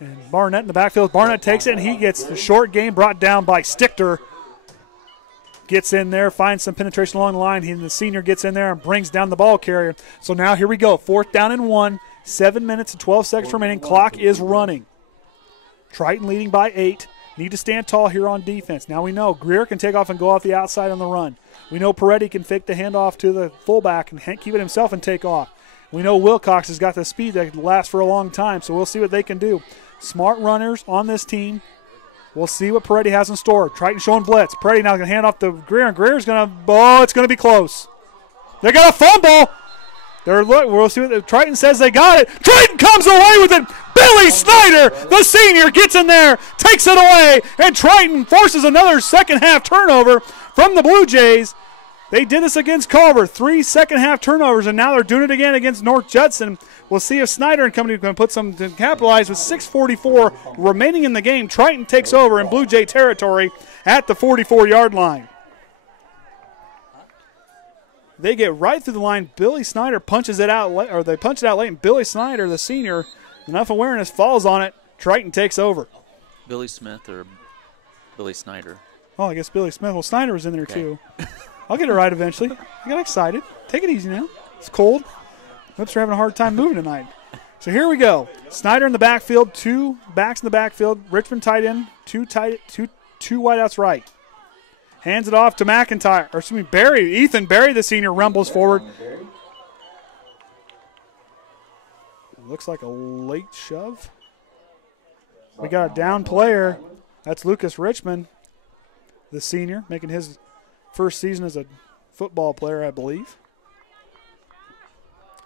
and Barnett in the backfield. Barnett takes it, and he gets the short game brought down by Stichter. Gets in there, finds some penetration along the line. The senior gets in there and brings down the ball carrier. So now here we go. Fourth down and 1. 7 minutes and 12 seconds remaining. Clock is running. Triton leading by 8. Need to stand tall here on defense. Now we know Greer can take off and go off the outside on the run. We know Peretti can fake the handoff to the fullback and keep it himself and take off. We know Wilcox has got the speed that can last for a long time, so we'll see what they can do. Smart runners on this team. We'll see what Peretti has in store. Triton showing blitz. Peretti now going to hand off to Greer, and Greer's going to, it's going to be close. They're going to fumble. We'll see what Triton says they got it. Triton comes away with it. Billy Snyder, the senior, gets in there, takes it away, and Triton forces another second-half turnover from the Blue Jays. They did this against Culver, 3 second-half turnovers, and now they're doing it again against North Judson. We'll see if Snyder and company can put some to capitalize with 6:44 remaining in the game. Triton takes over in Blue Jay territory at the 44-yard line. They get right through the line. Billy Snyder punches it out, or they punch it out late, and Billy Snyder, the senior, enough awareness, falls on it. Triton takes over. Billy Smith or Billy Snyder? Oh, I guess Billy Smith. Well, Snyder was in there too. I'll get it right eventually. I got excited. Take it easy now. It's cold. Lips are having a hard time moving tonight. So here we go. Snyder in the backfield, 2 backs in the backfield. Richmond tight end, two wideouts right. Hands it off to McIntyre. Or excuse me, Barry. Ethan Barry, the senior, rumbles forward. Looks like a late shove. We got a down player. That's Lucas Richmond, the senior, making his first season as a football player, I believe.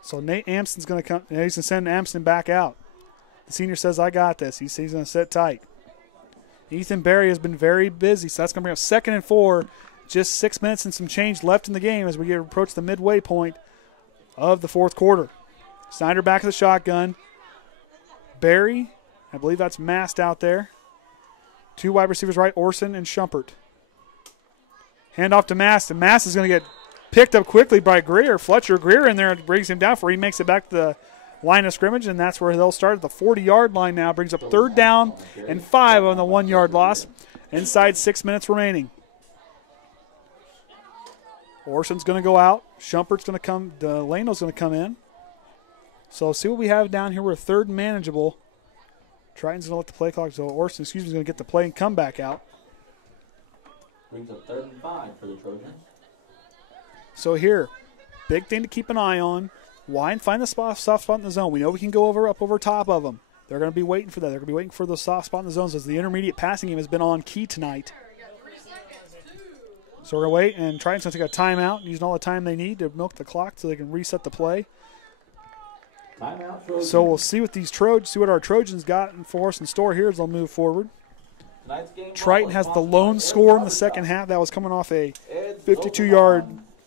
So Nate Amston's going to come. He's going to send Amston back out. The senior says, I got this. He's going to sit tight. Ethan Barry has been very busy, so that's going to bring up 2nd and 4. Just 6 minutes and some change left in the game as we approach the midway point of the fourth quarter. Snyder back of the shotgun. Barry, I believe that's Mast out there. 2 wide receivers right, Orsund and Shumpert. Hand off to Mast, and Mast is going to get picked up quickly by Greer. Fletcher Greer in there and brings him down for he makes it back to the line of scrimmage, and that's where they'll start at the 40-yard line now. Brings up 3rd down and 5 on the 1-yard loss. Inside 6 minutes remaining. Orsund's going to go out. Shumpert's going to come. Delano's going to come in. So see what we have down here. We're 3rd and manageable. Triton's going to let the play clock. So Orsund, is going to get the play and come back out. Brings up 3rd and 5 for the Trojans. So here, big thing to keep an eye on. Why find the soft spot in the zone? We know we can go up over top of them. They're going to be waiting for that. They're going to be waiting for the soft spot in the zones as the intermediate passing game has been on key tonight. So we're going to wait, and Triton's going to take a timeout, using all the time they need to milk the clock so they can reset the play. So we'll see what our Trojans got for us in store here as they'll move forward. Triton has the lone score in the second half. That was coming off a 52-yard,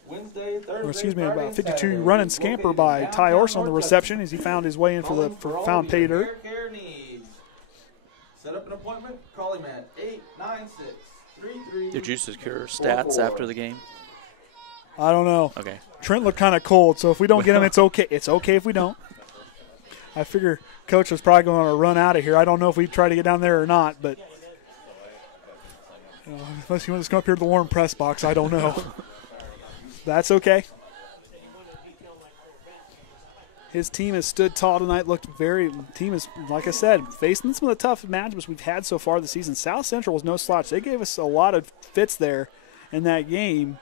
about 52 run and scamper by Tye Orsund on the reception as he found his way in for found pay dirt. Set up an appointment. Call him at 896-33. Did you secure stats after the game? I don't know. Okay. Trent looked kind of cold, so if we don't get him, it's okay. It's okay if we don't. I figure Coach was probably going to run out of here. I don't know if we try to get down there or not, but unless he wants to come up here to the warm press box, I don't know. That's okay. His team has stood tall tonight, team is, like I said, facing some of the tough matchups we've had so far this season. South Central was no slouch. They gave us a lot of fits there in that game.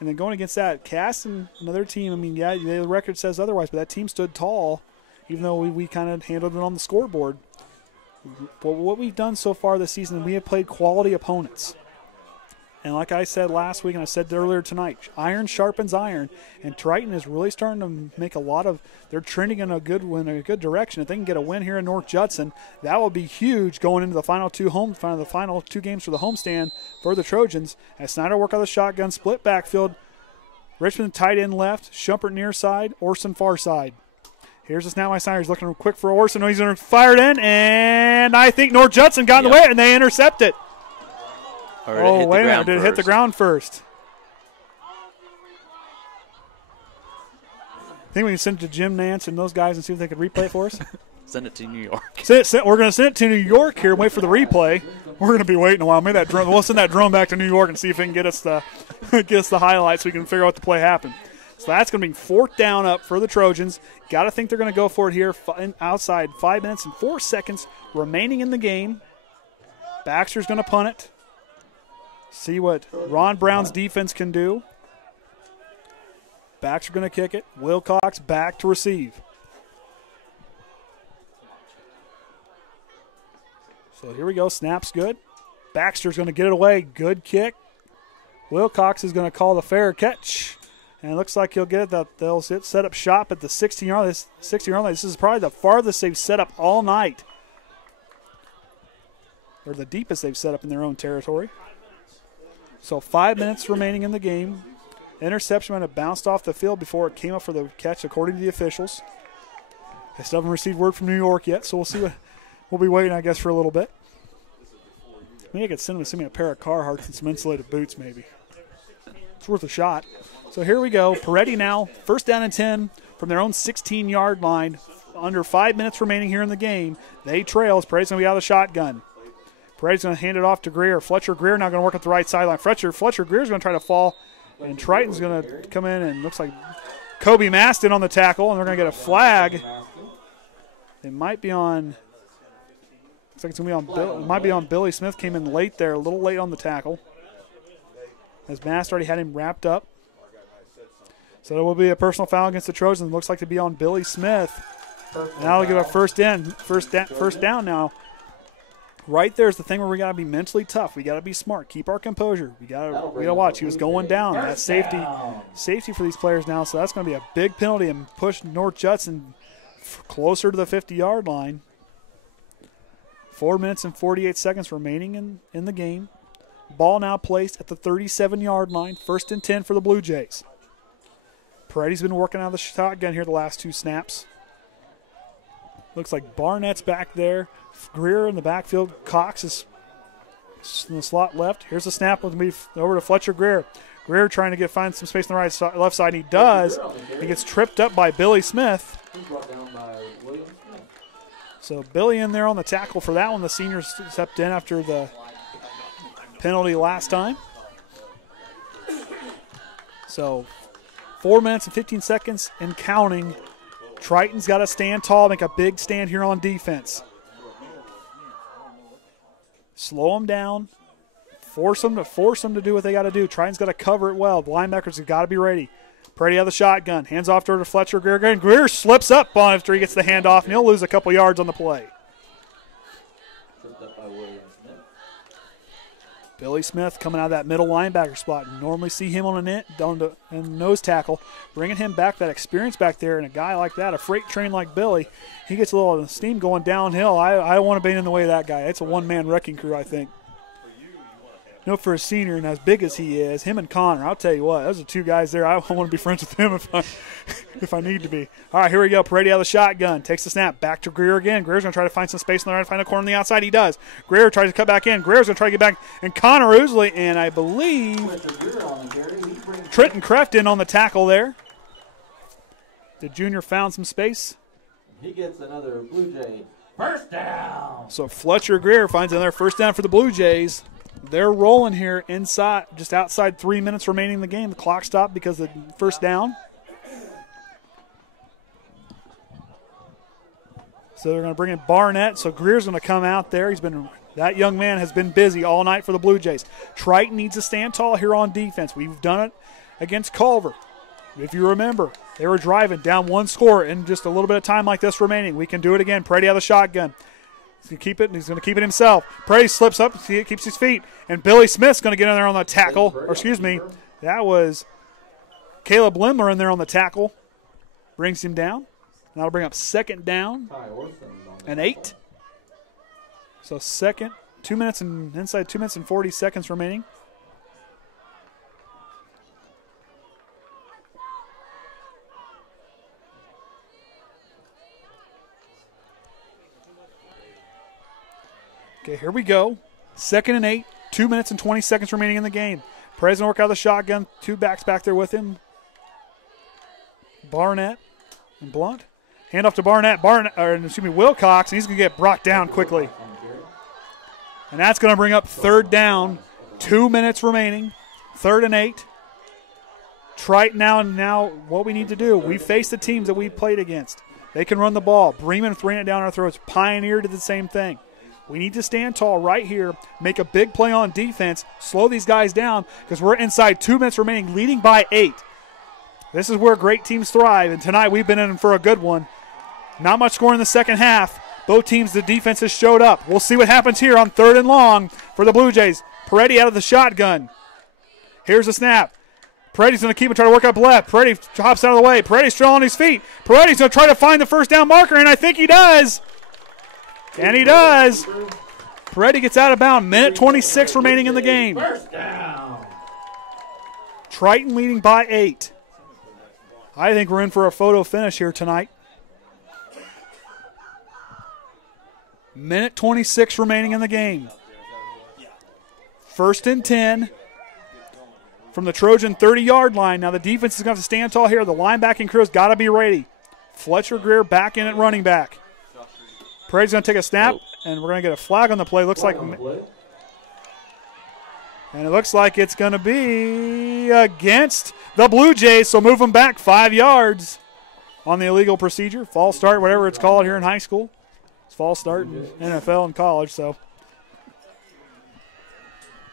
And then going against that, Cass and another team, I mean, yeah, the record says otherwise, but that team stood tall, even though we kind of handled it on the scoreboard. But what we've done so far this season, we have played quality opponents. And like I said last week, and I said earlier tonight, iron sharpens iron, and Triton is really starting to make they're trending in a good direction. If they can get a win here in North Judson, that will be huge going into the final two games for the homestand for the Trojans. As Snyder work on the shotgun, split backfield, Richmond tight end left, Shumpert near side, Orsund far side. Here's the snap by Snyder. He's looking quick for Orsund. He's going to fire it in, and I think North Judson got in the way, and they intercept it. Oh, wait a minute. Did it hit the ground first? I think we can send it to Jim Nance and those guys and see if they could replay it for us. Send it to New York. We're going to send it to New York here and wait for the replay. We're going to be waiting a while. Maybe we'll send that drone back to New York and see if it can get us the highlights so we can figure out what the play happened. So that's going to be 4th down up for the Trojans. Got to think they're going to go for it here outside 5 minutes and 4 seconds remaining in the game. Baxter's going to punt it. See what Ron Brown's defense can do. Baxter going to kick it. Wilcox back to receive. So here we go. Snap's good. Baxter's going to get it away. Good kick. Wilcox is going to call the fair catch. And it looks like he'll get it. They'll set up shop at the 16-yard line. This is probably the farthest they've set up all night. Or the deepest they've set up in their own territory. So 5 minutes remaining in the game. Interception might have bounced off the field before it came up for the catch, according to the officials. They still haven't received word from New York yet, so we'll see. We'll be waiting, I guess, for a little bit. Maybe I could send me a pair of Carhartts and some insulated boots, maybe. It's worth a shot. So here we go. Peretti now, 1st down and 10 from their own 16-yard line. Under 5 minutes remaining here in the game. They trail as Peretti's going to be out of the shotgun. Peretti's going to hand it off to Greer. Fletcher Greer now going to work at the right sideline. Fletcher Greer's going to try to fall, and Triton's going to come in, and looks like Koby Mast in on the tackle, and they're going to get a flag. They might be on. Looks like it's going to be on. It might be on Billy Smith. Came in late there, a little late on the tackle, as Mast already had him wrapped up. So there will be a personal foul against the Trojans. It looks like to be on Billy Smith. Now they'll give a first down now. Right there's the thing where we got to be mentally tough. We got to be smart. Keep our composure. We got to watch. He was going down. That's safety for these players now. So that's going to be a big penalty and push North Judson closer to the 50-yard line. 4 minutes and 48 seconds remaining in the game. Ball now placed at the 37-yard line. 1st and 10 for the Blue Jays. Peretti's been working out of the shotgun here the last 2 snaps. Looks like Barnett's back there. Greer in the backfield. Cox is in the slot left. Here's the snap. With me over to Fletcher Greer. Greer trying to find some space on the left side. He does. He gets tripped up by Billy Smith. So Billy in there on the tackle for that one. The senior stepped in after the penalty last time. So 4 minutes and 15 seconds and counting. Triton's got to stand tall, make a big stand here on defense. Slow them down. Force them to do what they got to do. Triton's got to cover it well. The linebackers have got to be ready. Peretti out of the shotgun. Hands off to Fletcher Greer. And Greer slips up on after he gets the handoff, and he'll lose a couple yards on the play. Billy Smith coming out of that middle linebacker spot. Normally see him on a nose tackle. Bringing him back, that experience back there, and a guy like that, a freight train like Billy, he gets a little steam going downhill. I don't want to be in the way of that guy. It's a one-man wrecking crew, I think. For a senior and as big as he is, him and Connor, I'll tell you what, those are 2 guys there. I want to be friends with him if I need to be. All right, here we go. Peretti out of the shotgun. Takes the snap. Back to Greer again. Greer's going to try to find some space on the right, find a corner on the outside. He does. Greer tries to cut back in. Greer's going to try to get back. And Connor Ousley, and I believe Trenton Kreft in on the tackle there. The junior found some space. He gets another Blue Jay first down. So Fletcher Greer finds another first down for the Blue Jays. They're rolling here inside, just outside 3 minutes remaining in the game. The clock stopped because of the first down. So they're going to bring in Barnett. So Greer's going to come out there. That young man has been busy all night for the Blue Jays. Triton needs to stand tall here on defense. We've done it against Culver. If you remember, they were driving down one score in just a little bit of time like this remaining. We can do it again. Preddy out of the shotgun. He's going to keep it, and he's going to keep it himself. Preddy slips up, keeps his feet, and Billy Smith's going to get in there on the tackle. Or excuse me, that was Caleb Lemler in there on the tackle. Brings him down. And that'll bring up second down and 8. So second, 2 minutes and inside 2 minutes and 40 seconds remaining. Okay, here we go. Second and 8, 2 minutes and 20 seconds remaining in the game. Perez going to work out of the shotgun. 2 backs back there with him. Barnett and Blunt. Hand off to Wilcox, and he's going to get brought down quickly. And that's going to bring up third down. 2 minutes remaining. 3rd and 8. Triton now what we need to do. We face the teams that we played against. They can run the ball. Bremen throwing it down our throats. Pioneer did the same thing. We need to stand tall right here, make a big play on defense, slow these guys down because we're inside 2 minutes remaining, leading by 8. This is where great teams thrive, and tonight we've been in for a good one. Not much score in the second half. Both teams, the defenses showed up. We'll see what happens here on 3rd and long for the Blue Jays. Peretti out of the shotgun. Here's the snap. Peretti's going to keep and try to work up left. Peretti hops out of the way. Peretti's still on his feet. Peretti's going to try to find the first down marker, and I think he does. And he does. Peretti gets out of bounds. Minute 26 remaining in the game. First down. Triton leading by 8. I think we're in for a photo finish here tonight. Minute 26 remaining in the game. 1st and 10 from the Trojan 30-yard line. Now the defense is going to have to stand tall here. The linebacking crew's got to be ready. Fletcher Greer back in at running back. Peretti's going to take a snap, and we're going to get a flag on the play. Looks like, and it looks like it's going to be against the Blue Jays. So move them back 5 yards on the illegal procedure, false start, whatever it's called here in high school. It's false start in NFL and college, so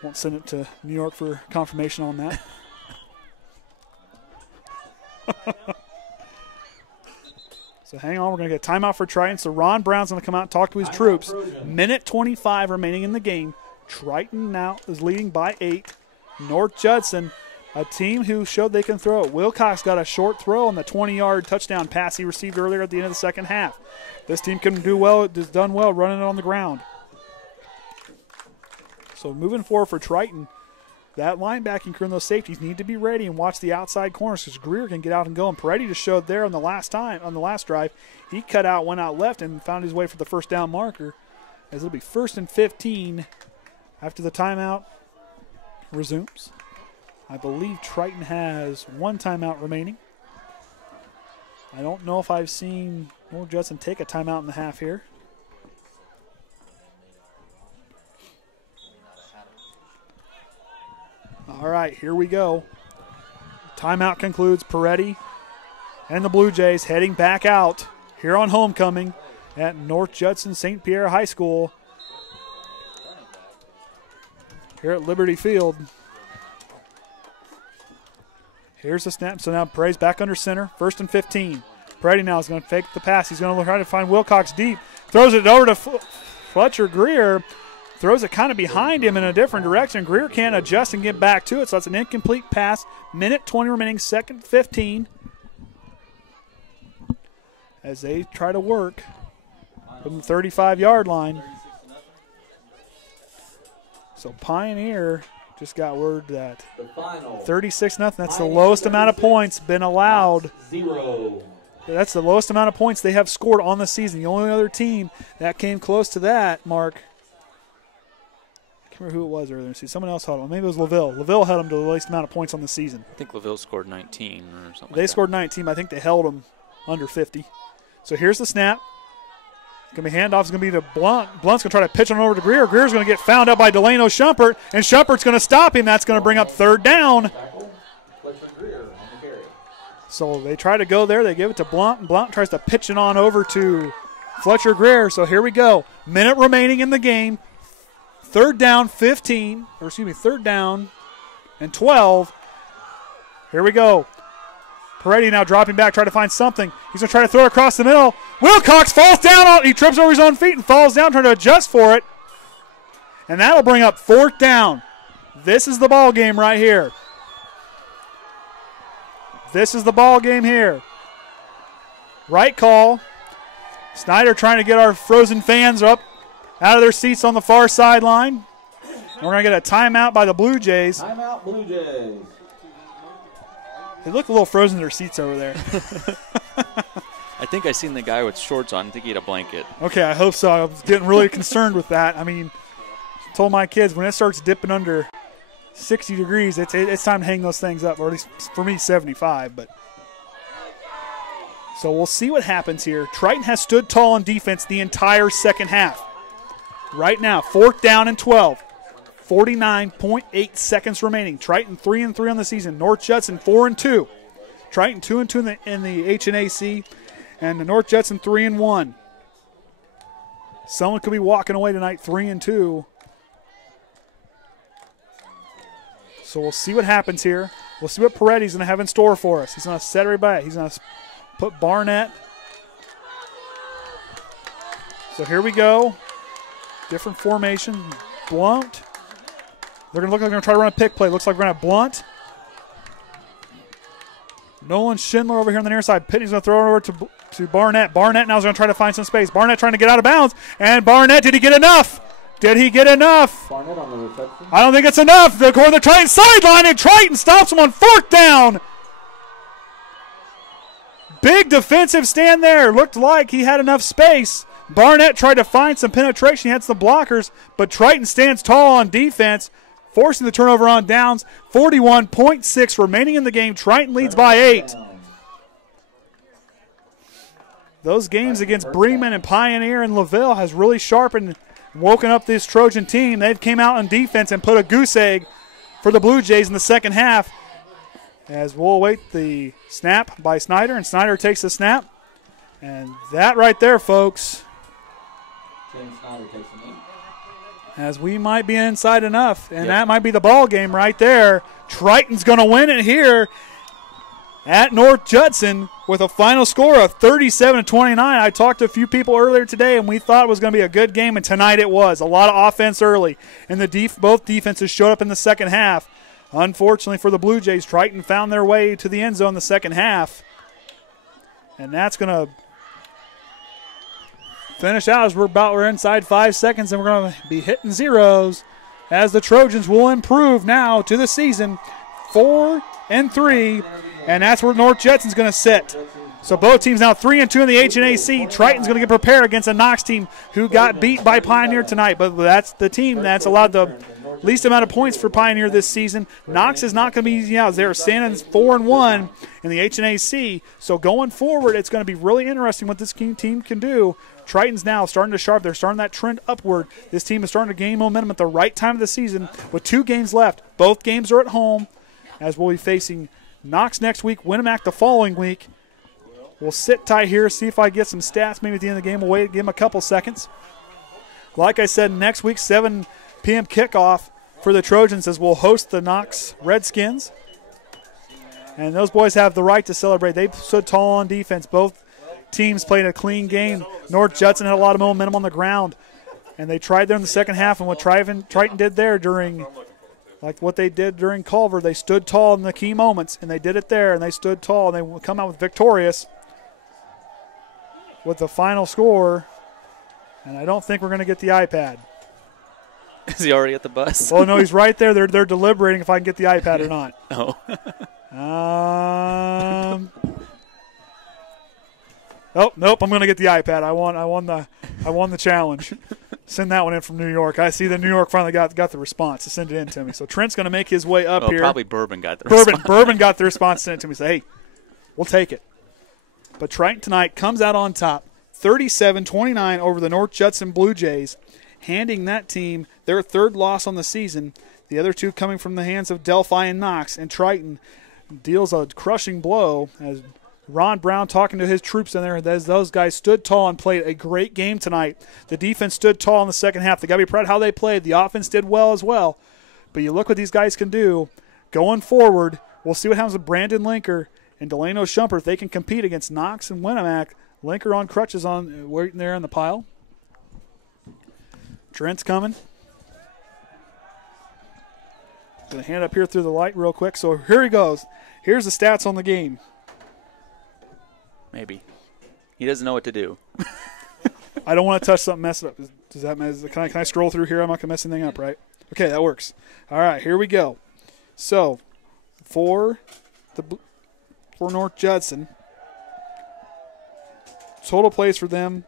won't send it to New York for confirmation on that. So hang on, we're going to get a timeout for Triton. So Ron Brown's going to come out and talk to his troops. Minute 25 remaining in the game. Triton now is leading by 8. North Judson, a team who showed they can throw it. Wilcox got a short throw on the 20-yard touchdown pass he received earlier at the end of the second half. This team can do well, has done well running it on the ground. So moving forward for Triton, that linebacking crew and those safeties need to be ready and watch the outside corners because Greer can get out and go. And Peretti just showed there on the last drive, he cut out, went out left, and found his way for the first down marker. As it'll be 1st and 15 after the timeout resumes. I believe Triton has 1 timeout remaining. I don't know if I've seen North Judson take a timeout in the half here. All right, here we go. Timeout concludes. Peretti and the Blue Jays heading back out here on homecoming at North Judson St. Pierre High School here at Liberty Field. Here's the snap. So now Peretti's back under center. 1st and 15. Peretti now is going to fake the pass. He's going to try to find Wilcox deep. Throws it over to Fletcher Greer. Throws it kind of behind him in a different direction. Greer can't adjust and get back to it, so it's an incomplete pass. Minute 20 remaining, 2nd 15. As they try to work from the 35-yard line. So Pioneer just got word that 36-0. That's the lowest amount of points been allowed. 0. That's the lowest amount of points they have scored on the season. The only other team that came close to that, Mark, I can't remember who it was earlier. See, someone else had them. Maybe it was LaVille. LaVille held them to the least amount of points on the season. I think LaVille scored 19 or something. They scored 19. I think they held them under 50. So here's the snap. It's going to be handoff. It's going to be to Blunt. Blunt's going to try to pitch on over to Greer. Greer's going to get found out by Delano Shumpert, and Shumpert's going to stop him. That's going to bring up third down. So they try to go there. They give it to Blunt, and Blunt tries to pitch it on over to Fletcher Greer. So here we go. Minute remaining in the game. Third down 15, or excuse me, third down and 12. Here we go. Peretti now dropping back, trying to find something. He's going to try to throw it across the middle. Wilcox falls down. He trips over his own feet and falls down, trying to adjust for it. And that'll bring up fourth down. This is the ball game right here. This is the ball game here. Right call. Snyder trying to get our frozen fans up out of their seats on the far sideline. And we're going to get a timeout by the Blue Jays. Timeout, Blue Jays. They look a little frozen in their seats over there. I think I seen the guy with shorts on. I think he had a blanket. Okay, I hope so. I was getting really concerned with that. I mean, told my kids when it starts dipping under 60 degrees, it's time to hang those things up, or at least for me, 75. But so we'll see what happens here. Triton has stood tall on defense the entire second half. Right now, fourth down and 12. 49.8 seconds remaining. Triton 3-3 on the season. North Judson 4-2. Triton 2-2 in the IHSAA, and the North Judson 3-1. Someone could be walking away tonight 3-2. So we'll see what happens here. We'll see what Peretti's going to have in store for us. He's going to set everybody. He's going to put Barnett. So here we go. Different formation. Blunt. They're going to look like they're going to try to run a pick play. Looks like we're going to have Blunt. Nolan Schindler over here on the near side. Pitney's going to throw it over to Barnett. Barnett now is going to try to find some space. Barnett trying to get out of bounds. And Barnett, did he get enough? Did he get enough? Barnett on the reception. I don't think it's enough. They're going to the Triton sideline, and Triton stops him on fourth down. Big defensive stand there. Looked like he had enough space. Barnett tried to find some penetration. He had some blockers, but Triton stands tall on defense, forcing the turnover on downs. 41.6 remaining in the game. Triton leads by 8. Those games against Bremen and Pioneer and LaVille has really sharpened, woken up this Trojan team. They've came out on defense and put a goose egg for the Blue Jays in the second half. As we'll await the snap by Snyder, and Snyder takes the snap. And that right there, folks, James Snyder takes the knee. as we might be inside enough, and that might be the ball game right there. Triton's going to win it here at North Judson with a final score of 37-29. I talked to a few people earlier today, and we thought it was going to be a good game, and tonight it was. A lot of offense early, and both defenses showed up in the second half. Unfortunately for the Blue Jays, Triton found their way to the end zone in the second half, and that's going to finish out as we're inside 5 seconds, and we're going to be hitting zeros as the Trojans will improve now to the season 4-3, and that's where North Judson's going to sit. So both teams now 3-2 in the IHSAA. Triton's going to get prepared against a Knox team who got beat by Pioneer tonight, but that's the team that's allowed the least amount of points for Pioneer this season. Knox is not going to be easy out. They're standing 4-1 in the IHSAA. So going forward, it's going to be really interesting what this team can do. Triton's now starting to sharp. They're starting that trend upward. This team is starting to gain momentum at the right time of the season with 2 games left. Both games are at home, as we'll be facing Knox next week, Winnemac the following week. We'll sit tight here, see if I get some stats maybe at the end of the game. We'll wait, give them a couple seconds. Like I said, next week, 7 p.m. kickoff for the Trojans as we'll host the Knox Redskins. And those boys have the right to celebrate. They stood tall on defense. Both teams played a clean game. North Judson had a lot of momentum on the ground, and they tried there in the second half. And what Triton did there during, like what they did during Culver, they stood tall in the key moments, and they did it there, and they stood tall, and they come out with victorious with the final score. And I don't think we're going to get the iPad. Is he already at the bus? Well, no, he's right there. They're deliberating if I can get the iPad or not. Oh. Oh, nope, I'm going to get the iPad. I won the challenge. Send that one in from New York. I see that New York finally got the response to send it in to me. So Trent's going to make his way up here. Probably Bourbon got the response. Bourbon got the response, sent it to me. Say, hey, we'll take it. But Triton tonight comes out on top, 37-29 over the North Judson Blue Jays, handing that team their third loss on the season. The other two coming from the hands of Delphi and Knox, and Triton deals a crushing blow as Ron Brown talking to his troops in there as those guys stood tall and played a great game tonight. The defense stood tall in the second half. They got to be proud of how they played. The offense did well as well. But you look what these guys can do going forward. We'll see what happens with Brandon Lenker and Delano Shumpert. If they can compete against Knox and Winnemac. Lenker on crutches waiting there in the pile. Trent's coming. Going to hand up here through the light real quick. So here he goes. Here's the stats on the game. Maybe. He doesn't know what to do. I don't want to touch something, mess it up. Does that can I stroll through here? I'm not going to mess anything up, right? Okay, that works. All right, here we go. So, for North Judson, total plays for them,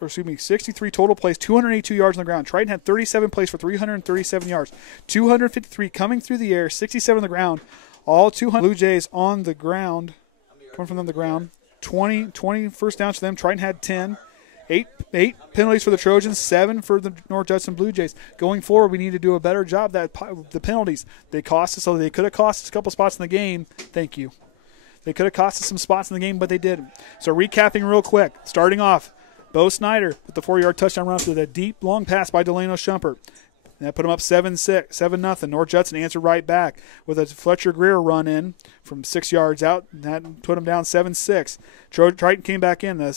63 total plays, 282 yards on the ground. Triton had 37 plays for 337 yards, 253 coming through the air, 67 on the ground. All 200 Blue Jays on the ground, coming from the ground. 20 first downs for them. Triton had 10. 8 penalties for the Trojans, 7 for the North Judson Blue Jays. Going forward, we need to do a better job. The penalties, they cost us, so they could have cost us a couple spots in the game. Thank you. They could have cost us some spots in the game, but they didn't. So recapping real quick, starting off, Bo Snyder with the 4-yard touchdown run through the deep, long pass by Delano Shumpert. That put them up 7-0. North Judson answered right back with a Fletcher Greer run in from 6 yards out. That put them down 7-6. Triton came back in.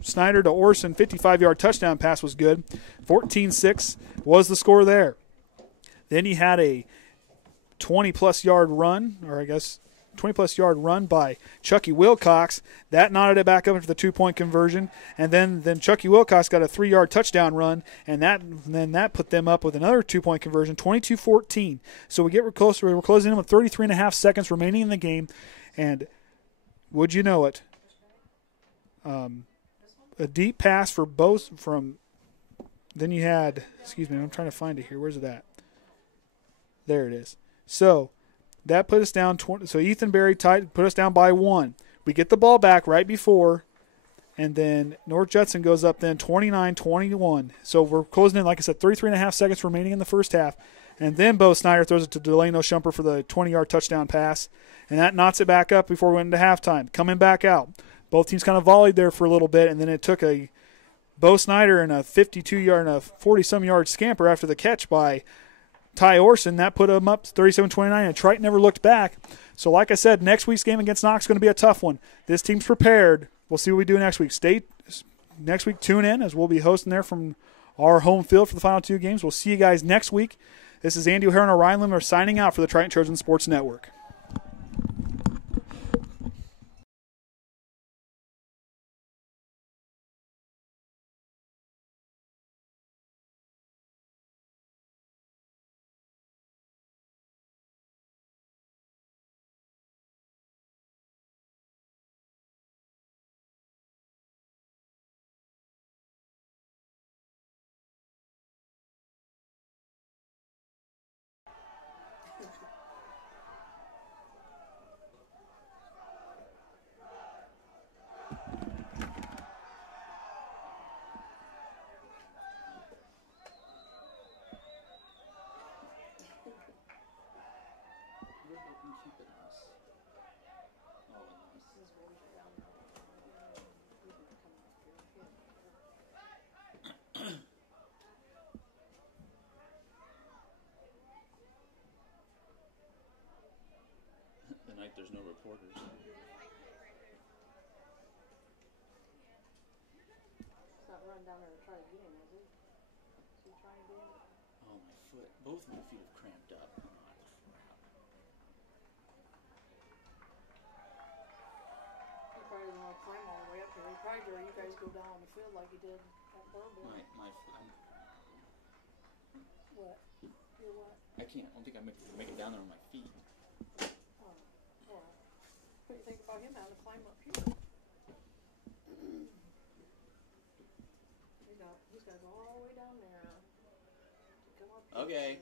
Snyder to Orson, 55-yard touchdown pass was good. 14-6 was the score there. Then he had a 20-plus yard run, or I guess 20-plus yard run by Chucky Wilcox. That knotted it back up into the 2-point conversion. And then Chucky Wilcox got a 3-yard touchdown run, and that put them up with another 2-point conversion, 22-14. So we get closer. We're closing in with 33.5 seconds remaining in the game. And would you know it, a deep pass for both then you had, I'm trying to find it here. Where's it at? There it is. So that put us down 20. So Ethan Berry put us down by 1. We get the ball back right before, and then North Judson goes up then 29-21. So we're closing in, like I said, 33.5 seconds remaining in the first half. And then Bo Snyder throws it to Delano Shumpert for the 20-yard touchdown pass, and that knots it back up before we went into halftime. Coming back out. Both teams kind of volleyed there for a little bit, and then it took a Bo Snyder and a 52-yard and a 40-some-yard scamper after the catch by Tye Orsund. That put them up 37-29, and Triton never looked back. So like I said, next week's game against Knox is going to be a tough one. This team's prepared. We'll see what we do next week. Next week, tune in, as we'll be hosting there from our home field for the final 2 games. We'll see you guys next week. This is Andy O'Hara and Orion Lemler signing out for the Triton Trojan Sports Network. There's no reporters. It's not run down there to try to get him, is it? Is he trying to get him? Oh, my foot. Both my feet have cramped up. Oh, crap. He probably doesn't want to climb all the way up here. He probably dare you guys go down on the field like he did at Thornburg. What? You're what? I can't. I don't think I make it down there on my feet. What do you think about him having to climb up here? He's got to go all the way down there to come up here. Okay.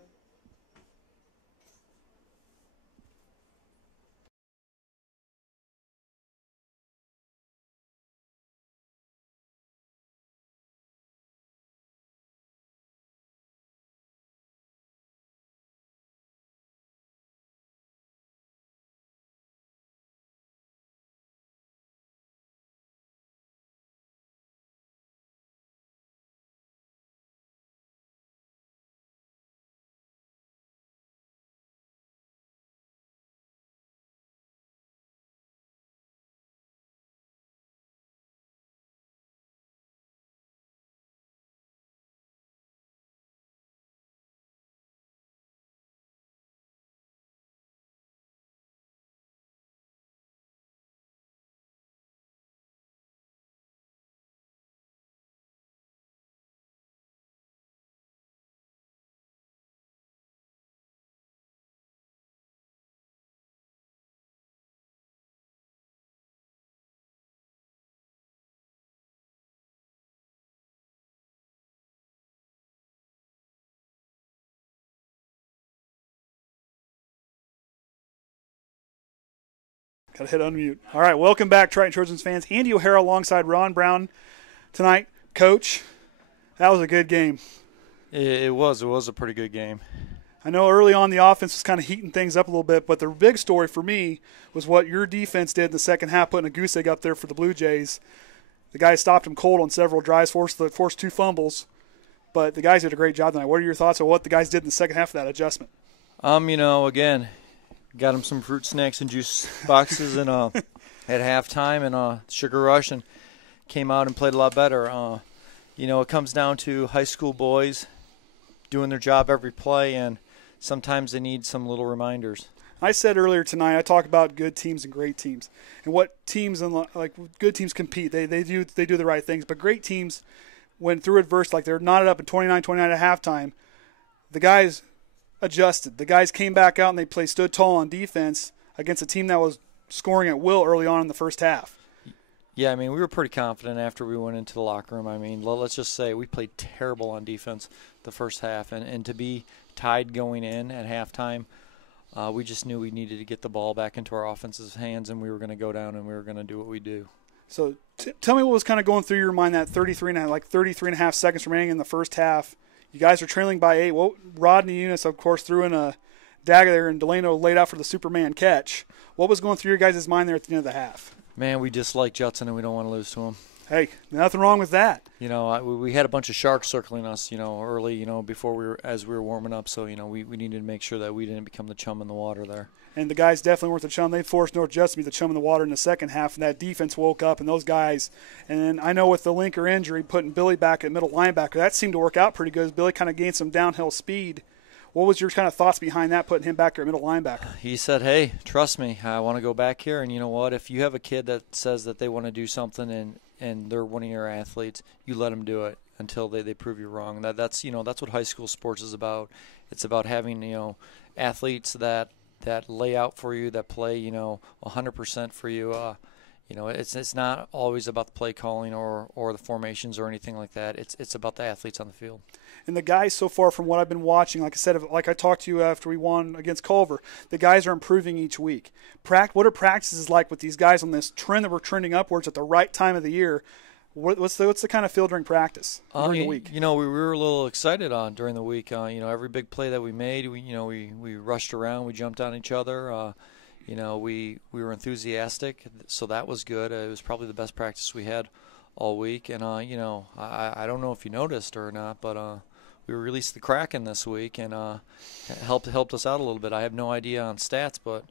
Got to hit unmute. All right, welcome back, Triton Trojans fans. Andy O'Hara alongside Ron Brown tonight. Coach, that was a good game. It was a pretty good game. I know early on the offense was kind of heating things up a little bit, but the big story for me was what your defense did in the second half, putting a goose egg up there for the Blue Jays. The guys stopped them cold on several drives, forced 2 fumbles, but the guys did a great job tonight. What are your thoughts on what the guys did in the second half of that adjustment? Again, got them some fruit snacks and juice boxes and at halftime and Sugar Rush, and came out and played a lot better. It comes down to high school boys doing their job every play, and sometimes they need some little reminders. I said earlier tonight, I talk about good teams and great teams, and what teams good teams compete. They do the right things, but great teams, when through adversity, like they're knotted up at 29-29 at halftime, the guys adjusted. The guys came back out and they stood tall on defense against a team that was scoring at will early on in the first half. Yeah, we were pretty confident after we went into the locker room. Let's just say we played terrible on defense the first half, and to be tied going in at halftime, we just knew we needed to get the ball back into our offense's hands, and we were going to go down and we were going to do what we do. So tell me what was kind of going through your mind that 33 and a half seconds remaining in the first half. You guys are trailing by 8. Well, Rodney Eunice, of course, threw in a dagger there, and Delano laid out for the Superman catch. What was going through your guys' mind there at the end of the half? Man, we dislike Judson, and we don't want to lose to him. Hey, nothing wrong with that. We had a bunch of sharks circling us, early, before as we were warming up. So, we needed to make sure that we didn't become the chum in the water there. And the guys definitely weren't the chum. They forced North Judson to be the chum in the water in the second half, and that defense woke up, and those guys. And then I know with the Lenker injury, putting Billy back at middle linebacker, that seemed to work out pretty good as Billy kind of gained some downhill speed. What was your kind of thoughts behind that, putting him back there at middle linebacker? He said, hey, trust me, I want to go back here. And you know what? If you have a kid that says that they want to do something and they're one of your athletes, you let them do it until they prove you wrong. That's what high school sports is about. It's about having, athletes that lay out for you, that play, 100% for you. It's not always about the play calling or the formations or anything like that. It's about the athletes on the field. And the guys so far, from what I've been watching, like I said, like I talked to you after we won against Culver, the guys are improving each week. What are practices like with these guys on this trend that we're trending upwards at the right time of the year? What's the kind of feel during practice during the week? We were a little excited during the week. Every big play that we made, we rushed around, we jumped on each other. We were enthusiastic, so that was good. It was probably the best practice we had all week. And I don't know if you noticed or not, but we released the Kraken this week, and helped us out a little bit. I have no idea on stats, but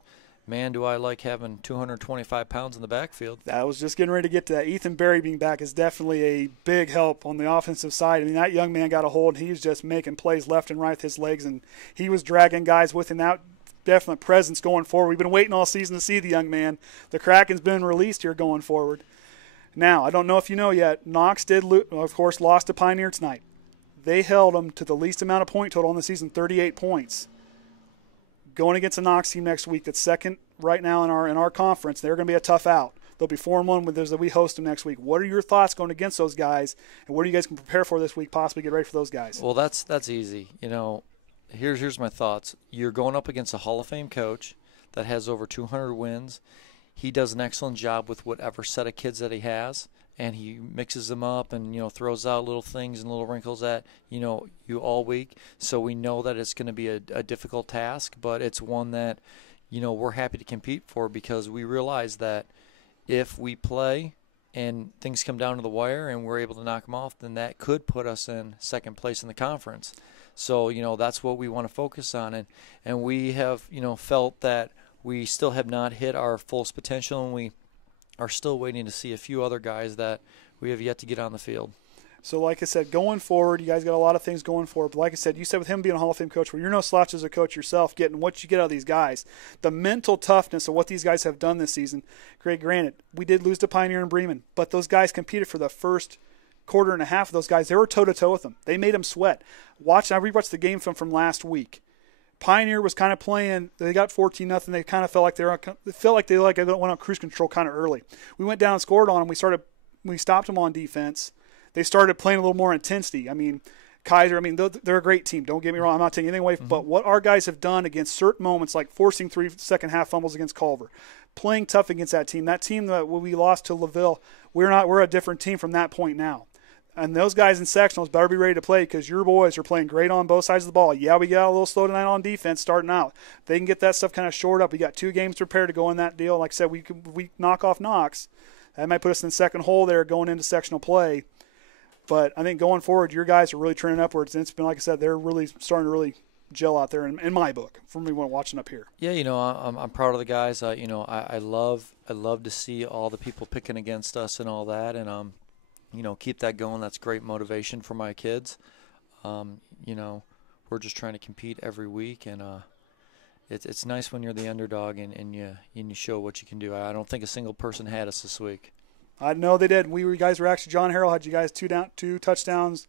man, do I like having 225 pounds in the backfield. I was just getting ready to get to that. Ethan Berry being back is definitely a big help on the offensive side. That young man got a hold, and he was just making plays left and right with his legs, and he was dragging guys with him. That definite presence going forward. We've been waiting all season to see the young man. The Kraken's been released here going forward. Now, I don't know if you know yet, Knox did, of course, lost to Pioneer tonight. They held them to the least amount of point total in the season, 38 points. Going against a Knox team next week that's second right now in our conference, they're going to be a tough out. They'll be 4-1 with those that we host them next week. What are your thoughts going against those guys, and what do you guys can prepare for this week, possibly get ready for those guys? Well, that's easy. Here's my thoughts. You're going up against a Hall of Fame coach that has over 200 wins. He does an excellent job with whatever set of kids that he has, and he mixes them up and, throws out little things and little wrinkles at, you all week. So we know that it's going to be a difficult task, but it's one that, we're happy to compete for, because we realize that if we play and things come down to the wire and we're able to knock them off, then that could put us in second place in the conference. So, that's what we want to focus on. And we have, felt that we still have not hit our fullest potential, and we are still waiting to see a few other guys that we have yet to get on the field. So, like I said, going forward, you guys got a lot of things going forward. But like I said, you said with him being a Hall of Fame coach, where you're no slouch as a coach yourself, getting what you get out of these guys, the mental toughness of what these guys have done this season. Great, granted, we did lose to Pioneer and Bremen, but those guys competed for the first quarter and a half of those guys. They were toe-to-toe with them. They made them sweat. I rewatched the game from last week. Pioneer was kind of playing. They got 14-0. They kind of felt like they went on cruise control kind of early. We went down and scored on them. We stopped them on defense. They started playing a little more intensity. Kaiser, I mean, they're a great team. Don't get me wrong. I'm not taking anything away. But what our guys have done against certain moments, like forcing 3 second-half fumbles against Culver, playing tough against that team that we lost to LaVille, we're a different team from that point now. And those guys in sectionals better be ready to play because your boys are playing great on both sides of the ball. Yeah, we got a little slow tonight on defense starting out. They can get that stuff kind of shored up. We got 2 games prepared to go in that deal. Like I said, we knock off Knox. That might put us in the second hole there going into sectional play. But I think going forward, your guys are really trending upwards. And it's been, like I said, they're really starting to really gel out there in my book from me when watching up here. Yeah, I'm proud of the guys. I love to see all the people picking against us and all that. And, keep that going. That's great motivation for my kids. We're just trying to compete every week, and it's nice when you're the underdog and you show what you can do. I don't think a single person had us this week. I know they did. You guys were actually, John Harrell had you guys 2 touchdowns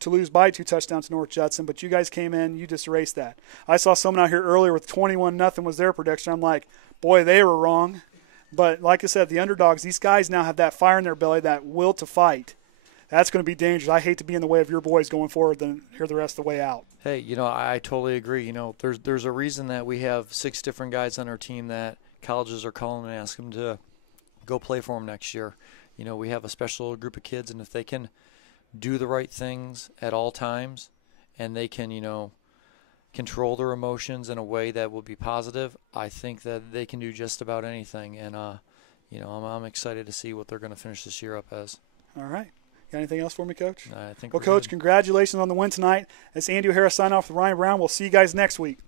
to lose by 2 touchdowns to North Judson, but you guys came in, you just erased that. I saw someone out here earlier with 21-0 was their prediction. I'm like, boy, they were wrong. But like I said, the underdogs, these guys now have that fire in their belly, that will to fight. That's going to be dangerous. I hate to be in the way of your boys going forward than hear the rest of the way out. Hey, I totally agree. There's a reason that we have 6 different guys on our team that colleges are calling and asking them to go play for them next year. We have a special group of kids, and if they can do the right things at all times and they can, control their emotions in a way that will be positive, I think that they can do just about anything. And, I'm excited to see what they're going to finish this year up as. All right. Got anything else for me, Coach? I think well, Coach, congratulations on the win tonight. It's Andy O'Hara signing off with Ryan Brown. We'll see you guys next week.